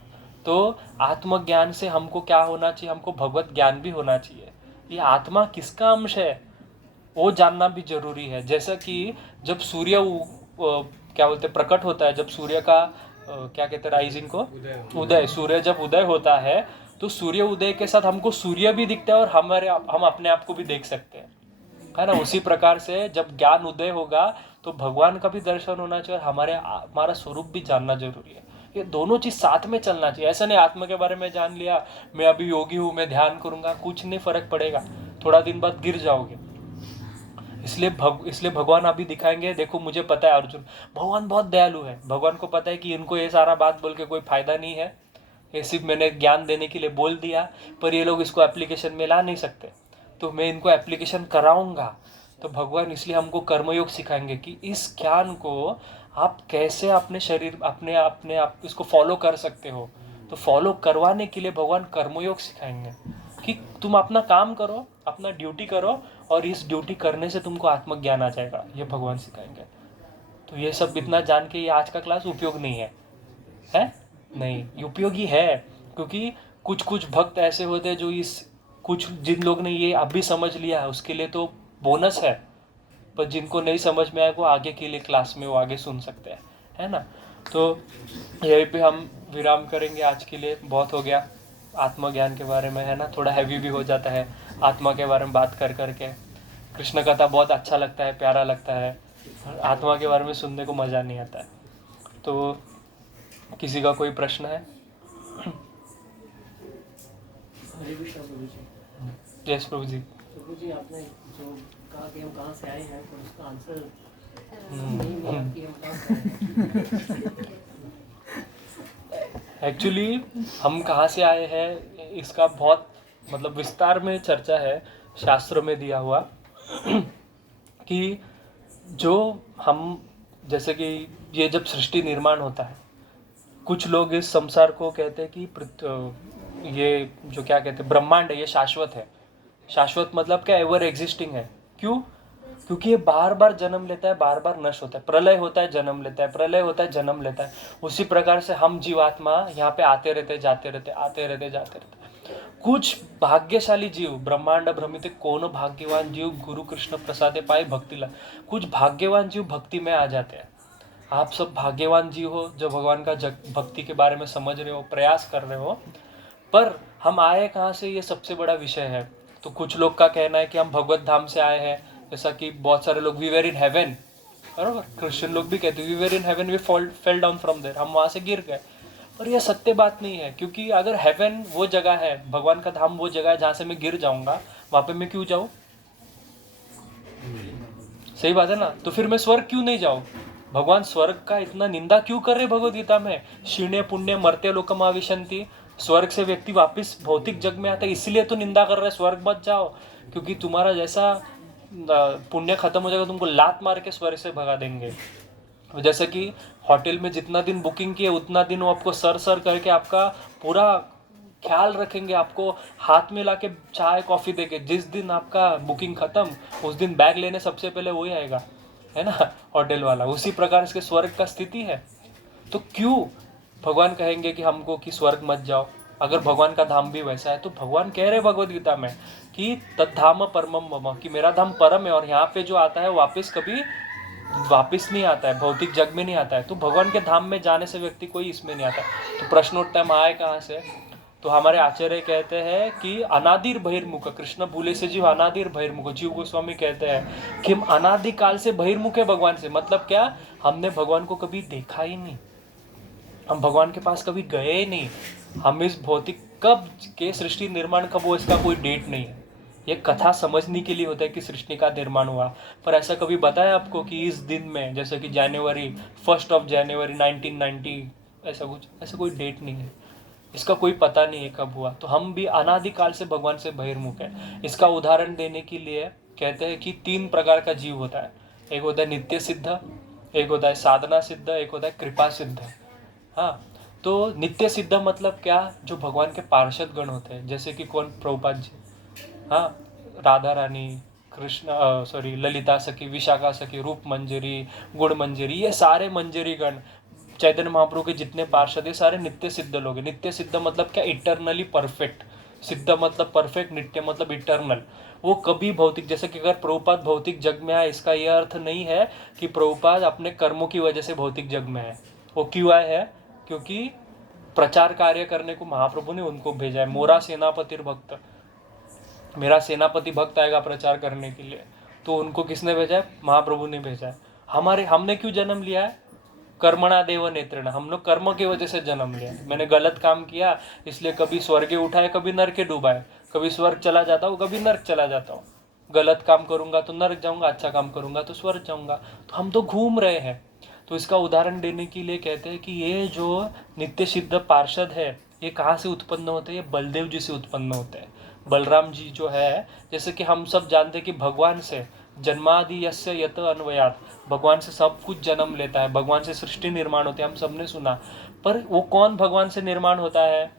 तो आत्मज्ञान से हमको क्या होना चाहिए, हमको भगवत ज्ञान भी होना चाहिए। ये आत्मा किसका अंश है वो जानना भी जरूरी है। जैसा कि जब सूर्य क्या बोलते हैं प्रकट होता है, जब सूर्य का क्या कहते हैं राइजिंग को, उदय, सूर्य जब उदय होता है तो सूर्य उदय के साथ हमको सूर्य भी दिखता है और हम अपने आप को भी देख सकते हैं, है ना। उसी प्रकार से जब ज्ञान उदय होगा तो भगवान का भी दर्शन होना चाहिए और हमारा स्वरूप भी जानना जरूरी है। ये दोनों चीज साथ में चलना चाहिए। ऐसा नहीं आत्मा के बारे में जान लिया, मैं अभी योगी हूँ, मैं ध्यान करूंगा, कुछ नहीं फर्क पड़ेगा, थोड़ा दिन बाद गिर जाओगे। इसलिए भगवान अभी दिखाएंगे, देखो मुझे पता है अर्जुन, भगवान बहुत दयालु है, भगवान को पता है कि इनको ये सारा बात बोल के कोई फायदा नहीं है, ये सिर्फ मैंने ज्ञान देने के लिए बोल दिया, पर ये लोग इसको एप्लीकेशन में ला नहीं सकते, तो मैं इनको एप्लीकेशन कराऊंगा। तो भगवान इसलिए हमको कर्मयोग सिखाएंगे कि इस ज्ञान को आप कैसे अपने शरीर अपने अपने आप इसको फॉलो कर सकते हो। तो फॉलो करवाने के लिए भगवान कर्मयोग सिखाएंगे कि तुम अपना काम करो, अपना ड्यूटी करो, और इस ड्यूटी करने से तुमको आत्मज्ञान आ जाएगा, ये भगवान सिखाएंगे। तो ये सब इतना जान के ये आज का क्लास उपयोग नहीं है नहीं, उपयोगी है, क्योंकि कुछ कुछ भक्त ऐसे होते हैं जो इस कुछ जिन लोग ने ये अभी समझ लिया है उसके लिए तो बोनस है, पर जिनको नहीं समझ में आए वो आगे के लिए क्लास में वो आगे सुन सकते हैं, है ना। तो यहीं पे हम विराम करेंगे आज के लिए, बहुत हो गया आत्मज्ञान के बारे में, है ना। थोड़ा हैवी भी हो जाता है आत्मा के बारे में बात कर करके। कृष्ण कथा बहुत अच्छा लगता है, प्यारा लगता है, आत्मा के बारे में सुनने को मज़ा नहीं आता है। तो किसी का कोई प्रश्न है? यस प्रभु जी। प्रभु जी, आपने जो कहा कि हम कहाँ से आए हैं, तो उसका आंसर नहीं कि हम कहाँ से आए हैं। एक्चुअली हम कहाँ से आए हैं इसका बहुत मतलब विस्तार में चर्चा है शास्त्रों में दिया हुआ कि जो हम जैसे कि ये जब सृष्टि निर्माण होता है, कुछ लोग इस संसार को कहते हैं कि ये जो क्या कहते हैं ब्रह्मांड है ये शाश्वत है। शाश्वत मतलब क्या, एवर एग्जिस्टिंग है। क्यों? क्योंकि ये बार बार जन्म लेता है, बार बार नष्ट होता है, प्रलय होता है जन्म लेता है, प्रलय होता है जन्म लेता है। उसी प्रकार से हम जीवात्मा यहाँ पे आते रहते जाते रहते, आते रहते जाते रहते। कुछ भाग्यशाली जीव, ब्रह्मांड भ्रमित कौन भाग्यवान जीव, गुरु कृष्ण प्रसादे पाए भक्ति ला। कुछ भाग्यवान जीव भक्ति में आ जाते हैं। आप सब भाग्यवान जीव हो जो भगवान का भक्ति के बारे में समझ रहे हो, प्रयास कर रहे हो। पर हम आए कहाँ से, ये सबसे बड़ा विषय है। तो कुछ लोग का कहना है कि हम भगवत धाम से आए हैं, जैसा कि बहुत सारे लोग वी वेर इन हेवन, बराबर। क्रिश्चियन लोग भी कहते हैं we were in heaven, we fell down from there, हम वहाँ से गिर गए। और यह सत्य बात नहीं है, क्योंकि अगर हेवन वो जगह है, भगवान का धाम वो जगह है जहाँ से मैं गिर जाऊंगा, वहाँ पे मैं क्यों जाऊँ? सही बात है ना। तो फिर मैं स्वर्ग क्यों नहीं जाऊँ? भगवान स्वर्ग का इतना निंदा क्यों कर रहे भगवद गीता में? क्षीणे पुण्य मर्त्य लोकमाविशन्ति, स्वर्ग से व्यक्ति वापस भौतिक जग में आता है, इसलिए तो निंदा कर रहे स्वर्ग मत जाओ, क्योंकि तुम्हारा जैसा पुण्य खत्म हो जाएगा, तुमको लात मार के स्वर्ग से भगा देंगे। जैसे कि होटल में जितना दिन बुकिंग किए उतना दिन वो आपको सर करके आपका पूरा ख्याल रखेंगे, आपको हाथ में लाके चाय कॉफ़ी देंगे। जिस दिन आपका बुकिंग खत्म उस दिन बैग लेने सबसे पहले वही आएगा, है ना, होटल वाला। उसी प्रकार इसके स्वर्ग का स्थिति है। तो क्यों भगवान कहेंगे कि हमको कि स्वर्ग मत जाओ, अगर भगवान का धाम भी वैसा है? तो भगवान कह रहे भगवद गीता में कि तद्धाम परमम मम, कि मेरा धाम परम है, और यहाँ पे जो आता है वापस कभी वापस नहीं आता है, भौतिक जग में नहीं आता है। तो भगवान के धाम में जाने से व्यक्ति कोई इसमें नहीं आता। तो प्रश्न उठता है हम आए कहाँ से? तो हमारे आचार्य कहते हैं कि अनादिर बहिर्मुख, कृष्ण भूले से जीव अनादिर बहिर्मुख। जीव गोस्वामी कहते हैं कि हम अनादिकाल से बहिर्मुख है भगवान से। मतलब क्या? हमने भगवान को कभी देखा ही नहीं, हम भगवान के पास कभी गए ही नहीं। हम इस भौतिक कब के सृष्टि निर्माण कब हो इसका कोई डेट नहीं है। ये कथा समझने के लिए होता है कि सृष्टि का निर्माण हुआ, पर ऐसा कभी बताया आपको कि इस दिन में, जैसे कि जनवरी 1 जनवरी 1990, ऐसा कोई डेट नहीं है, इसका कोई पता नहीं है कब हुआ। तो हम भी अनादिकाल से भगवान से बहिर्मुख है। इसका उदाहरण देने के लिए कहते हैं कि 3 प्रकार का जीव होता है। एक होता है नित्य सिद्ध, एक होता है साधना सिद्ध, एक होता है कृपा सिद्ध। हाँ, तो नित्य सिद्ध मतलब क्या? जो भगवान के पार्षद गण होते हैं, जैसे कि कौन? प्रभुपाद जी। हाँ, राधा रानी, कृष्ण ललिता सखी, विशाखा सखी, रूप मंजरी, गुण मंजरी, ये सारे मंजरी गण, चैतन्य महाप्रभु के जितने पार्षद, ये सारे नित्य सिद्ध लोग हैं। नित्य सिद्ध मतलब क्या? Eternally perfect. सिद्ध मतलब परफेक्ट, नित्य मतलब इटरनल। वो कभी भौतिक, जैसे कि अगर प्रभुपाद भौतिक जग में आए, इसका यह अर्थ नहीं है कि प्रभुपाद अपने कर्मों की वजह से भौतिक जग में है। वो क्यों आए हैं? क्योंकि प्रचार कार्य करने को महाप्रभु ने उनको भेजा है। मोरा सेनापति भक्त, मेरा सेनापति भक्त आएगा प्रचार करने के लिए, तो उनको किसने भेजा है? महाप्रभु ने भेजा है। हमने क्यों जन्म लिया है? कर्मणा देव नेत्रेण, हम लोग कर्म की वजह से जन्म लिया है। मैंने गलत काम किया, इसलिए कभी स्वर्गे उठाए, कभी नरके डूबाए, कभी स्वर्ग चला जाता हूँ, कभी नर्क चला जाता हूँ। गलत काम करूंगा तो नर्क जाऊंगा, अच्छा काम करूंगा तो स्वर्ग जाऊंगा। तो हम तो घूम रहे हैं। तो इसका उदाहरण देने के लिए कहते हैं कि ये जो नित्य सिद्ध पार्षद है, ये कहाँ से उत्पन्न होते हैं? ये बलदेव जी से उत्पन्न होते हैं। बलराम जी जो है, जैसे कि हम सब जानते हैं कि भगवान से जन्मादि यस्य यत अन्वयात, भगवान से सब कुछ जन्म लेता है, भगवान से सृष्टि निर्माण होती है, हम सब ने सुना। पर वो कौन भगवान से निर्माण होता है?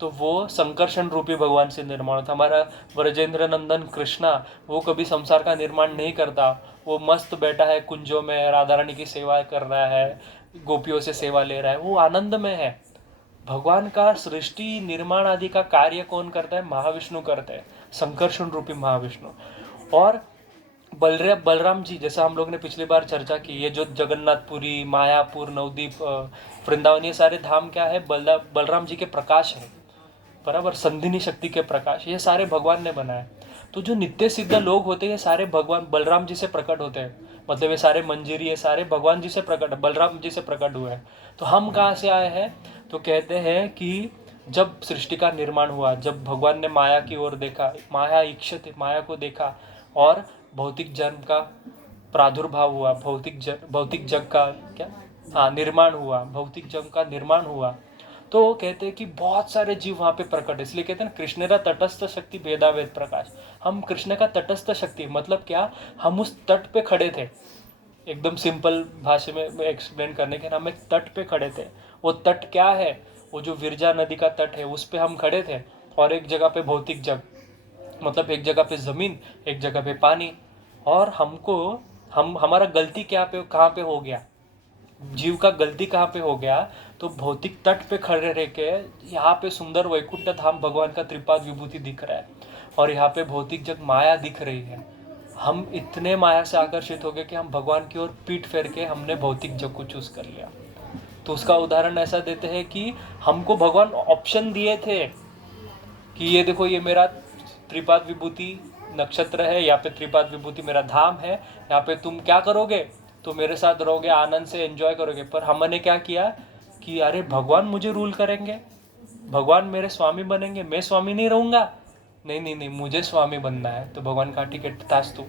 तो वो संकर्षण रूपी भगवान से निर्माण होता है। हमारा ब्रजेंद्र नंदन कृष्णा, वो कभी संसार का निर्माण नहीं करता। वो मस्त बैठा है कुंजों में, राधा रानी की सेवा कर रहा है, गोपियों से सेवा ले रहा है, वो आनंद में है। भगवान का सृष्टि निर्माण आदि का कार्य कौन करता है? महाविष्णु करते हैं, संकर्षण रूपी महाविष्णु। और बलराम जी, जैसा हम लोग ने पिछली बार चर्चा की, ये जो जगन्नाथपुरी, मायापुर, नवदीप, वृंदावन, ये सारे धाम क्या है? बलराम जी के प्रकाश है, बराबर, संधिनी शक्ति के प्रकाश, ये सारे भगवान ने बनाए। तो जो नित्य सिद्ध लोग होते हैं, ये सारे भगवान बलराम जी से प्रकट होते हैं। मतलब ये सारे मंजरी, ये सारे भगवान जी से प्रकट, बलराम जी से प्रकट हुए हैं। तो हम कहाँ से आए हैं? तो कहते हैं कि जब सृष्टि का निर्माण हुआ, जब भगवान ने माया की ओर देखा, माया इक्षते, माया को देखा, और भौतिक जन्म का प्रादुर्भाव हुआ, भौतिक जग का क्या निर्माण हुआ, भौतिक जग का निर्माण हुआ। तो कहते हैं कि बहुत सारे जीव वहाँ पे प्रकट है। इसलिए कहते हैं कृष्ण का तटस्थ शक्ति भेदाभेद प्रकाश। हम कृष्ण का तटस्थ शक्ति मतलब क्या? हम उस तट पे खड़े थे। एकदम सिंपल भाषा में एक्सप्लेन करने के, हम एक तट पे खड़े थे। वो तट क्या है? वो जो विरजा नदी का तट है, उस पे हम खड़े थे। और एक जगह पे भौतिक जग, मतलब एक जगह पे जमीन, एक जगह पे पानी। और हमारा गलती कहाँ पे हो गया? जीव का गलती कहाँ पे हो गया? तो भौतिक तट पे खड़े रह के यहाँ पे सुंदर वैकुंठ धाम भगवान का त्रिपाद विभूति दिख रहा है, और यहाँ पे भौतिक जग माया दिख रही है। हम इतने माया से आकर्षित हो गए कि हम भगवान की ओर पीठ फेर के हमने भौतिक जग को चूज कर लिया। तो उसका उदाहरण ऐसा देते हैं कि हमको भगवान ऑप्शन दिए थे कि ये देखो, ये मेरा त्रिपाद विभूति नक्षत्र है, यहाँ पे त्रिपाद विभूति मेरा धाम है, यहाँ पे तुम क्या करोगे? तो मेरे साथ रहोगे, आनंद से एंजॉय करोगे। पर हमने क्या किया कि अरे भगवान मुझे रूल करेंगे, भगवान मेरे स्वामी बनेंगे, मैं स्वामी नहीं रहूंगा। नहीं, मुझे स्वामी बनना है। तो भगवान का टिकट तास्तु,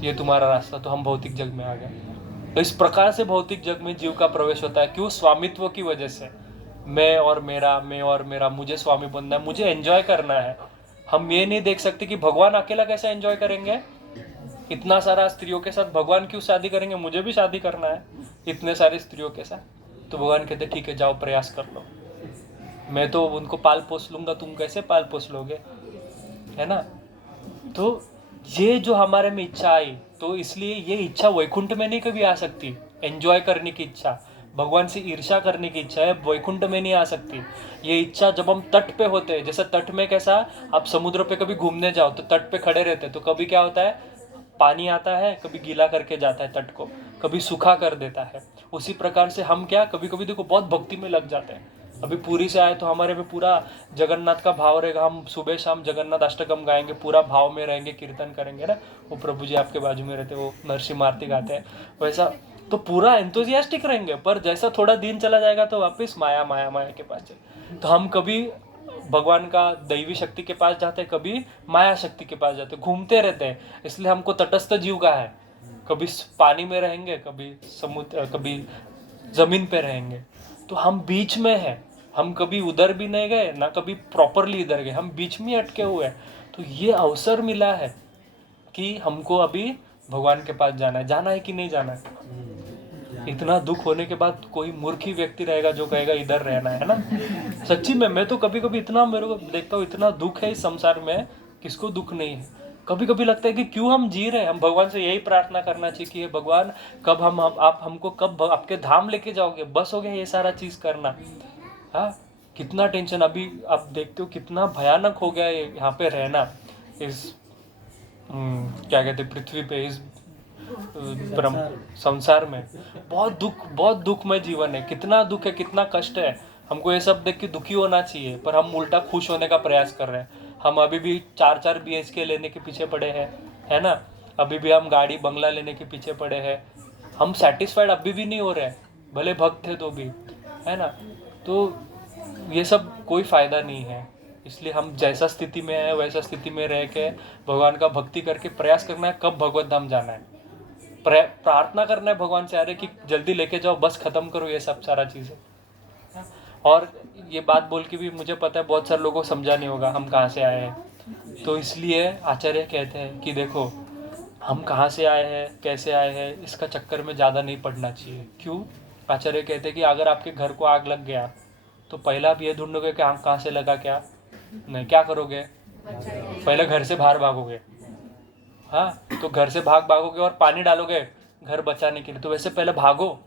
ये तुम्हारा रास्ता। तो हम भौतिक जग में आ गए। तो इस प्रकार से भौतिक जग में जीव का प्रवेश होता है। क्यों? स्वामित्व की वजह से। मैं और मेरा, मुझे स्वामी बनना है, मुझे एंजॉय करना है। हम ये नहीं देख सकते कि भगवान अकेला कैसे एंजॉय करेंगे। इतना सारा स्त्रियों के साथ भगवान क्यों शादी करेंगे? मुझे भी शादी करना है इतने सारे स्त्रियों के साथ। तो भगवान कहते ठीक है, जाओ प्रयास कर लो, मैं तो उनको पाल पोस लूंगा, तुम कैसे पाल पोस लोगे, है ना। तो ये जो हमारे में इच्छा आई, तो इसलिए ये इच्छा वैकुंठ में नहीं कभी आ सकती। एंजॉय करने की इच्छा, भगवान से ईर्ष्या करने की इच्छा है, वैकुंठ में नहीं आ सकती। ये इच्छा जब हम तट पे होते हैं, जैसे तट में कैसा, आप समुद्र पे कभी घूमने जाओ तो तट पे खड़े रहते हैं, तो कभी क्या होता है, पानी आता है, कभी गीला करके जाता है तट को, कभी सूखा कर देता है। उसी प्रकार से हम क्या, कभी कभी देखो बहुत भक्ति में लग जाते हैं। अभी पुरी से आए तो हमारे में पूरा जगन्नाथ का भाव रहेगा, हम सुबह शाम जगन्नाथ अष्टकम गाएंगे, पूरा भाव में रहेंगे, कीर्तन करेंगे ना। वो प्रभु जी आपके बाजू में रहते, वो नरसिंह आरती गाते हैं, वैसा तो पूरा एंथुजियास्टिक रहेंगे। पर जैसा थोड़ा दिन चला जाएगा तो वापस माया माया माया के पास चले। तो हम कभी भगवान का दैवी शक्ति के पास जाते हैं, कभी माया शक्ति के पास जाते हैं, घूमते रहते हैं। इसलिए हमको तटस्थ जीव का है, कभी पानी में रहेंगे, कभी समुद्र, कभी जमीन पे रहेंगे। तो हम बीच में हैं, हम कभी उधर भी नहीं गए ना कभी प्रॉपरली इधर गए, हम बीच में अटके हुए हैं। तो ये अवसर मिला है कि हमको अभी भगवान के पास जाना है कि नहीं जाना है। इतना दुख होने के बाद कोई मूर्खी व्यक्ति रहेगा जो कहेगा इधर रहना है ना। सच्ची में मैं तो कभी कभी इतना, मेरे को देखता हूँ इतना दुख है इस संसार में, किसको दुख नहीं है? कभी कभी लगता है कि क्यों हम जी रहे हैं। हम भगवान से यही प्रार्थना करना चाहिए कि हे भगवान, कब आप हमको कब आपके धाम लेके जाओगे, बस हो गया ये सारा चीज करना। हाँ, कितना टेंशन अभी आप देखते हो, कितना भयानक हो गया है यहाँ पे रहना, इस क्या कहते हैं, पृथ्वी पे, इस ब्रह्म संसार में। बहुत दुखमय जीवन है, कितना दुख है, कितना कष्ट है। हमको ये सब देख के दुखी होना चाहिए, पर हम उल्टा खुश होने का प्रयास कर रहे हैं। हम अभी भी 4-4 BHK लेने के पीछे पड़े हैं, है ना। अभी भी हम गाड़ी बंगला लेने के पीछे पड़े हैं। हम सेटिस्फाइड अभी भी नहीं हो रहे, भले भक्त थे तो भी, है ना। तो ये सब कोई फायदा नहीं है। इसलिए हम जैसा स्थिति में है वैसा स्थिति में रह के भगवान का भक्ति करके प्रयास करना है कब भगवत धाम जाना है। प्रार्थना करना है भगवान से, अरे कि जल्दी लेके जाओ, बस खत्म करो ये सब सारा चीजें। और ये बात बोल के भी मुझे पता है बहुत सारे लोगों को समझा नहीं होगा हम कहाँ से आए हैं। तो इसलिए आचार्य कहते हैं कि देखो, हम कहाँ से आए हैं, कैसे आए हैं, इसका चक्कर में ज़्यादा नहीं पड़ना चाहिए। क्यों? आचार्य कहते हैं कि अगर आपके घर को आग लग गया तो पहला आप ये ढूंढोगे कि आग कहाँ से लगा, क्या नहीं, क्या करोगे? पहले घर से बाहर भागोगे। हाँ, तो घर से भागोगे और पानी डालोगे घर बचाने के लिए। तो वैसे पहले भागो,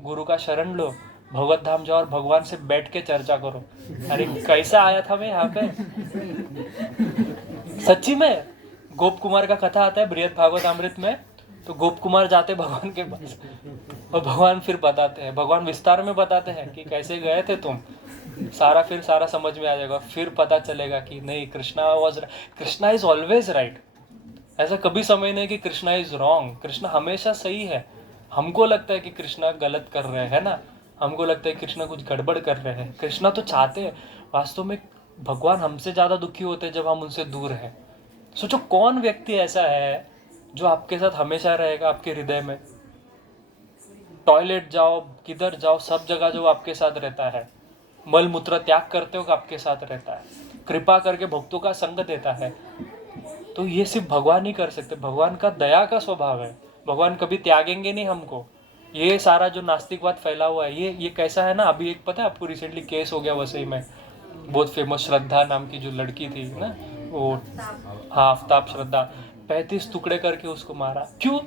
गुरु का शरण लो, भगवत धाम जाओ और भगवान से बैठ के चर्चा करो। अरे कैसा आया था मैं यहाँ पे, सच्ची में। गोप कुमार का कथा आता है बृहद भागवत अमृत में। तो गोप कुमार जाते भगवान के पास और भगवान फिर बताते हैं, भगवान विस्तार में बताते हैं कि कैसे गए थे तुम, फिर सारा समझ में आ जाएगा। फिर पता चलेगा कि नहीं, कृष्णा इज ऑलवेज राइट। ऐसा कभी समय नहीं कि कृष्णा इज रॉन्ग, कृष्णा हमेशा सही है। हमको लगता है कि कृष्णा गलत कर रहे हैं ना, हमको लगता है कृष्णा कुछ गड़बड़ कर रहे हैं। कृष्णा तो चाहते हैं, वास्तव में भगवान हमसे ज्यादा दुखी होते हैं जब हम उनसे दूर हैं। सोचो कौन व्यक्ति ऐसा है जो आपके साथ हमेशा रहेगा, आपके हृदय में। टॉयलेट जाओ, किधर जाओ, सब जगह जो आपके साथ रहता है। मल मूत्र त्याग करते हो आपके साथ रहता है, कृपा करके भक्तों का संग देता है। तो ये सिर्फ भगवान ही कर सकते। भगवान का दया का स्वभाव है, भगवान कभी त्यागेंगे नहीं हमको। ये सारा जो नास्तिकवाद फैला हुआ है, ये कैसा है ना, अभी एक पता है आपको, रिसेंटली केस हो गया वसई में। बहुत फेमस श्रद्धा नाम की जो लड़की थी ना, वो, हाँ, आफ्ताब श्रद्धा, 35 टुकड़े करके उसको मारा। क्यों?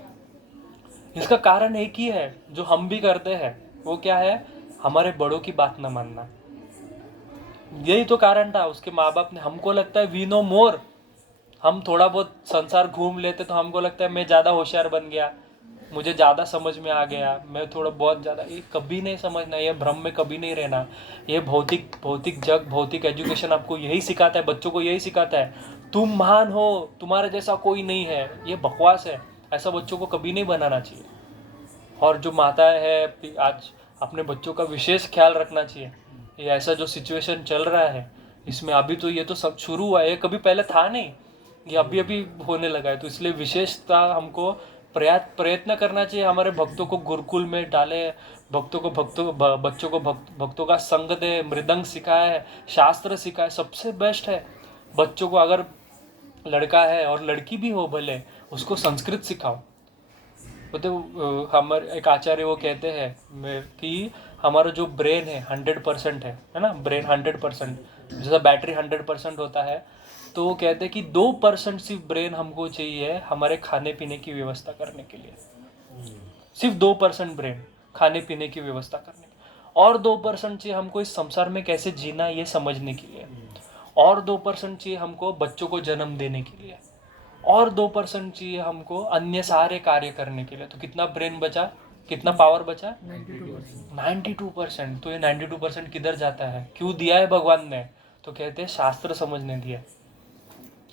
इसका कारण एक ही है जो हम भी करते हैं, वो क्या है? हमारे बड़ों की बात न मानना। यही तो कारण था। उसके माँ बाप ने, हमको लगता है वी नो मोर, हम थोड़ा बहुत संसार घूम लेते तो हमको लगता है मैं ज़्यादा होशियार बन गया, मुझे ज़्यादा समझ में आ गया, मैं थोड़ा बहुत ज़्यादा। ये कभी नहीं समझना, ये भ्रम में कभी नहीं रहना। ये भौतिक जग, भौतिक एजुकेशन आपको यही सिखाता है, बच्चों को यही सिखाता है, तुम महान हो, तुम्हारे जैसा कोई नहीं है। ये बकवास है, ऐसा बच्चों को कभी नहीं बनाना चाहिए। और जो माता है आज अपने बच्चों का विशेष ख्याल रखना चाहिए। ये ऐसा जो सिचुएशन चल रहा है इसमें, अभी तो ये तो सब शुरू हुआ है, कभी पहले था नहीं, ये अभी अभी होने लगा है। तो इसलिए विशेषता हमको प्रयत्न करना चाहिए, हमारे भक्तों को गुरुकुल में डाले, बच्चों को भक्तों का संग दे, मृदंग सिखाए, शास्त्र सिखाए, सबसे बेस्ट है। बच्चों को अगर लड़का है और लड़की भी हो भले, उसको संस्कृत सिखाओ। तो हमारे एक आचार्य वो कहते हैं कि हमारा जो ब्रेन है 100% है ना, ब्रेन 100%, जैसा बैटरी 100% होता है, तो वो कहते हैं कि 2% सिर्फ ब्रेन हमको चाहिए हमारे खाने पीने की व्यवस्था करने के लिए। सिर्फ 2% ब्रेन खाने पीने की व्यवस्था करने के लिए, और 2% चाहिए हमको इस संसार में कैसे जीना ये समझने के लिए, और 2% चाहिए हमको बच्चों को जन्म देने के लिए, और 2% चाहिए हमको अन्य सारे कार्य करने के लिए। तो कितना ब्रेन बचा, कितना पावर बचा? 92%। तो ये 92% किधर जाता है? क्यों दिया है भगवान ने? तो कहते हैं शास्त्र समझने दिया,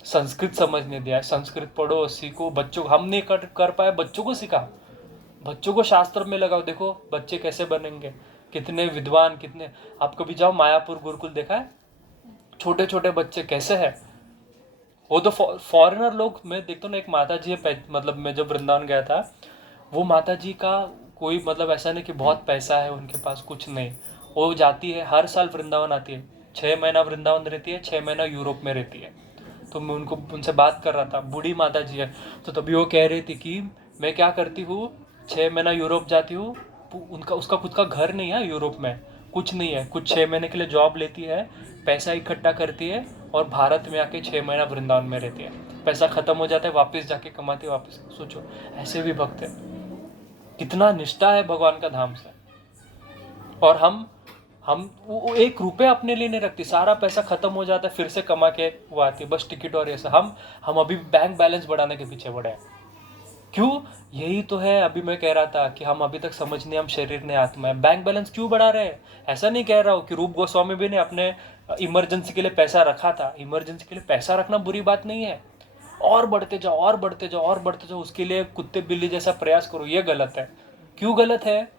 संस्कृत समझने दिया है। संस्कृत पढ़ो, सीखो, बच्चों, हम नहीं कर पाए, बच्चों को सिखाओ, बच्चों को शास्त्र में लगाओ। देखो बच्चे कैसे बनेंगे, कितने विद्वान, कितने। आप कभी जाओ मायापुर गुरुकुल, देखा है? छोटे छोटे बच्चे कैसे हैं वो तो फॉरेनर लोग। मैं देखता हूँ ना, एक माता जी है, मतलब मैं जब वृंदावन गया था, वो माता जी का कोई मतलब ऐसा नहीं कि बहुत पैसा है उनके पास, कुछ नहीं। वो जाती है, हर साल वृंदावन आती है, 6 महीना वृंदावन रहती है, 6 महीना यूरोप में रहती है। तो मैं उनसे बात कर रहा था, बूढ़ी माता जी है। तो तभी वो कह रही थी कि मैं क्या करती हूँ, 6 महीना यूरोप जाती हूँ, उसका खुद का घर नहीं है यूरोप में, कुछ नहीं है, कुछ 6 महीने के लिए जॉब लेती है, पैसा इकट्ठा करती है और भारत में आके 6 महीना वृंदावन में रहती है, पैसा खत्म हो जाता है, वापस जाके कमाती है वापस। सोचो ऐसे भी भक्त है, कितना निष्ठा है भगवान का धाम से। और हम वो 1 रुपया अपने लिए नहीं रखती, सारा पैसा खत्म हो जाता है, फिर से कमा के वो आती है, बस टिकट और ऐसा। हम अभी बैंक बैलेंस बढ़ाने के पीछे बढ़े हैं। क्यों? यही तो है, अभी मैं कह रहा था कि हम अभी तक समझ नहीं, हम शरीर ने आत्मा है। बैंक बैलेंस क्यों बढ़ा रहे हैं? ऐसा नहीं कह रहा हूँ कि रूप गोस्वामी भी ने अपने इमरजेंसी के लिए पैसा रखा था, इमरजेंसी के लिए पैसा रखना बुरी बात नहीं है, और बढ़ते जाओ और बढ़ते जाओ और बढ़ते जाओ, उसके लिए कुत्ते बिल्ली जैसा प्रयास करो, ये गलत है। क्यों गलत है?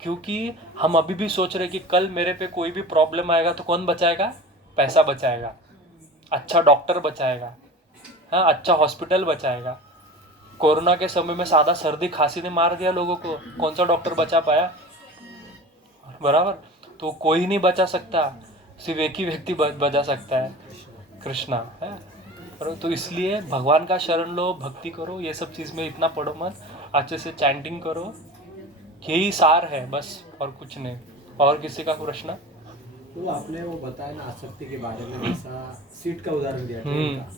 क्योंकि हम अभी भी सोच रहे कि कल मेरे पे कोई भी प्रॉब्लम आएगा तो कौन बचाएगा? पैसा बचाएगा, अच्छा डॉक्टर बचाएगा, हाँ अच्छा हॉस्पिटल बचाएगा। कोरोना के समय में सादा सर्दी खांसी ने मार दिया लोगों को, कौन सा डॉक्टर बचा पाया? बराबर। तो कोई नहीं बचा सकता, सिर्फ एक ही व्यक्ति बचा सकता है, कृष्णा है। तो इसलिए भगवान का शरण लो, भक्ति करो, ये सब चीज़ में इतना पढ़ो मत, अच्छे से चैंटिंग करो, यही सार है बस, और कुछ नहीं। और किसी का प्रश्न? तो आपने वो बताया ना आसक्ति के बारे में, ऐसा सीट का उदाहरण दिया ट्रेन का।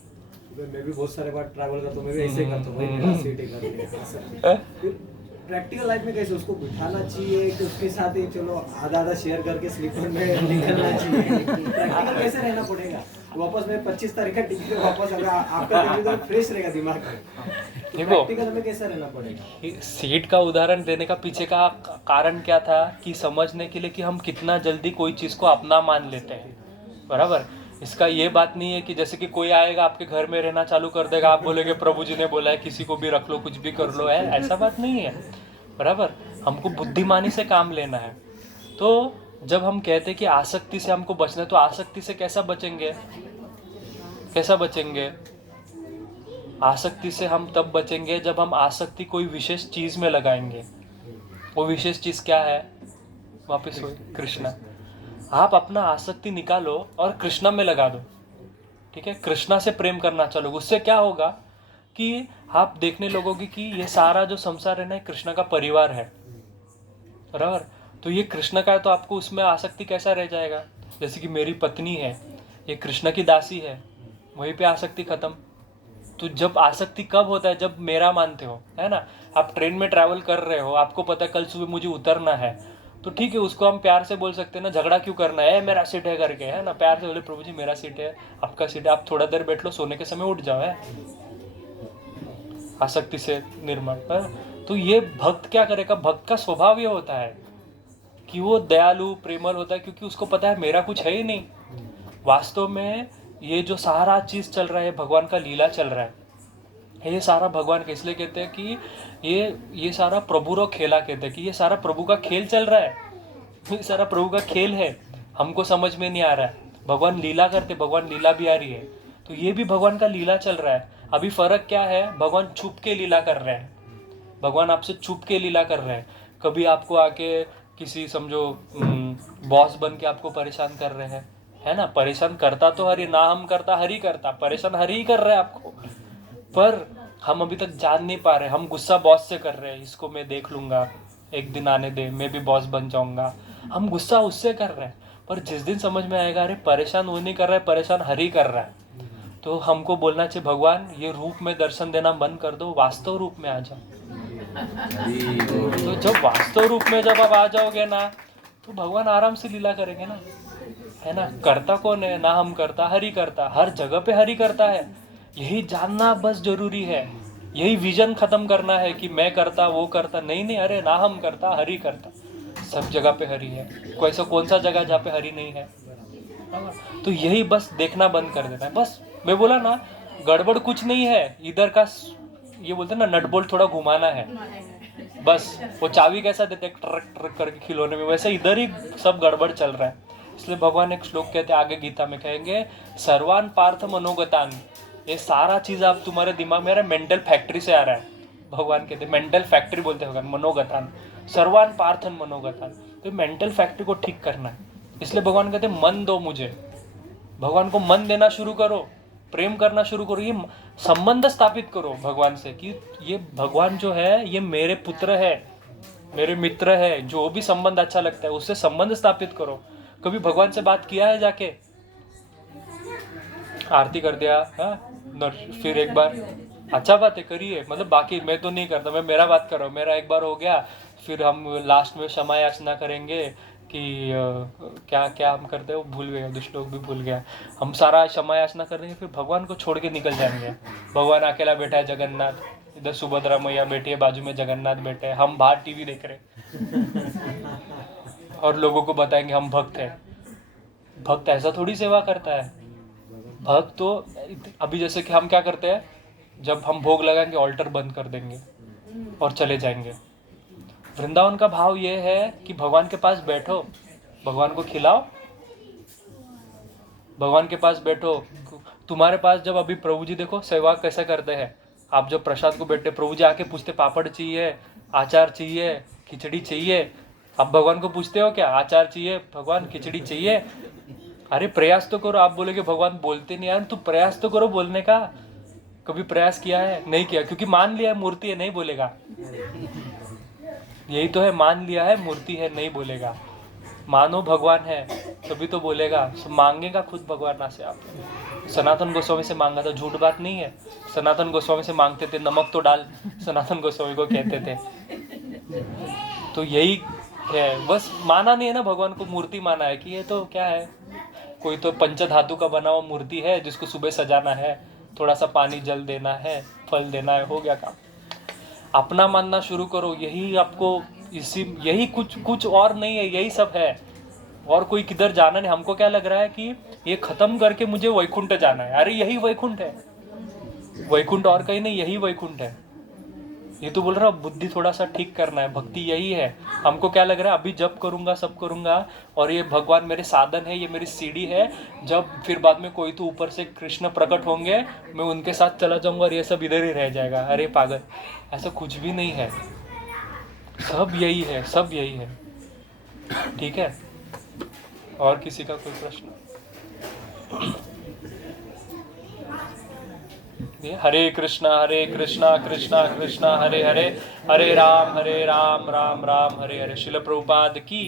मैं भी बहुत सारे बार ट्रैवल करता हूँ, मैं भी ऐसे करता हूँ, भाई मेरा सीट है करके। प्रैक्टिकल लाइफ में कैसे उसको बिठाना चाहिए कि उसके साथ ही चलो आधा शेयर करके स्लीपर में निकलना चाहिए? प्रैक्टिकल कैसे रहना पड़ेगा? वापस में 25 तारीख का टिकट वापस, अगर आपका दिन तो फ्रेश रहेगा दिमाग में, देखो प्रैक्टिकल में कैसे रहना पड़ेगा? सीट का उदाहरण देने का पीछे का कारण क्या था कि समझने के लिए कि हम कितना जल्दी कोई चीज़ को अपना मान लेते हैं, बराबर। इसका ये बात नहीं है कि जैसे कि कोई आएगा आपके घर में रहना चालू कर देगा, आप बोलेंगे प्रभु जी ने बोला है किसी को भी रख लो, कुछ भी कर लो, है ऐसा बात नहीं है, बराबर। हमको बुद्धिमानी से काम लेना है। तो जब हम कहते हैं कि आसक्ति से हमको बचना है, तो आसक्ति से कैसा बचेंगे? कैसा बचेंगे? आसक्ति से हम तब बचेंगे जब हम आसक्ति कोई विशेष चीज में लगाएंगे। वो विशेष चीज क्या है? वापस वही कृष्णा। आप अपना आसक्ति निकालो और कृष्णा में लगा दो, ठीक है? कृष्णा से प्रेम करना चलो, उससे क्या होगा कि आप देखने लगोगे कि ये सारा जो संसार है ना, कृष्णा का परिवार है, बराबर। तो ये कृष्ण का है, तो आपको उसमें आसक्ति कैसा रह जाएगा? जैसे कि मेरी पत्नी है, ये कृष्ण की दासी है, वहीं पे आसक्ति खत्म। तो जब आसक्ति कब होता है? जब मेरा मानते हो, है ना। आप ट्रेन में ट्रैवल कर रहे हो, आपको पता है कल सुबह मुझे उतरना है, तो ठीक है, उसको हम प्यार से बोल सकते हैं ना, झगड़ा क्यों करना है, मेरा सीट है करके, है ना। प्यार से बोले प्रभु जी मेरा सीट है, आपका सीट है, आप थोड़ा देर बैठ लो, सोने के समय उठ जाओ, है आसक्ति से निर्माण। तो ये भक्त क्या करेगा? भक्त का स्वभाव ये होता है कि वो दयालु प्रेमल होता है, क्योंकि उसको पता है मेरा कुछ है ही नहीं। वास्तव में ये जो सारा चीज चल रहा है भगवान का लीला चल रहा है, ये सारा भगवान का, इसलिए कहते हैं कि ये सारा प्रभु रो खेला, कहते हैं कि ये सारा प्रभु का खेल चल रहा है, ये सारा प्रभु का खेल है, हमको समझ में नहीं आ रहा है। भगवान लीला करते, भगवान लीला भी आ रही है, तो ये भी भगवान का लीला चल रहा है। अभी फर्क क्या है? भगवान छुप के लीला कर रहे हैं, भगवान आपसे छुप के लीला कर रहे हैं। कभी आपको आके किसी समझो बॉस बन के आपको परेशान कर रहे हैं, है ना। परेशान करता तो हरि, ना हम करता हरि करता, परेशान हरि ही कर रहे हैं आपको, पर हम अभी तक जान नहीं पा रहे। हम गुस्सा बॉस से कर रहे हैं, इसको मैं देख लूंगा, एक दिन आने दे, मैं भी बॉस बन जाऊंगा, हम गुस्सा उससे कर रहे हैं। पर जिस दिन समझ में आएगा अरे परेशान वो नहीं कर रहा है, परेशान हरि कर रहा है, तो हमको बोलना चाहिए भगवान ये रूप में दर्शन देना बंद कर दो, वास्तव रूप में आ जाओ। तो जब वास्तव रूप में जब आप आ जाओगे ना, तो भगवान आराम से लीला करेंगे ना, है ना। करता कौन है? ना हम करता, हरि करता, हर जगह पे हरि करता है। यही जानना बस जरूरी है, यही विजन खत्म करना है कि मैं करता वो करता, नहीं नहीं, अरे ना हम करता हरि करता, सब जगह पे हरि है। कोई ऐसा कौन सा जगह जहाँ पे हरि नहीं है? तो यही बस देखना बंद कर देना है। बस मैं बोला ना, गड़बड़ कुछ नहीं है, इधर का ये बोलते ना नट बोल्ट थोड़ा घुमाना है, बस वो चाबी कैसा देते ट्रक ट्रक करके खिलौने में, वैसे इधर ही सब गड़बड़ चल रहा है। इसलिए भगवान एक श्लोक कहते हैं, आगे गीता में कहेंगे, सर्वान पार्थ मनोगतान, ये सारा चीज आप तुम्हारे दिमाग में मेंटल फैक्ट्री से आ रहा है। भगवान कहते हैं मेंटल फैक्ट्री बोलते हैं भगवान, मनोगतान, सर्वान पार्थन मनोगतान, तो मेंटल फैक्ट्री को ठीक करना है। इसलिए भगवान कहते हैं मन दो मुझे, भगवान को मन देना शुरू करो, प्रेम करना शुरू करो, ये संबंध स्थापित करो भगवान से कि ये भगवान जो है ये मेरे पुत्र है, मेरे मित्र है, जो भी संबंध अच्छा लगता है उससे संबंध स्थापित करो। कभी भगवान से बात किया है जाके? आरती कर दिया, हाँ, फिर एक बार अच्छा बात है करिए, मतलब बाकी मैं तो नहीं करता, मैं मेरा बात कर रहा हूँ, मेरा एक बार हो गया, फिर हम लास्ट में क्षमा याचना करेंगे कि क्या क्या हम करते हैं वो भूल गए, दुष्ट लोग भी भूल गया, हम सारा क्षमा याचना कर देंगे, फिर भगवान को छोड़ के निकल जाएंगे। भगवान अकेला बैठा है, जगन्नाथ, इधर सुभद्रा मैया बैठी है, बाजू में जगन्नाथ बैठे हैं, हम बाहर टीवी देख रहे और लोगों को बताएंगे हम भक्त हैं। भक्त ऐसा थोड़ी सेवा करता है। भक्त तो अभी जैसे कि हम क्या करते हैं, जब हम भोग लगाएंगे ऑल्टर बंद कर देंगे और चले जाएंगे। वृंदावन का भाव ये है कि भगवान के पास बैठो, भगवान को खिलाओ, भगवान के पास बैठो। तुम्हारे पास जब अभी प्रभु जी देखो सेवा कैसे करते हैं, आप जब प्रसाद को बैठे प्रभु जी आके पूछते पापड़ चाहिए, आचार चाहिए, खिचड़ी चाहिए, आप भगवान को पूछते हो क्या आचार चाहिए, भगवान खिचड़ी चाहिए? अरे प्रयास तो करो। आप बोलोगे भगवान बोलते नहीं, यार तू प्रयास तो करो बोलने का। कभी प्रयास किया है? नहीं किया, क्योंकि मान लिया है मूर्ति है, नहीं बोलेगा। यही तो है, मान लिया है मूर्ति है, नहीं बोलेगा। मानो भगवान है तभी तो बोलेगा। मांगेगा खुद भगवान से। आप सनातन गोस्वामी से मांगा था, झूठ बात नहीं है। सनातन गोस्वामी से मांगते थे नमक तो डाल, सनातन गोस्वामी को कहते थे। तो यही है, बस माना नहीं है ना भगवान को, मूर्ति माना है कि ये तो क्या है, कोई तो पंचधातु का बना हुआ मूर्ति है जिसको सुबह सजाना है, थोड़ा सा पानी जल देना है, फल देना है, हो गया काम। अपना मानना शुरू करो, यही आपको यही कुछ और नहीं है, यही सब है। और कोई किधर जाना नहीं। हमको क्या लग रहा है कि ये खत्म करके मुझे वैकुंठ जाना है। अरे यही वैकुंठ है, वैकुंठ और कहीं नहीं, यही वैकुंठ है। ये तो बोल रहा हूँ बुद्धि थोड़ा सा ठीक करना है, भक्ति यही है। हमको क्या लग रहा है अभी जब करूँगा सब करूँगा और ये भगवान मेरे साधन है, ये मेरी सीढ़ी है, जब फिर बाद में कोई तो ऊपर से कृष्ण प्रकट होंगे, मैं उनके साथ चला जाऊँगा और ये सब इधर ही रह जाएगा। अरे पागल, ऐसा कुछ भी नहीं है, सब यही है, सब यही है। ठीक है, और किसी का कोई प्रश्न? हरे कृष्णा कृष्णा कृष्णा हरे हरे, हरे राम राम राम हरे हरे। श्रील प्रभुपाद की